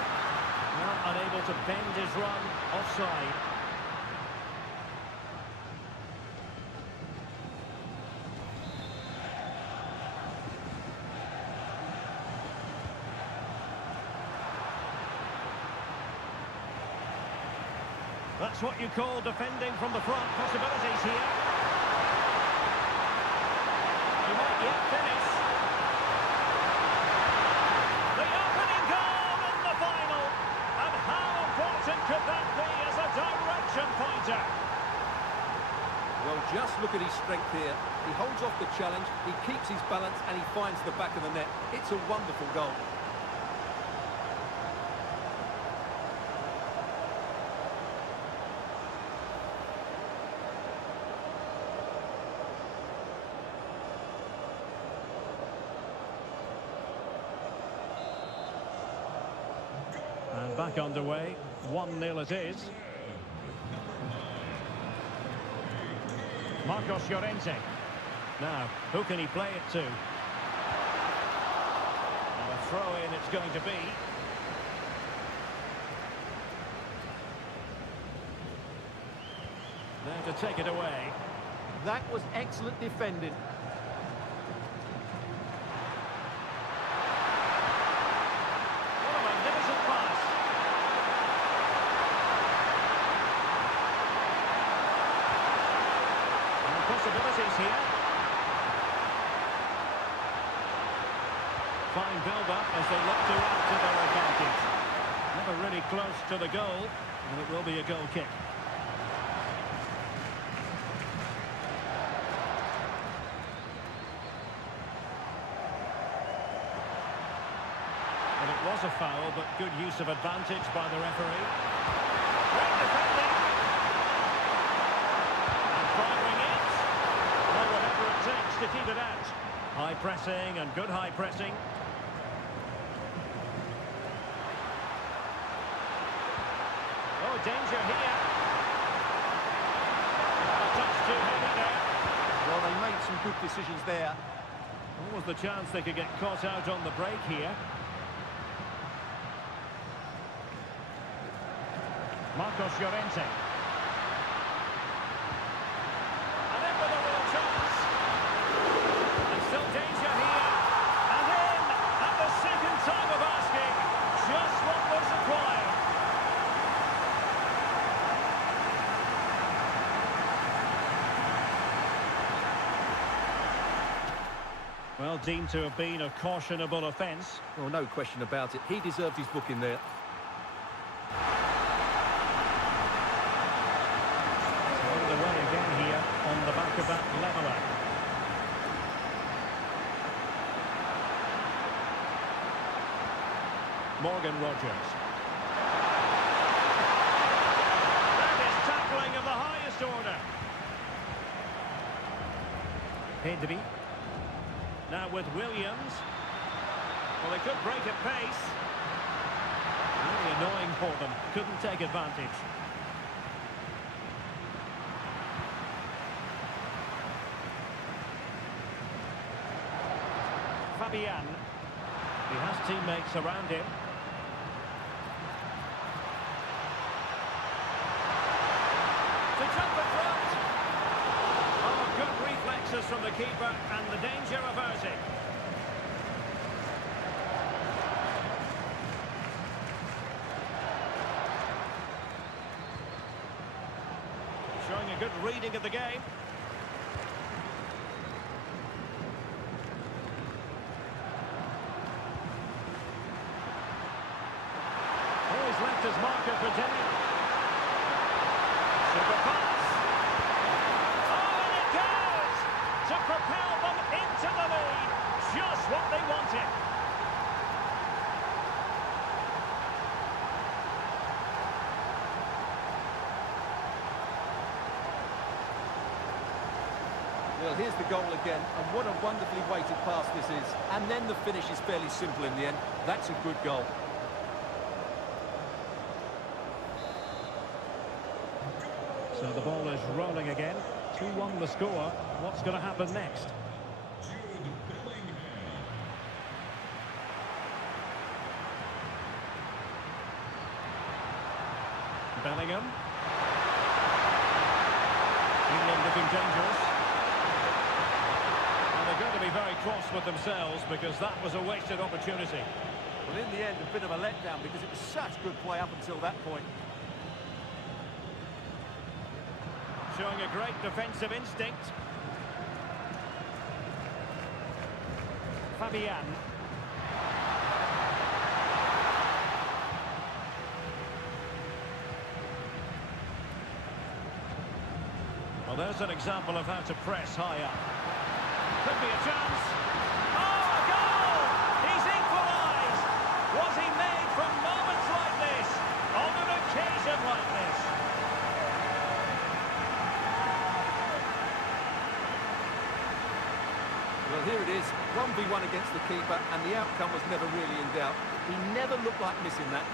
Well, unable to bend his run. Offside. That's what you call defending from the front. Possibilities here. He might yet finish. The opening goal in the final. And how important could that be as a direction pointer? Well, just look at his strength here. He holds off the challenge, he keeps his balance, and he finds the back of the net. It's a wonderful goal. And back underway. 1-0 it is. Marcos Llorente. Now, who can he play it to? And a throw-in it's going to be. There to take it away. That was excellent defending. What a magnificent pass. And possibilities here. Fine build-up as they look to add to their advantage. Never really close to the goal, and it will be a goal kick. And it was a foul, but good use of advantage by the referee. Great defending. And firing it. Well, whatever it takes to keep it out. High pressing and good high pressing. Oh, danger here. A touch too heavy there. Well, they made some good decisions there. What was the chance they could get caught out on the break here? Marcos Llorente. And in with a real chance. And still danger here. And in at the second time of asking. Just what was required. Well, deemed to have been a cautionable offence. Well, no question about it. He deserved his booking there. Underway again here on the back of that leveller. Morgan Rogers. That is tackling of the highest order. Pedri. Now with Williams. Well, they could break at pace. Really annoying for them. Couldn't take advantage. Fabian. He has teammates around him. To jump in front. Oh, good reflexes from the keeper and the danger averted. Showing a good reading of the game. Always left his marker for Denny. Super pass. Oh, and it goes! To propel them into the lead. Just what they wanted. Well, here's the goal again, and what a wonderfully weighted pass this is. And then the finish is fairly simple in the end. That's a good goal. So the ball is rolling again. 2-1 the score. What's going to happen next? Bellingham. England looking dangerous. And they're going to be very cross with themselves because that was a wasted opportunity. Well, in the end, a bit of a letdown because it was such good play up until that point. Showing a great defensive instinct. Fabian. Well, there's an example of how to press high up. Could be a chance. Oh, a goal! He's equalised! Was he made from moments like this? On an occasion like this? Well, here it is, 1v1 against the keeper, and the outcome was never really in doubt. He never looked like missing that.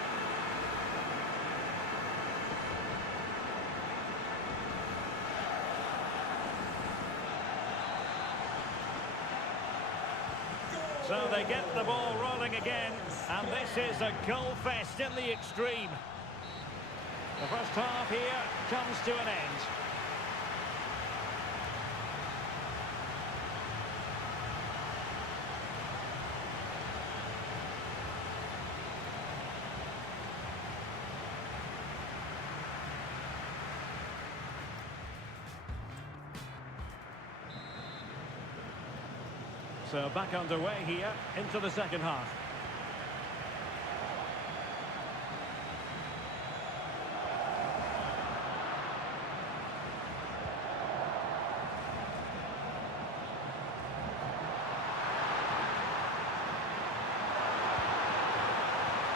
So they get the ball rolling again, and this is a goal fest in the extreme. The first half here comes to an end. So back underway here into the second half.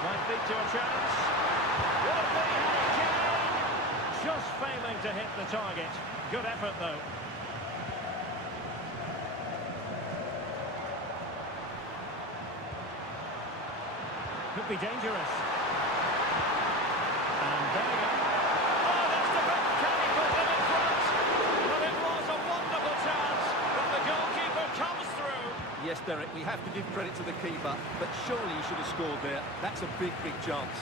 Might lead to a chance. Will it be Harry Kane? Just failing to hit the target. Good effort though. Could be dangerous. And Bellingham. Oh, that's the back. Can he put them in front? But it Yes, Derek, we have to give credit to the keeper, but surely he should have scored there. That's a big, big chance.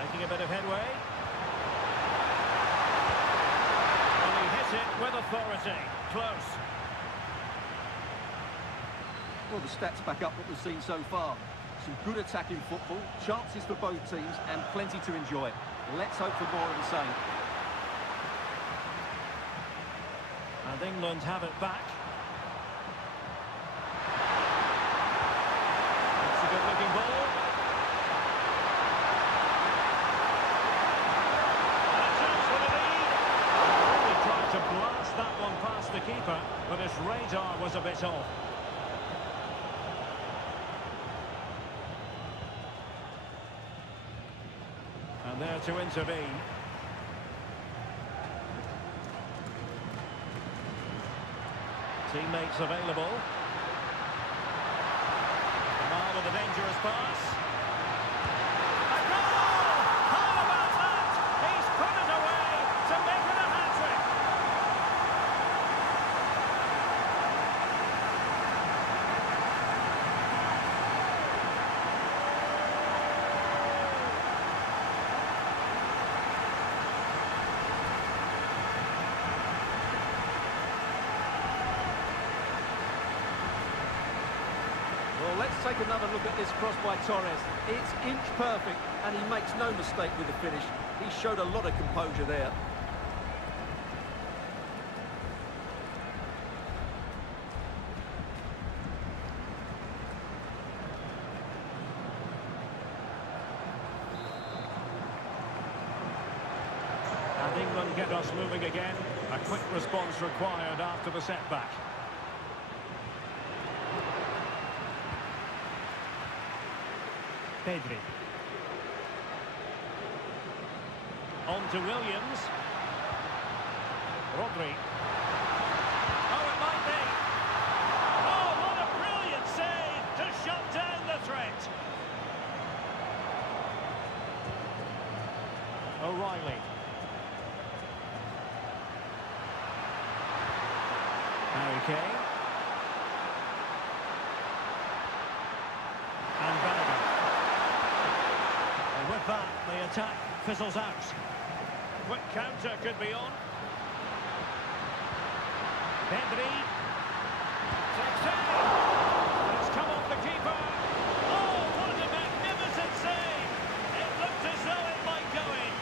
Making a bit of headway. And he hits it with authority. Close. Well, the stats back up what we've seen so far. Some good attacking football, chances for both teams, and plenty to enjoy. Let's hope for more of the same. And England have it back. It's a good-looking ball. And a chance for the lead. He tried to blast that one past the keeper, but his radar was a bit off. And there to intervene. Teammates available. Now with a dangerous pass. A goal! How about that? He's put it away to make it a hat-trick. Well, let's take another look at this cross by Torres. It's inch perfect, and he makes no mistake with the finish. He showed a lot of composure there. And England get us moving again. A quick response required after the setback. Pedri. On to Williams. Rodri. Oh, it might be. Oh, what a brilliant save to shut down the threat. O'Reilly. Harry Kane. And Bellingham. And with that, the attack fizzles out. Quick counter could be on. Pedri. Takes it. It's come off the keeper. Oh, what a magnificent save. It looked as though it might go in.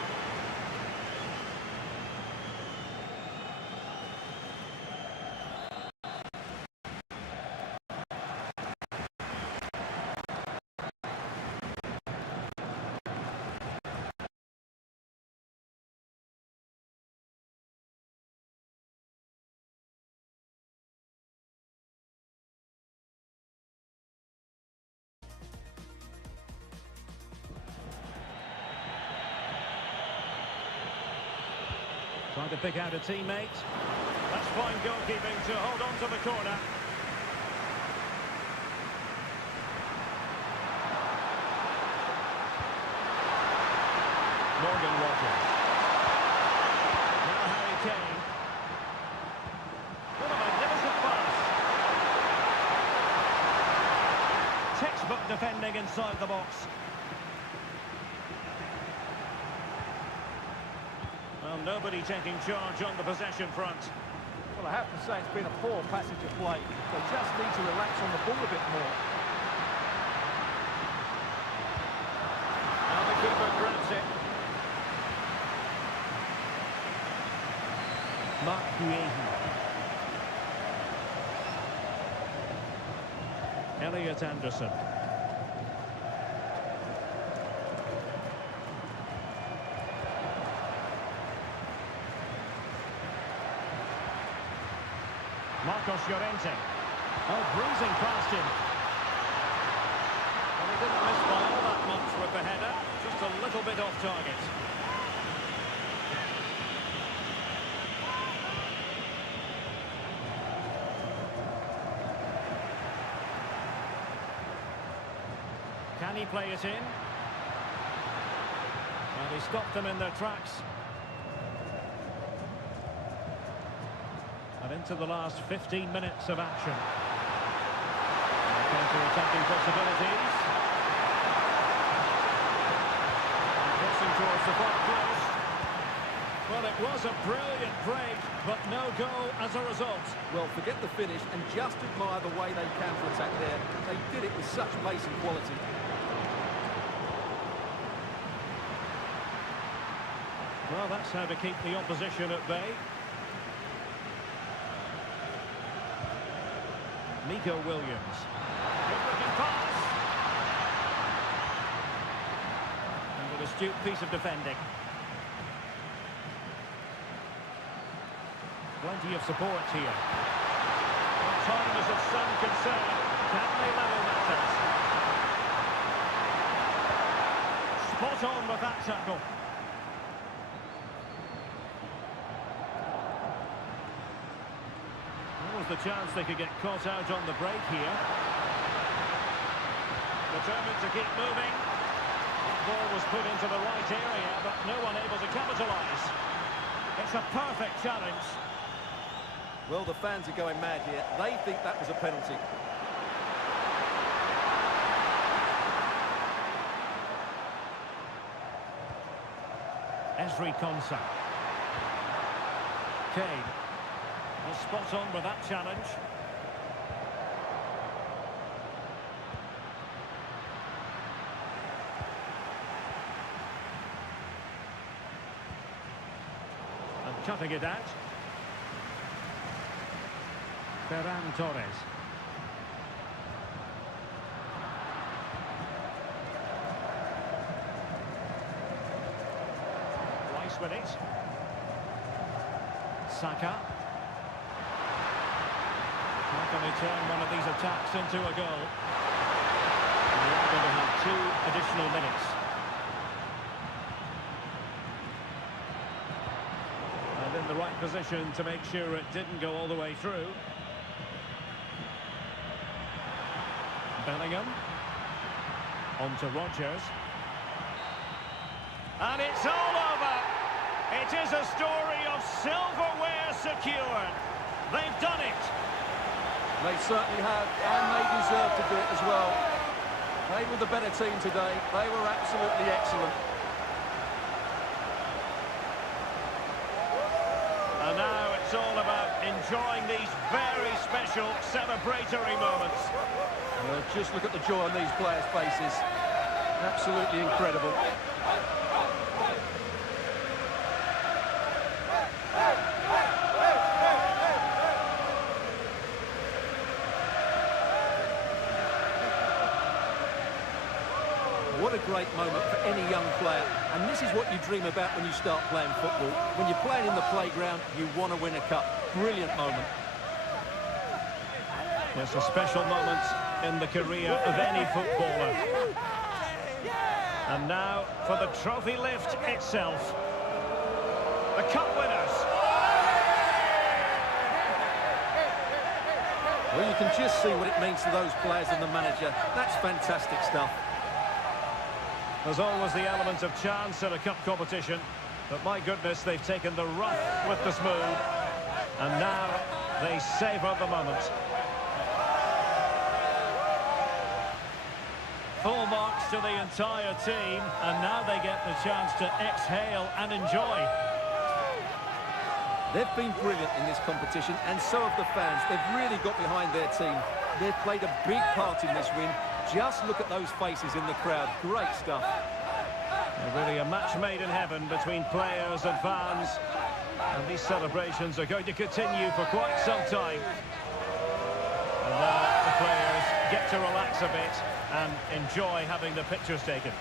Trying to pick out a teammate. That's fine goalkeeping to hold on to the corner. Morgan Rogers. Now Harry Kane. What a magnificent pass. Textbook defending inside the box. Well, nobody taking charge on the possession front. Well, I have to say it's been a poor passage of play. They just need to relax on the ball a bit more. Now the keeper grabs it. Mark Guehi. Elliot Anderson. Marcos Llorente. Oh, breezing past him. Well, he didn't miss by all that much with the header. Just a little bit off target. Can he play it in? Well, he stopped them in their tracks. And into the last 15 minutes of action. Counter-attacking possibilities. Crossing towards the far post. Well, it was a brilliant break, but no goal as a result. Well, forget the finish and just admire the way they counter-attack there. They did it with such pace and quality. Well, that's how to keep the opposition at bay. Nico Williams. Good-looking pass. And an astute piece of defending. Plenty of support here. Well, time is of some concern. Can they level matters? Spot on with that tackle. There was the chance they could get caught out on the break here. Determined to keep moving. That ball was put into the right area, but no one able to capitalise. It's a perfect challenge. Well, the fans are going mad here. They think that was a penalty. Esri Konsa. Kane. Was spot on with that challenge. And cutting it out. Ferran Torres. Rice with it. Saka. How can they turn one of these attacks into a goal? And they are going to have 2 additional minutes. And in the right position to make sure it didn't go all the way through. Bellingham. On to Rodgers. And it's all over. It is a story of silverware secured. They've done it. They certainly have, and they deserve to do it as well. They were the better team today. They were absolutely excellent. And now it's all about enjoying these very special celebratory moments. Well, just look at the joy on these players' faces. Absolutely incredible. What a great moment for any young player. And this is what you dream about when you start playing football. When you're playing in the playground, you want to win a cup. Brilliant moment. It's a special moment in the career of any footballer. And now for the trophy lift itself. The cup winners. Well, you can just see what it means to those players and the manager. That's fantastic stuff. There's always the element of chance in a cup competition, but my goodness, they've taken the rough with the smooth, and now they savour the moment. Full marks to the entire team, and now they get the chance to exhale and enjoy. They've been brilliant in this competition, and so have the fans. They've really got behind their team. They've played a big part in this win. Just look at those faces in the crowd. Great stuff. Really a match made in heaven between players and fans. And these celebrations are going to continue for quite some time. And now the players get to relax a bit and enjoy having the pictures taken.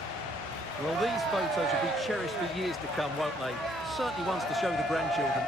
Well, these photos will be cherished for years to come, won't they? Certainly ones to show the grandchildren.